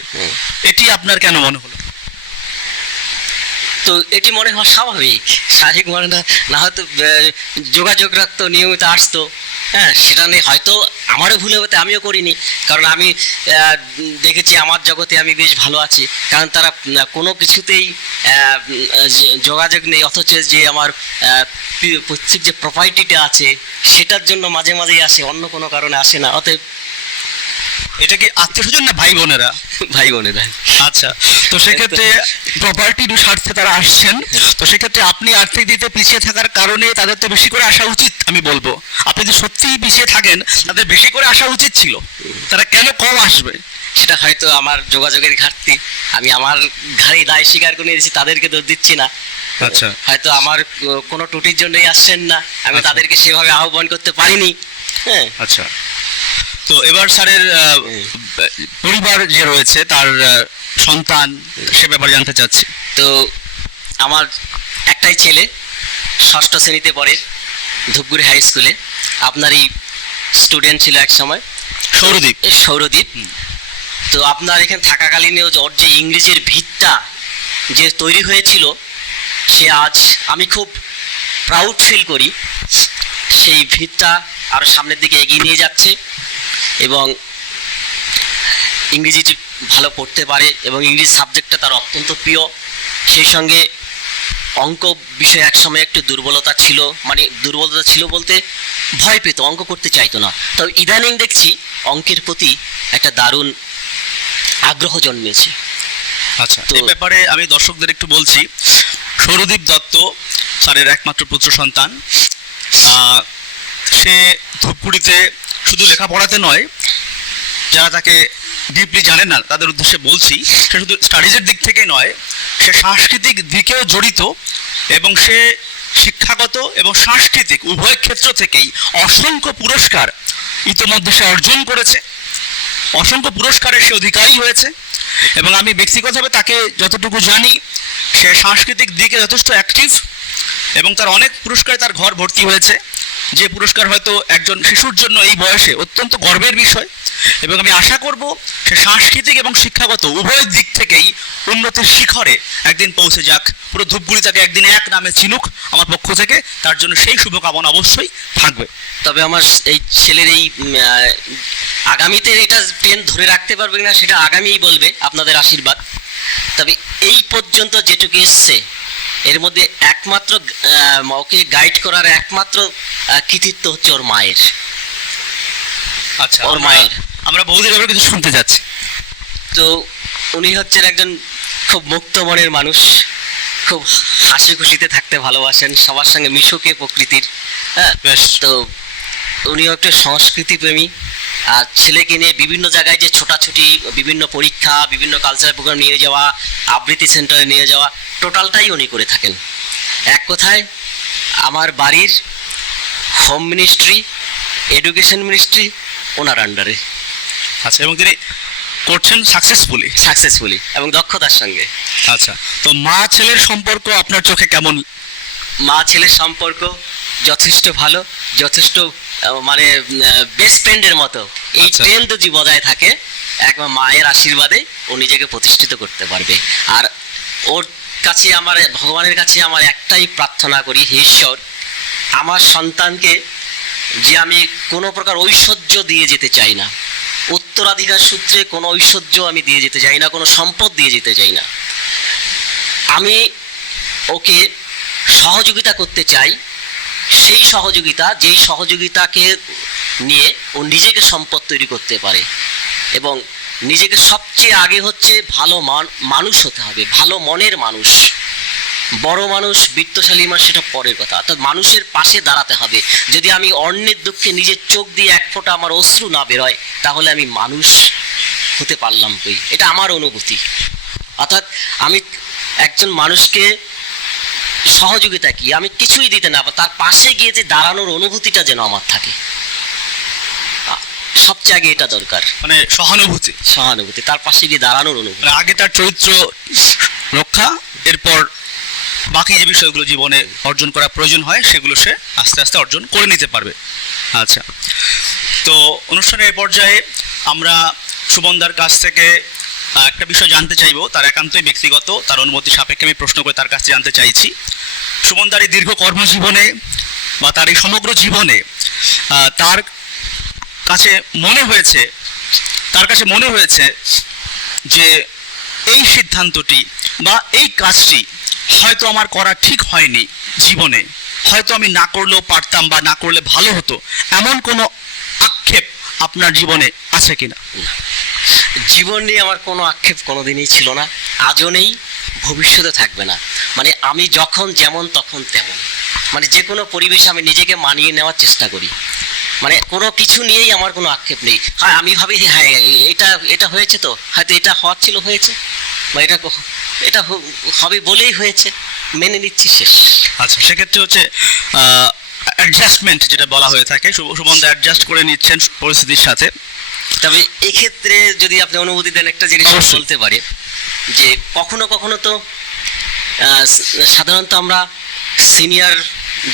এটি আপনার কেন মনে হলো? তো এটি মনে হওয়া স্বাভাবিক, স্বাভাবিক মনে না হয়তো যোগাযোগ রাখতো, নিয়মিত আসতো। হ্যাঁ, সেটা নিয়ে হয়তো আমারও ভুল হতে আমিও করিনি, কারণ আমি দেখেছি আমার জগতে আমি বেশ ভালো আছি। কারণ তারা কোনো কিছুতেই যোগাযোগ নেই, অথচ যে আমার প্রত্যেক যে প্রপার্টিটা আছে সেটার জন্য মাঝে মাঝেই আসে, অন্য কোনো কারণে আসে না। অতএব এটা কি আত্মীয় স্বজন না ভাই বোনেরা? ভাই বোনেরা। আচ্ছা, তো সেক্ষেত্রে প্রপার্টির স্বার্থে তারা আসছেন। তো সেক্ষেত্রে আপনি আর্থিক দিতে পিছিয়ে থাকার কারণে তাদের তো বেশি করে আসা উচিত, আমি বলবো। আপনি যদি সত্যিই পিছিয়ে থাকেন, তাদের বেশি করে আসা উচিত ছিল। তারা কেন কম আসবে? সেটা হয়তো আমার যোগাযোগের ঘাটতি, আমি আমার ঘাড়ে দায় স্বীকার করে নিয়েছি, তাদেরকে দোষ দিচ্ছি না। আচ্ছা, হয়তো আমার কোনো ত্রুটির জন্যই আসছেন না, আমি তাদেরকে সেভাবে আহ্বান করতে পারিনি। হ্যাঁ, আচ্ছা। তো এবার স্যারের পরিবার যে রয়েছে, তার সন্তান, সে ব্যাপারে জানতে চাচ্ছি। তো আমার একটাই ছেলে, ষষ্ঠ শ্রেণীতে পড়ে, ধূপগুড়ি হাই স্কুলে। আপনারই স্টুডেন্ট ছিল এক সময়, সৌরদীপ। সৌরদীপ। তো আপনার এখানে থাকাকালীনেও ওর যে ইংরেজির ভিতটা যে তৈরি হয়েছিল, সে আজ আমি খুব প্রাউড ফিল করি, সেই ভিতটা আরও সামনের দিকে এগিয়ে নিয়ে যাচ্ছে এবং ইংরেজিটি ভালো পড়তে পারে এবং ইংরেজি সাবজেক্টটা তার অত্যন্ত প্রিয়। সেই সঙ্গে অঙ্ক বিষয়ে একসময় একটু দুর্বলতা ছিল, মানে দুর্বলতা ছিল বলতে ভয় পেত, অঙ্ক করতে চাইতো না। তবে ইদানিং দেখছি অঙ্কের প্রতি একটা দারুণ আগ্রহ জন্মেছে। আচ্ছা, এই ব্যাপারে আমি দর্শকদের একটু বলছি। সৌরদীপ দত্ত স্যারের একমাত্র পুত্র সন্তান। সে ধূপগুড়িতে শুধু লেখাপড়াতে নয়, যারা তাকে ডিপলি জানেন না তাদের উদ্দেশ্যে বলছি, সে শুধু স্টাডিজের দিক থেকে নয়, সে সাংস্কৃতিক দিকেও জড়িত এবং সে শিক্ষাগত এবং সাংস্কৃতিক উভয় ক্ষেত্র থেকেই অসংখ্য পুরস্কার ইতিমধ্যে সে অর্জন করেছে, অসংখ্য পুরস্কারের সে অধিকারী হয়েছে। এবং আমি ব্যক্তিগতভাবে তাকে যতটুকু জানি, সে সাংস্কৃতিক দিকে যথেষ্ট অ্যাক্টিভ এবং তার অনেক পুরস্কারে তার ঘর ভর্তি হয়েছে, যে পুরস্কার হয়তো একজন শিশুর জন্য এই বয়সে অত্যন্ত গর্বের বিষয়। এবং আমি আশা করব সে সাংস্কৃতিক এবং শিক্ষাগত উভয় দিক থেকেই উন্নতির শিখরে একদিন পৌঁছে যাক, পুরো ধূপগুড়ি তাকে একদিন এক নামে চিনুক আমার পক্ষ থেকে, তার জন্য সেই শুভকামনা অবশ্যই থাকবে। তবে আমার এই ছেলের এই আগামীতে এটা ট্রেন ধরে রাখতে পারবে না সেটা আগামীই বলবে, আপনাদের আশীর্বাদ। তবে এই পর্যন্ত যেটুকু এসছে, এর মধ্যে একমাত্র ওকে গাইড করার একমাত্র কৃতিত্ব হচ্ছে ওর মায়ের। আচ্ছা, ওর মায়ের। আমরা বৌদির ব্যাপারে কিছু শুনতে যাচ্ছি। তো উনি হচ্ছেন একজন খুব মুক্ত মনের মানুষ, খুব হাসি খুশিতে থাকতে ভালোবাসেন, সবার সঙ্গে মিশুকে প্রকৃতির। হ্যাঁ, বেশ। তো উনিও একটা সংস্কৃতি প্রেমী, আর ছেলেকে নিয়ে বিভিন্ন জায়গায় যে ছোটাছুটি, বিভিন্ন পরীক্ষা, বিভিন্ন কালচারাল প্রোগ্রাম নিয়ে যাওয়া, আবৃত্তি সেন্টারে নিয়ে যাওয়া, টোটালটাই উনি করে থাকেন। এক কথায় আমার বাড়ির হোম মিনিস্ট্রি, এডুকেশন মিনিস্ট্রি ওনার আন্ডারে। আচ্ছা, এবং তিনি করছেন সাকসেসফুলি এবং দক্ষতার সঙ্গে। আচ্ছা, তো মা ছেলের সম্পর্ক আপনার চোখে কেমন? মা ছেলের সম্পর্ক যথেষ্ট ভালো, যথেষ্ট মানে বেস্ট ফ্রেন্ডের মতো। এই ট্রেন যদি বজায় থাকে, একবার মায়ের আশীর্বাদে ও নিজেকে প্রতিষ্ঠিত করতে পারবে। আর ওর কাছে আমার, ভগবানের কাছে আমার একটাই প্রার্থনা করি, হে ঈশ্বর, আমার সন্তানকে যে আমি কোনো প্রকার ঐশ্বর্য দিয়ে যেতে চাই না, উত্তরাধিকার সূত্রে কোনো ঐশ্বর্য আমি দিয়ে যেতে চাই না, কোনো সম্পদ দিয়ে যেতে চাই না। আমি ওকে সহযোগিতা করতে চাই, সেই সহযোগিতা যেই সহযোগিতাকে নিয়ে ও নিজেকে সম্পদ তৈরি করতে পারে, এবং নিজেকে সবচেয়ে আগে হচ্ছে ভালো মানুষ হতে হবে, ভালো মনের মানুষ। বড় মানুষ, বিত্তশালী মানুষ সেটা পরের কথা, অর্থাৎ মানুষের পাশে দাঁড়াতে হবে। যদি আমি অন্যের দুঃখে নিজের চোখ দিয়ে এক ফোঁটা আমার অশ্রু না বেরোয়, তাহলে আমি মানুষ হতে পারলাম কই? এটা আমার অনুভূতি। অর্থাৎ আমি একজন মানুষকে সহযোগিতা কি, আমি কিছুই দিতে না, তার পাশে গিয়ে যে দাঁড়ানোর অনুভূতিটা যেন আমার থাকে, সবচেয়ে আগে এটা দরকার। মানে সহানুভূতি, সহানুভূতি, তার পাশে গিয়ে দাঁড়ানোর অনুভূতি। মানে আগে তার চরিত্র রক্ষা, এরপর বাকি যে বিষয়গুলো জীবনে অর্জন করা প্রয়োজন হয় সেগুলো সে আস্তে আস্তে অর্জন করে নিতে পারবে। আচ্ছা, তো অনুষ্ঠানের পর্যায়ে আমরা সুমনদার কাছ থেকে একটা বিষয় জানতে চাইবো, তার একান্তই ব্যক্তিগত, তার অনুমতি সাপেক্ষে আমি প্রশ্ন করে তার কাছে জানতে চাইছি। সুমনদার এই দীর্ঘ কর্মজীবনে বা তার এই সমগ্র জীবনে তার কাছে মনে হয়েছে যে এই সিদ্ধান্তটি বা এই কাজটি হয়তো আমার করা ঠিক হয়নি জীবনে, হয়তো আমি না করলেও পারতাম বা না করলে ভালো হতো, এমন কোনো আক্ষেপ আপনার জীবনে আছে কিনা? জীবন নিয়ে আমার কোনো আক্ষেপ কোনোদিনই ছিল না, আজও নেই, ভবিষ্যতে থাকবে না। মানে আমি যখন যেমন তখন তেমন, মানে যে কোনো পরিবেশে আমি নিজেকে মানিয়ে নেওয়ার চেষ্টা করি। মানে কোনো কিছু নিয়েই আমার কোনো আক্ষেপ নেই। হ্যাঁ, আমি ভাবি হ্যাঁ এটা হয়েছে, তো হয়তো এটা হওয়ার ছিল হয়েছে, বা এটা হবে বলেই হয়েছে, মেনে নিচ্ছি, শেষ। আচ্ছা, সেক্ষেত্রে হচ্ছে অ্যাডজাস্টমেন্ট যেটা বলা হয়ে থাকে, সুমনদা অ্যাডজাস্ট করে নিচ্ছেন পরিস্থিতির সাথে। তবে এক্ষেত্রে যদি আপনি অনুমতি দেন, একটা জিনিস বলতে পারি যে কখনো কখনো তো সাধারণত আমরা সিনিয়র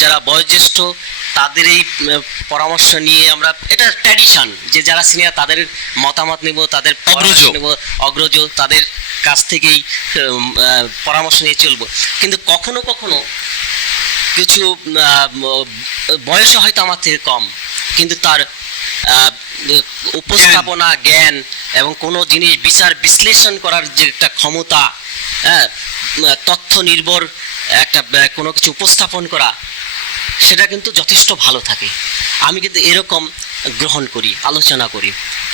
যারা বয়োজ্যেষ্ঠ তাদের এই পরামর্শ নিয়ে আমরা, এটা ট্র্যাডিশন যে যারা সিনিয়র তাদের মতামত নেব, তাদের অগ্রজ তাদের কাছ থেকেই পরামর্শ নিয়ে চলবো। কিন্তু কখনো কখনো কিছু বয়সে হয়তো আমার থেকে কম, কিন্তু তার উপস্থাপনা জ্ঞান এবং কোনো জিনিস বিচার বিশ্লেষণ করার যে একটা ক্ষমতা, হ্যাঁ, তথ্য নির্ভর একটা কোনো কিছু উপস্থাপন করা, সেটা কিন্তু যথেষ্ট ভালো থাকে। আমি কিন্তু এরকম গ্রহণ করি, আলোচনা করি।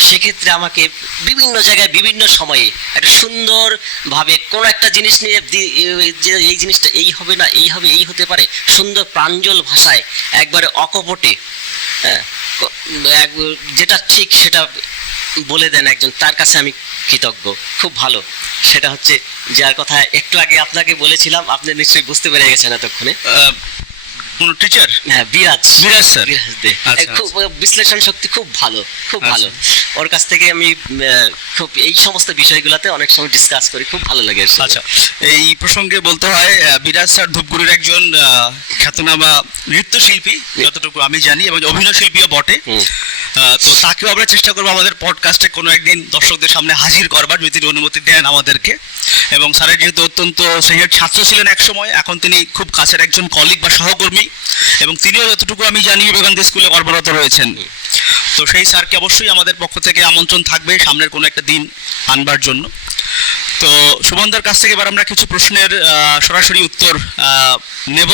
সেক্ষেত্রে আমাকে বিভিন্ন জায়গায় বিভিন্ন সময়ে একটা সুন্দরভাবে কোনো একটা জিনিস নিয়ে যে এই জিনিসটা এই হবে না, এই হবে, এই হতে পারে, সুন্দর প্রাঞ্জল ভাষায় একবারে অকপটে, হ্যাঁ, যেটা ঠিক সেটা বলে দেন একজন, তার কাছে আমি কৃতজ্ঞ, খুব ভালো। সেটা হচ্ছে যার কথা একটু আগে আপনাকে বলেছিলাম, আপনি নিশ্চয়ই বুঝতে পেরে গেছেন এতক্ষণে, কোন টিচার? হ্যাঁ, বিরাজ স্যার। বিরাজ দে, খুব বিশ্লেষণ শক্তি খুব ভালো, খুব ভালো। ওর কাছ থেকে আমি খুব এই সমস্ত বিষয়গুলোতে অনেক সময় ডিসকাস করি, খুব ভালো লাগে। আচ্ছা, এই প্রসঙ্গে বলতে হয় বিরাজ স্যার ধূপগুড়ির একজন খ্যাতনামা নৃত্যশিল্পী, যতটুকু আমি জানি, এবং অভিনয় শিল্পীও বটে। তো তাকেও আমরা চেষ্টা করবো আমাদের পডকাস্টে কোনো একদিন দর্শকদের সামনে হাজির করবার, যদি তিনি অনুমতি দেন আমাদেরকে। এবং স্যারের যেহেতু অত্যন্ত স্নেহের ছাত্র ছিলেন এক সময়, এখন তিনি খুব কাছের একজন কলিগ বা সহকর্মী, এবং তিনিও যতটুকু আমি জানি বিবেকানন্দ স্কুলে কর্মরত রয়েছেন। তো সেই স্যারকে অবশ্যই আমাদের পক্ষ থেকে আমন্ত্রণ থাকবে সামনের কোনো একটা দিন আনবার জন্য। তো সুমনদার কাছ থেকে এবার আমরা কিছু প্রশ্নের সরাসরি উত্তর নেব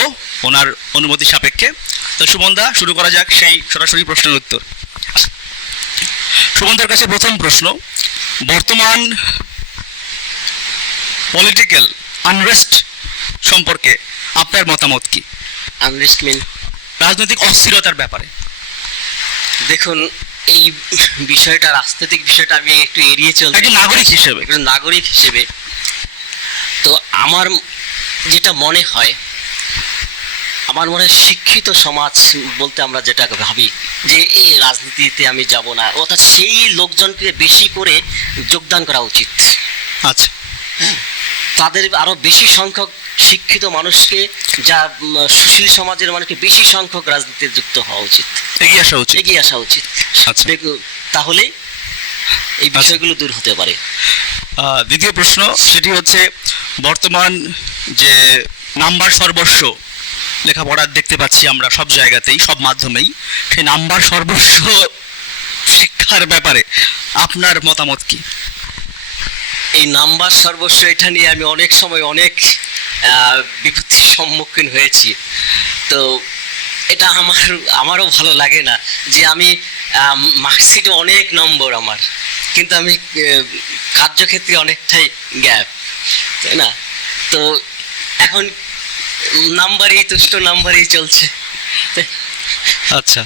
ওনার অনুমতি সাপেক্ষে। তো সুমনদা, শুরু করা যাক সেই সরাসরি প্রশ্নের উত্তর। সুমনদার কাছে প্রথম প্রশ্ন, বর্তমান পলিটিক্যাল আনরেস্ট সম্পর্কে আপনার মতামত কি? আনরেস্ট মিন রাজনৈতিক অস্থিরতার ব্যাপারে। দেখুন, এই বিষয়টা, রাজনৈতিক বিষয়টা আমি একটু এড়িয়ে চলছি একজন নাগরিক হিসেবে। তো আমার যেটা মনে হয়, শিক্ষিত সমাজ বলতে আমরা যেটা ভাবি যে এই রাজনীতিতে আমি যাব না, অর্থাৎ সেই লোকজনকে বেশি করে যোগদান করা উচিত। আচ্ছা, তাদের আরো বেশি সংখ্যক শিক্ষিত মানুষকে, যা সুশীল সমাজের মানুষকে বেশি সংখ্যক রাজনীতিতে যুক্ত হওয়া উচিত, এগিয়ে আসা উচিত। তাহলে এই বিষয়গুলো দূর হতে পারে। দ্বিতীয় প্রশ্ন, সেটি হচ্ছে বর্তমান যে নাম্বার সর্বস্ব লেখাপড়া দেখতে পাচ্ছি আমরা সব জায়গাতেই, সব মাধ্যমেই, সেই নাম্বার সর্বস্ব শিক্ষার ব্যাপারে আপনার মতামত কি? এই নাম্বার সর্বস্ব এটা নিয়ে আমি অনেক সময় অনেক বিপত্তির সম্মুখীন হয়েছি। তো এটা আমারও ভালো লাগে না যে আমি মার্কশিটে অনেক নম্বর আমার, কিন্তু আমি কার্যক্ষেত্রে অনেকটাই গ্যাপ, তাই না? তো এখন নাম্বারই চলছে। আচ্ছা,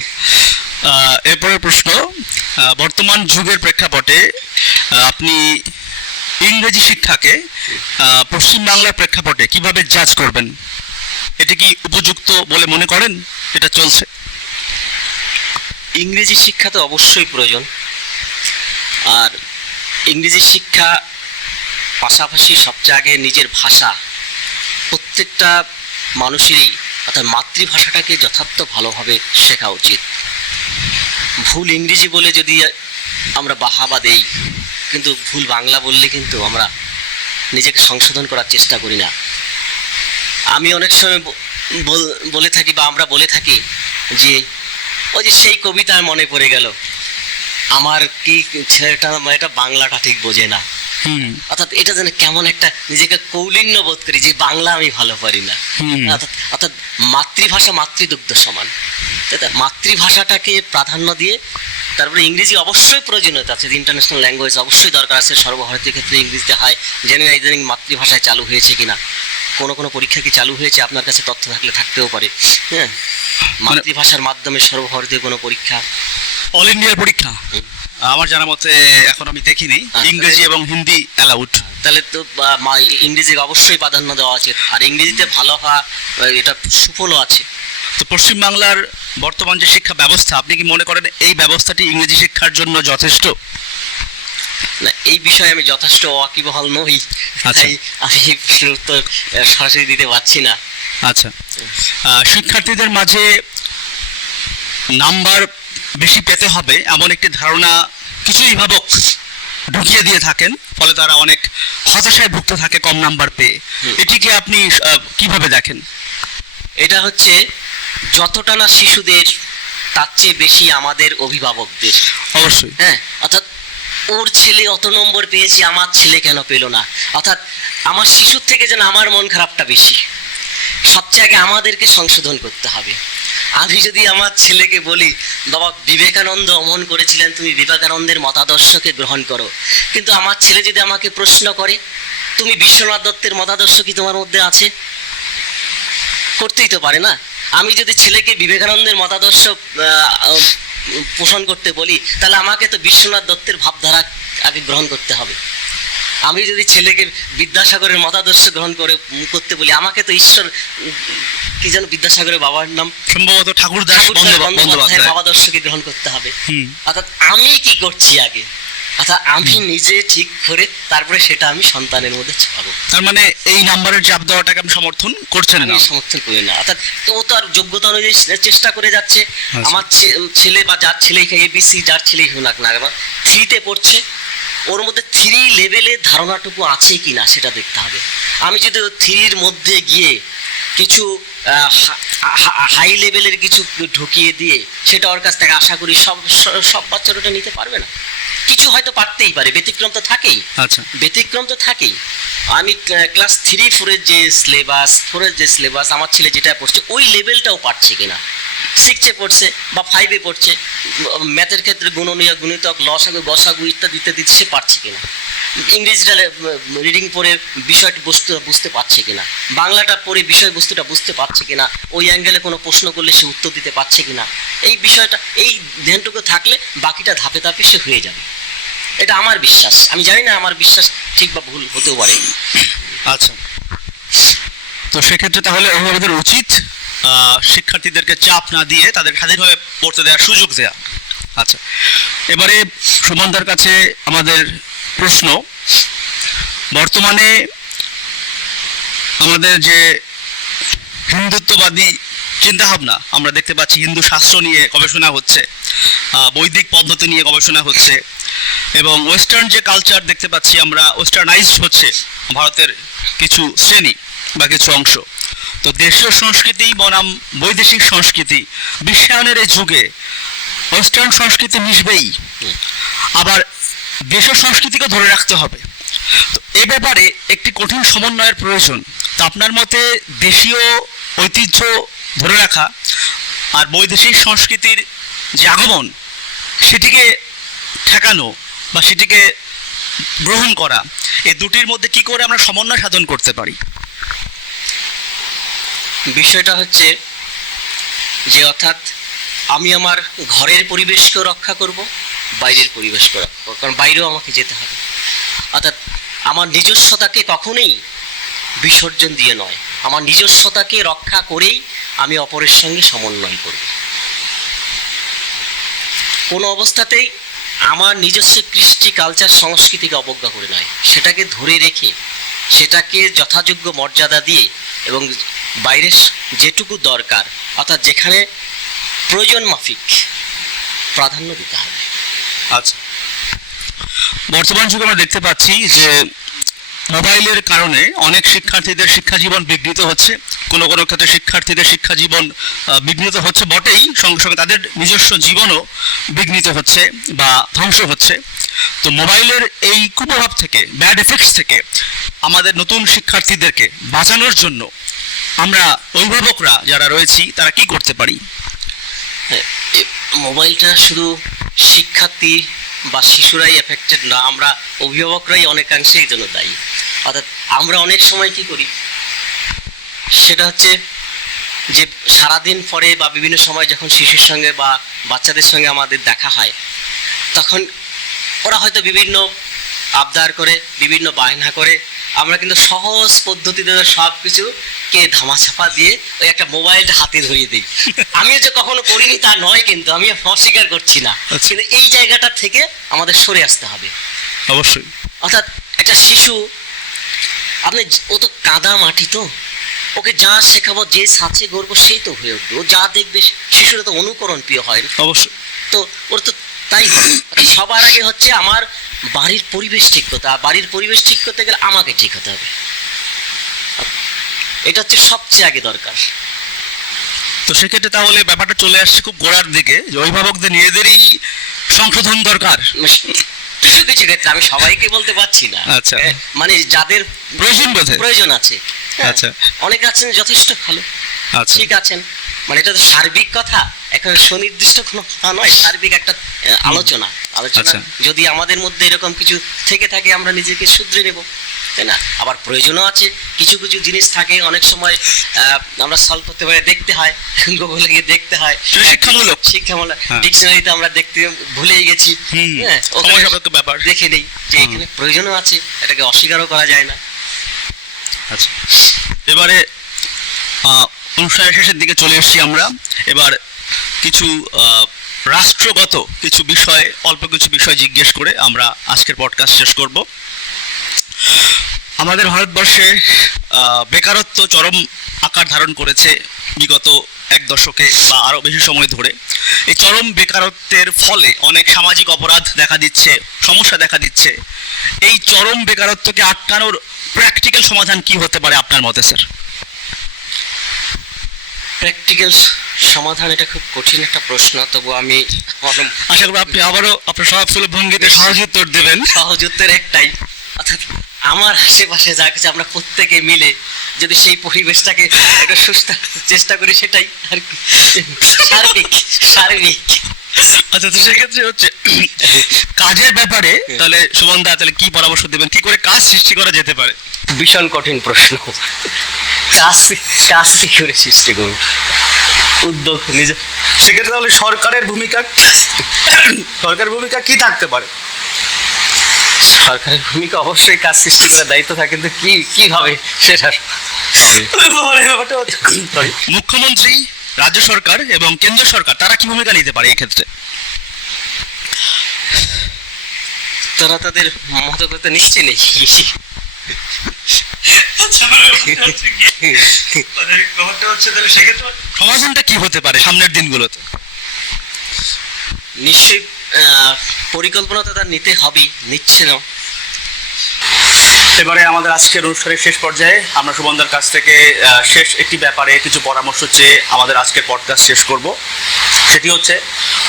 এরপরের প্রশ্ন, বর্তমান যুগের প্রেক্ষাপটে আপনি ইংরেজি শিক্ষাকে পশ্চিমবাংলার প্রেক্ষাপটে কিভাবে জাজ করবেন? এটা কি উপযুক্ত বলে মনে করেন এটা চলছে? ইংরেজি শিক্ষা তো অবশ্যই প্রয়োজন, আর ইংরেজি শিক্ষা পাশাপাশি সবচেয়ে আগে নিজের ভাষা প্রত্যেকটা মানুষেরই, অর্থাৎ মাতৃভাষাটাকে যথার্থ ভালোভাবে শেখা উচিত। ভুল ইংরেজি বলে যদি আমরা বাহাবা দেই, কিন্তু ভুল বাংলা বললে কিন্তু আমরা নিজেকে সংশোধন করার চেষ্টা করি না। আমি অনেক সময় বলে থাকি বা আমরা বলে থাকি যে ওই যে সেই কবিতার মনে পড়ে গেল, আমার কি ছেলেটা এটা বাংলাটা ঠিক বোঝে না। অর্থাৎ এটা যেন কেমন একটা নিজেকে কৌলিন্য বোধ করি যে বাংলা আমি ভালো পারি না। অর্থাৎ মাতৃভাষা মাতৃদুগ্ধ সমান, তাই তো? মাতৃভাষাটাকে প্রাধান্য দিয়ে তারপরে ইংরেজি অবশ্যই প্রয়োজনীয়তা আছে, ইন্টারন্যাশনাল ল্যাঙ্গুয়েজ অবশ্যই দরকার আছে, সর্বভারতীয় ক্ষেত্রে ইংরেজিতে হয়। জানি না ইদানিং মাতৃভাষায় চালু হয়েছে কিনা, কোনো পরীক্ষা কি চালু হয়েছে? আপনার কাছে তথ্য থাকলে থাকতেও পারে। হ্যাঁ, মাতৃভাষার মাধ্যমে সর্বভারতীয় কোনো পরীক্ষা, অল ইন্ডিয়ার পরীক্ষা আমার জানা মতে এখন আমি দেখিনি। ইংরেজি এবং হিন্দি অ্যালাউড। তাহলে তো ইংরেজিকে অবশ্যই প্রাধান্য দেওয়া উচিত, আর ইংরেজিতে ভালো হওয়া এটা সুফলও আছে। তো পশ্চিমবাংলার বর্তমান যে শিক্ষা ব্যবস্থা, আপনি কি মনে করেন এই ব্যবস্থাটি ইংরেজি শিক্ষার জন্য যথেষ্ট? না, এই বিষয়ে আমি যথেষ্ট ওয়াকিবহাল নই, তাই আমি প্রশ্নের উত্তর সরাসরি দিতে পারছি না। আচ্ছা, শিক্ষার্থীদের মাঝে নাম্বার বেশি পেতে হবে এমন একটি ধারণা কিছু অভিভাবক ঢুকিয়ে দিয়ে থাকেন, ফলে তারা অনেক হতাশায় ভুগতে থাকে কম নাম্বার পেয়ে। এটিকে আপনি কিভাবে দেখেন? এটা হচ্ছে যতটা না শিশুদের, তার চেয়ে বেশি আমাদের অভিভাবকদের। অবশ্যই, হ্যাঁ, অর্থাৎ ওর ছেলে অত নম্বর পেয়েছে, আমার ছেলে কেন পেল না? অর্থাৎ আমার শিশুর থেকে যেন আমার মন খারাপটা বেশি। সবচেয়ে আগে আমাদেরকে সংশোধন করতে হবে। আমি যদি আমার ছেলেকে বলি, বাবা বিবেকানন্দ অমন করেছিলেন, তুমি বিবেকানন্দের মতাদর্শকে গ্রহণ করো, কিন্তু আমার ছেলে যদি আমাকে প্রশ্ন করে, তুমি বিশ্বনাথ দত্তের মতাদর্শ কি তোমার মধ্যে আছে? করতেই তো পারে না। আমি যদি ছেলেকে বিবেকানন্দের মতাদর্শ পোষণ করতে বলি, তাহলে আমাকে তো বিশ্বনাথ দত্তের ভাবধারা আগে গ্রহণ করতে হবে। আমি যদি ছেলেকে বিদ্যাসাগরের মতাদর্শ গ্রহণ করতে বলি, আমাকে তো ঈশ্বর কি যেন বিদ্যাসাগরের বাবার নাম, সম্ভবত ঠাকুরদাস বন্দ্যোপাধ্যায়ের ভাবাদর্শকে গ্রহণ করতে হবে। অর্থাৎ আমি কি করছি আগে, অর্থাৎ আমি নিজে ঠিক করে তারপরে সেটা আমি সন্তানের মধ্যে ছাপাবো। তার মানে এই নাম্বারের চাপ দেওয়াটাকে আমি সমর্থন করছেন না? আমি সমর্থন করি না। অর্থাৎ ও তো আর যোগ্যতা অনুযায়ী চেষ্টা করে যাচ্ছে। আমার ছেলে বা যার ছেলেই এবিসি, যার ছেলেই হোক না কেন, থ্রিতে পড়ছে, ওর মধ্যে থ্রি লেভেলের ধারণাটুকু আছে কি না সেটা দেখতে হবে। আমি যদি থ্রির মধ্যে গিয়ে কিছু হাই লেভেলের কিছু ঢুকিয়ে দিয়ে সেটা ওর কাছ থেকে আশা করি সব বাচ্চারা ওটা নিতে পারবে না। কিছু হয়তো পারতেই পারে, ব্যতিক্রম তো থাকেই। আচ্ছা, ব্যতিক্রম তো থাকেই। আমি ক্লাস 3-4-এর যে সিলেবাস আমার ছেলে যেটা পড়ছে ওই লেভেলটাও পারছে কিনা, 6-এ পড়ছে বা 5-এ পড়ছে, ম্যাথের ক্ষেত্রে গুণনীয়, গুণিতক, লসাগু, গসাগু ইত্যাদি সে পারছে কিনা, ইংরেজিটা রিডিং পড়ে বিষয়টি বুঝতে পারছে কিনা, বাংলাটা পড়ে বিষয়বস্তুটা বুঝতে পারছে কিনা, ওই অ্যাঙ্গেলে কোনো প্রশ্ন করলে সে উত্তর দিতে পারছে কিনা, এই বিষয়টা, এই ধ্যানটুকু থাকলে বাকিটা ধাপে ধাপে সে হয়ে যাবে। এটা আমার বিশ্বাস। আমি জানি না আমার বিশ্বাস ঠিক বা ভুল হতেও পারে। আচ্ছা, তো সেক্ষেত্রে তাহলে অভিভাবকদের উচিত শিক্ষার্থীদেরকে চাপ না দিয়ে তাদের স্বাধীনভাবে পড়তে দেওয়ার সুযোগ দেওয়া। আচ্ছা, এবারে সুমনদার কাছে আমাদের প্রশ্ন, বর্তমানে আমাদের যে হিন্দুত্ববাদী চিন্তাভাবনা আমরা দেখতে পাচ্ছি, হিন্দু শাস্ত্র নিয়ে গবেষণা হচ্ছে, বৈদিক পদ্ধতি নিয়ে গবেষণা হচ্ছে, এবং ওয়েস্টার্ন যে কালচার দেখতে পাচ্ছি আমরা, ওয়েস্টার্নাইজড হচ্ছে ভারতের কিছু শ্রেণী, বা কিছু অংশ। তো দেশীয় সংস্কৃতি বনাম বৈদেশিক সংস্কৃতি, বিশ্বায়নের এই যুগে ওয়েস্টার্ন সংস্কৃতি মিশবেই, আবার দেশের সংস্কৃতিকে ধরে রাখতে হবে। তো এ ব্যাপারে একটি কঠিন সমন্বয়ের প্রয়োজন। তো আপনার মতে দেশীয় ঐতিহ্য ধরে রাখা আর বৈদেশিক সংস্কৃতির যে আগমন, সেটিকে ঠেকানো বা সেটিকে গ্রহণ করা, এই দুটির মধ্যে কি করে আমরা সমন্বয় সাধন করতে পারি? বিষয়টা হচ্ছে যে অর্থাৎ আমি আমার ঘরের পরিবেশকেও রক্ষা করব, বাইরের পরিবেশকেও রক্ষা করব, কারণ বাইরেও আমাকে যেতে হবে। অর্থাৎ আমার নিজস্বতাকে কখনোই বিসর্জন দিয়ে নয়, আমার নিজস্বতাকে রক্ষা করেই আমি অপরের সঙ্গে সমন্বয় করব। কোনো অবস্থাতেই আমার নিজস্ব কৃষ্টি, কালচার, সংস্কৃতিকে অবজ্ঞা করে নয়, সেটাকে ধরে রেখে সেটাকে যথাযোগ্য মর্যাদা দিয়ে এবং বাইরের যেটুকু দরকার অর্থাৎ যেখানে প্রয়োজন মাফিক প্রাধান্য দিতে হবে। আচ্ছা, বর্তমান যুগে আমরা দেখতে পাচ্ছি যে মোবাইলের কারণে অনেক শিক্ষার্থীদের শিক্ষা জীবন বিঘ্নিত হচ্ছে। কোনো কোনো ক্ষেত্রে শিক্ষার্থীদের শিক্ষা জীবন বিঘ্নিত হচ্ছে বটেই, সঙ্গে সঙ্গে তাদের নিজস্ব জীবনও বিঘ্নিত হচ্ছে বা ধ্বংস হচ্ছে। তো মোবাইলের এই কুপ্রভাব থেকে, ব্যাড এফেক্টস থেকে আমাদের নতুন শিক্ষার্থীদেরকে বাঁচানোর জন্য আমরা অভিভাবকরা যারা রয়েছি তারা কি করতে পারি? মোবাইলটা শুধু শিক্ষার্থী বা শিশুরাই এফেক্টেড না, আমরা অভিভাবকরাই অনেকাংশে এই জন্য দায়ী। অর্থাৎ আমরা অনেক সময় কি করি, সেটা হচ্ছে যে সারাদিন পরে বা বিভিন্ন সময় যখন শিশুর সঙ্গে বা বাচ্চাদের সঙ্গে আমাদের দেখা হয়, তখন ওরা হয়তো বিভিন্ন আবদার করে, বিভিন্ন বায়না করে, আমরা কিন্তু সহজ পদ্ধতিতে সব কিছুকে ধামাচাপা দিয়ে ওই একটা মোবাইলটা হাতে ধরিয়ে দিই। আমিও যে কখনো করিনি তা নয়, কিন্তু আমি অস্বীকার করছি না, কিন্তু এই জায়গাটা থেকে আমাদের সরে আসতে হবে অবশ্যই। অর্থাৎ একটা শিশু, আপনি ও তো কাদা মাটি, তো ওকে যা শেখাবো, যে ছাঁচে গড়বো সেই তো হয়ে উঠবে। ও যা দেখবে, শিশুরা তো অনুকরণ প্রিয় হয়, অবশ্যই। তো ওর তো তাই হবে। সবার আগে হচ্ছে আমার বাড়ির পরিবেশ ঠিক করতে, আর বাড়ির পরিবেশ ঠিক করতে গেলে আমাকে ঠিক হতে হবে, এটা হচ্ছে সবচেয়ে আগে দরকার। তো সেক্ষেত্রে তাহলে ব্যাপারটা চলে আসছে খুব গোড়ার দিকে, যে অভিভাবকদের নিজেদেরই সংশোধন দরকার। কিছু কিছু ক্ষেত্রে, আমি সবাইকে বলতে পারছি না, আচ্ছা, মানে যাদের প্রয়োজন আছে, আচ্ছা, অনেক আছেন যথেষ্ট ভালো, আচ্ছা, ঠিক আছেন, মানে এটা তো সার্বিক কথা, এখন সুনির্দিষ্ট কোনো কথা নয়, সার্বিক একটা আলোচনা। যদি আমাদের মধ্যে এরকম কিছু থেকে থাকে, আমরা নিজেকে শুধরে নেব, তাই না? আবার প্রয়োজনও আছে, কিছু কিছু জিনিস থাকে অনেক সময় আমরা সলভ করতে পারি, দেখতে হয়, গুগলে গিয়ে দেখতে হয়, শিক্ষামূলক ডিকশনারিতে আমরা দেখতে ভুলেই গেছি, ব্যাপার দেখে নেই যে এখানে প্রয়োজনও আছে, এটাকে অস্বীকারও করা যায় না। আচ্ছা, এবারে অনুষ্ঠানের শেষের দিকে চলে এসেছি আমরা। এবার কিছু রাষ্ট্রগত কিছু বিষয়, অল্প কিছু বিষয় জিজ্ঞেস করে আমরা আজকের পডকাস্ট শেষ করব। আমাদের ভারতবর্ষে বেকারত্ব চরম আকার ধারণ করেছে বিগত এক দশকে বা আরও বেশি সময় ধরে। এই চরম বেকারত্বের ফলে অনেক সামাজিক অপরাধ দেখা দিচ্ছে, সমস্যা দেখা দিচ্ছে। এই চরম বেকারত্বকে আটকানোর প্র্যাকটিক্যাল সমাধান কি হতে পারে আপনার মতে, স্যার? প্র্যাকটিক্যাল সমাধান, এটা খুব কঠিন একটা প্রশ্ন, তবু আমি আশা করি আপনি আবারও আপনার স্বভাবসুলভ ভঙ্গিতে সহজ উত্তর দেবেন। সহজ উত্তর একটাই, অর্থাৎ আমার আশেপাশে যা কিছু আমরা প্রত্যেকে মিলে যদি সেই পরিবেশটাকে একটা সুস্থ চেষ্টা করি, সেটাই আর কি সার্বিক। আচ্ছা, তো সেক্ষেত্রে হচ্ছে কাজের ব্যাপারে তাহলে সুমন দা তাহলে কি পরামর্শ দেবেন, কি করে কাজ সৃষ্টি করা যেতে পারে? ভীষণ কঠিন প্রশ্ন। কাজ কি করে সৃষ্টি করব, উদ্যোগ নিজে। সেক্ষেত্রে তাহলে সরকারের ভূমিকা কি থাকতে পারে? সরকারের ভূমিকা অবশ্যই কাজ সৃষ্টি করার দায়িত্ব থাকে, কিন্তু কিভাবে সেটা মুখ্যমন্ত্রী, রাজ্য সরকার এবং কেন্দ্র সরকার তারা কি ভূমিকা নিতে পারে এই ক্ষেত্রে? তারা তাদের মতো করতে নিশ্চয়ই নেই। সমাধানটা কি হতে পারে সামনের দিনগুলোতে? নিশ্চয়ই পরিকল্পনা তো তার নিতে হবেই, নিচ্ছে না। এবারে আমাদের আজকের অনুষ্ঠানের শেষ পর্যায়ে আমরা সুমনদার কাছ থেকে শেষ একটি ব্যাপারে কিছু পরামর্শ চেয়ে আমাদের আজকের পডকাস্ট শেষ করব। সেটি হচ্ছে,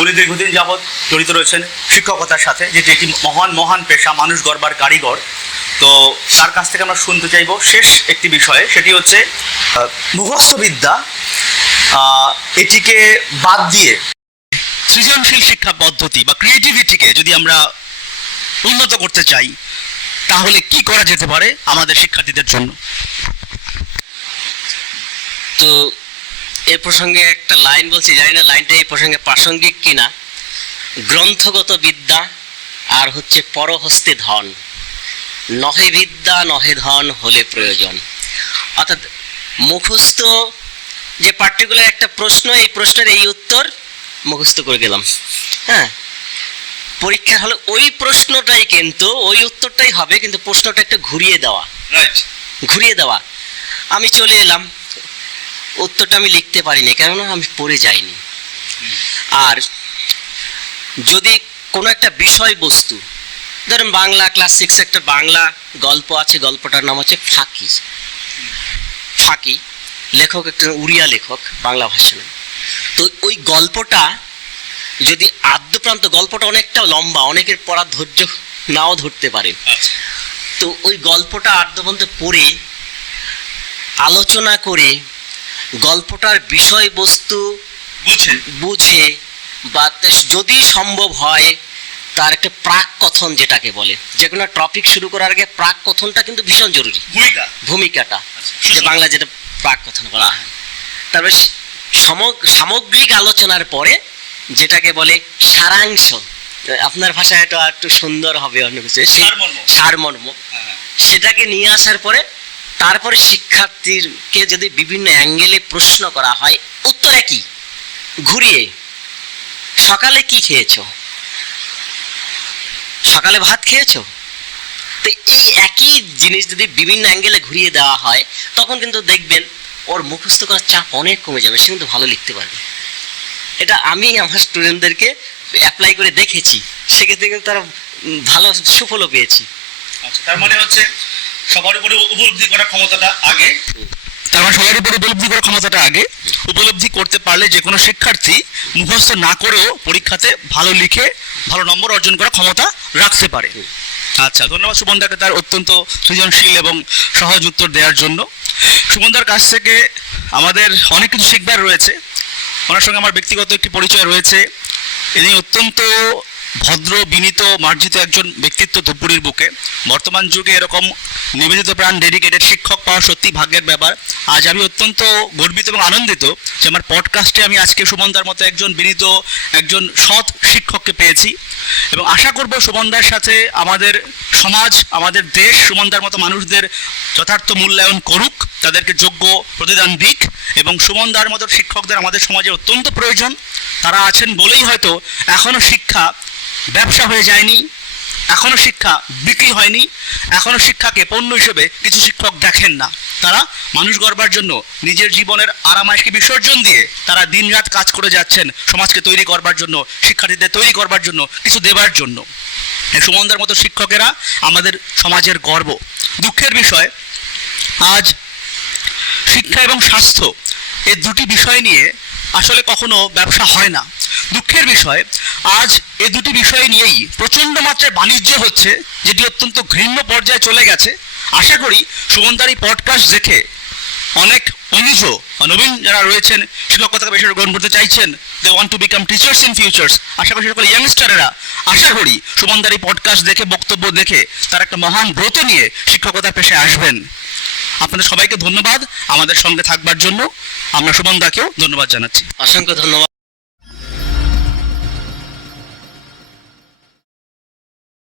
উনি দীর্ঘদিন যাবৎ জড়িত রয়েছেন শিক্ষকতার সাথে, যেটি একটি মহান মহান পেশা, মানুষ গড়বার কারিগর। তো তার কাছ থেকে আমরা শুনতে চাইব শেষ একটি বিষয়ে, সেটি হচ্ছে মুখস্থ বিদ্যা, এটিকে বাদ দিয়ে সৃজনশীল শিক্ষা পদ্ধতি বা ক্রিয়েটিভিটিকে যদি আমরা উন্নত করতে চাই, তাহলে কি করা যেতে পারে আমাদের শিক্ষার্থীদের জন্য? তো এ প্রসঙ্গে একটা লাইন বলছি, জানি না লাইনটা এই প্রসঙ্গে প্রাসঙ্গিক কিনা। গ্রন্থগত বিদ্যা আর হচ্ছে পরহস্তে ধন, নহে বিদ্যা নহে ধন হলে প্রয়োজন। অর্থাৎ মুখস্থ যে পার্টিকুলার একটা প্রশ্ন, এই প্রশ্নের এই উত্তর মুখস্থ করে গেলাম, হ্যাঁ, পরীক্ষা হলে ওই প্রশ্নটাই, কিন্তু ওই উত্তরটাই হবে, কিন্তু প্রশ্নটা একটু ঘুরিয়ে দেওয়া, ঘুরিয়ে দেওয়া। আমি চলে এলাম, উত্তরটা আমি লিখতে পারিনি, কেননা আমি পড়ে যাইনি। আর যদি কোনো একটা বিষয়বস্তু, ধরেন বাংলা ক্লাস 6 একটা বাংলা গল্প আছে, গল্পটার নাম হচ্ছে ফাঁকি। ফাঁকি লেখক একটা উড়িয়া লেখক, বাংলা ভাষা। তো ওই গল্পটা যদি আদ্যপ্রান্ত, গল্পটা অনেকটা লম্বা, অনেকের পড়ার ধৈর্য নাও ধরতে পারে। তো ওই গল্পটা আদ্যপ্রান্ত পড়ে আলোচনা করে গল্পটার বিষয়বস্তু বুঝে বা যদি সম্ভব হয় তার একটা প্রাক কথন, যেটাকে বলে, যে কোনো টপিক শুরু করার আগে প্রাক কথনটা কিন্তু ভীষণ জরুরি, ভূমিকাটা, যে বাংলা যেটা প্রাক কথন বলা হয়। তারপরে সামগ্রিক আলোচনার পরে যেটাকে বলে সারাংশ, আপনার ভাষায় এটা একটু সুন্দর হবে, অন্য কিছু সারমর্ম, সেটাকে নিয়ে আসার পরে তারপরে শিক্ষার্থীকে যদি বিভিন্ন অ্যাঙ্গেলে প্রশ্ন করা হয়, উত্তর একই, ঘুরিয়ে, সকালে কি খেয়েছো, সকালে ভাত খেয়েছো। তো এই একই জিনিস যদি বিভিন্ন অ্যাঙ্গেলে ঘুরিয়ে দেওয়া হয়, তখন কিন্তু দেখবেন ওর মুখস্থ করার চাপ অনেক কমে যাবে, সে কিন্তু ভালো লিখতে পারবে। এটা আমি আমার স্টুডেন্টদেরকে অ্যাপ্লাই করে দেখেছি, সেক্ষেত্রে কিন্তু তারা ভালো সুফলও পেয়েছি। আচ্ছা, তার মানে হচ্ছে সবার উপরে উপলব্ধি করার ক্ষমতাটা আগে, তার মানে সবার উপরে উপলব্ধি করার ক্ষমতাটা আগে। উপলব্ধি করতে পারলে যে কোনো শিক্ষার্থী মুখস্থ না করেও পরীক্ষাতে ভালো লিখে ভালো নম্বর অর্জন করার ক্ষমতা রাখতে পারে। আচ্ছা, ধন্যবাদ সুমনদাকে তার অত্যন্ত সৃজনশীল এবং সহজ উত্তর দেওয়ার জন্য। সুমনদার কাছ থেকে আমাদের অনেক কিছু শিখবার রয়েছে। ওনার সঙ্গে আমার ব্যক্তিগত একটি পরিচয় রয়েছে। ইনি অত্যন্ত ভদ্র, বিনীত, মার্জিত একজন ব্যক্তিত্ব ধূপগুড়ির বুকে। বর্তমান যুগে এরকম নিবেদিত প্রাণ, ডেডিকেটেড শিক্ষক পাওয়া সত্যি ভাগ্যের ব্যাপার। আজ আমি অত্যন্ত গর্বিত এবং আনন্দিত যে আমার পডকাস্টে আমি আজকে সুমনদার মতো একজন বিনীত, একজন সৎ শিক্ষককে পেয়েছি, এবং আশা করব সুমনদার সাথে আমাদের সমাজ, আমাদের দেশ সুমনদার মতো মানুষদের যথার্থ মূল্যায়ন করুক, তাদেরকে যোগ্য প্রতিদান দিক, এবং সুমনদার মতো শিক্ষকদের আমাদের সমাজে অত্যন্ত প্রয়োজন। তারা আছেন বলেই হয়তো এখনও শিক্ষা ব্যবসা হয়ে যায়নি, এখনও শিক্ষা বিক্রি হয়নি, এখনও শিক্ষাকে পণ্য হিসেবে কিছু শিক্ষক দেখেন না। তারা মানুষ গড়বার জন্য নিজের জীবনের আরামাইশকে বিসর্জন দিয়ে তারা দিনরাত কাজ করে যাচ্ছেন সমাজকে তৈরি করবার জন্য, শিক্ষার্থীদের তৈরি করবার জন্য, কিছু দেবার জন্য। এই সুমনদার মতো শিক্ষকেরা আমাদের সমাজের গর্ব। দুঃখের বিষয়, আজ শিক্ষা এবং স্বাস্থ্য এই দুটি বিষয় নিয়ে আসলে কখনো ব্যবসা হয় না। দুঃখের বিষয়, আজ এই দুটি বিষয় নিয়েই প্রচণ্ড মাত্রায় বাণিজ্য হচ্ছে, যেটি অত্যন্ত ঘৃণ্য পর্যায়ে চলে গেছে। আশা করি সুমনদার এই পডকাস্ট দেখে অনেক অনুজ নবীন যারা রয়েছেন, শিক্ষকতাকে পেশা গ্রহণ করতে চাইছেন, they want to become teachers in futures, আশা করি সকল ইয়াংস্টারেরা আশা করি সুমনদার এই পডকাস্ট দেখে, বক্তব্য দেখে তারা একটা মহান ব্রত নিয়ে শিক্ষকতার পেশায় আসবেন। আপনাদের সবাইকে ধন্যবাদ আমাদের সঙ্গে থাকবার জন্য। আমরা সুমনদাকেও ধন্যবাদ জানাচ্ছি। অসংখ্য ধন্যবাদ।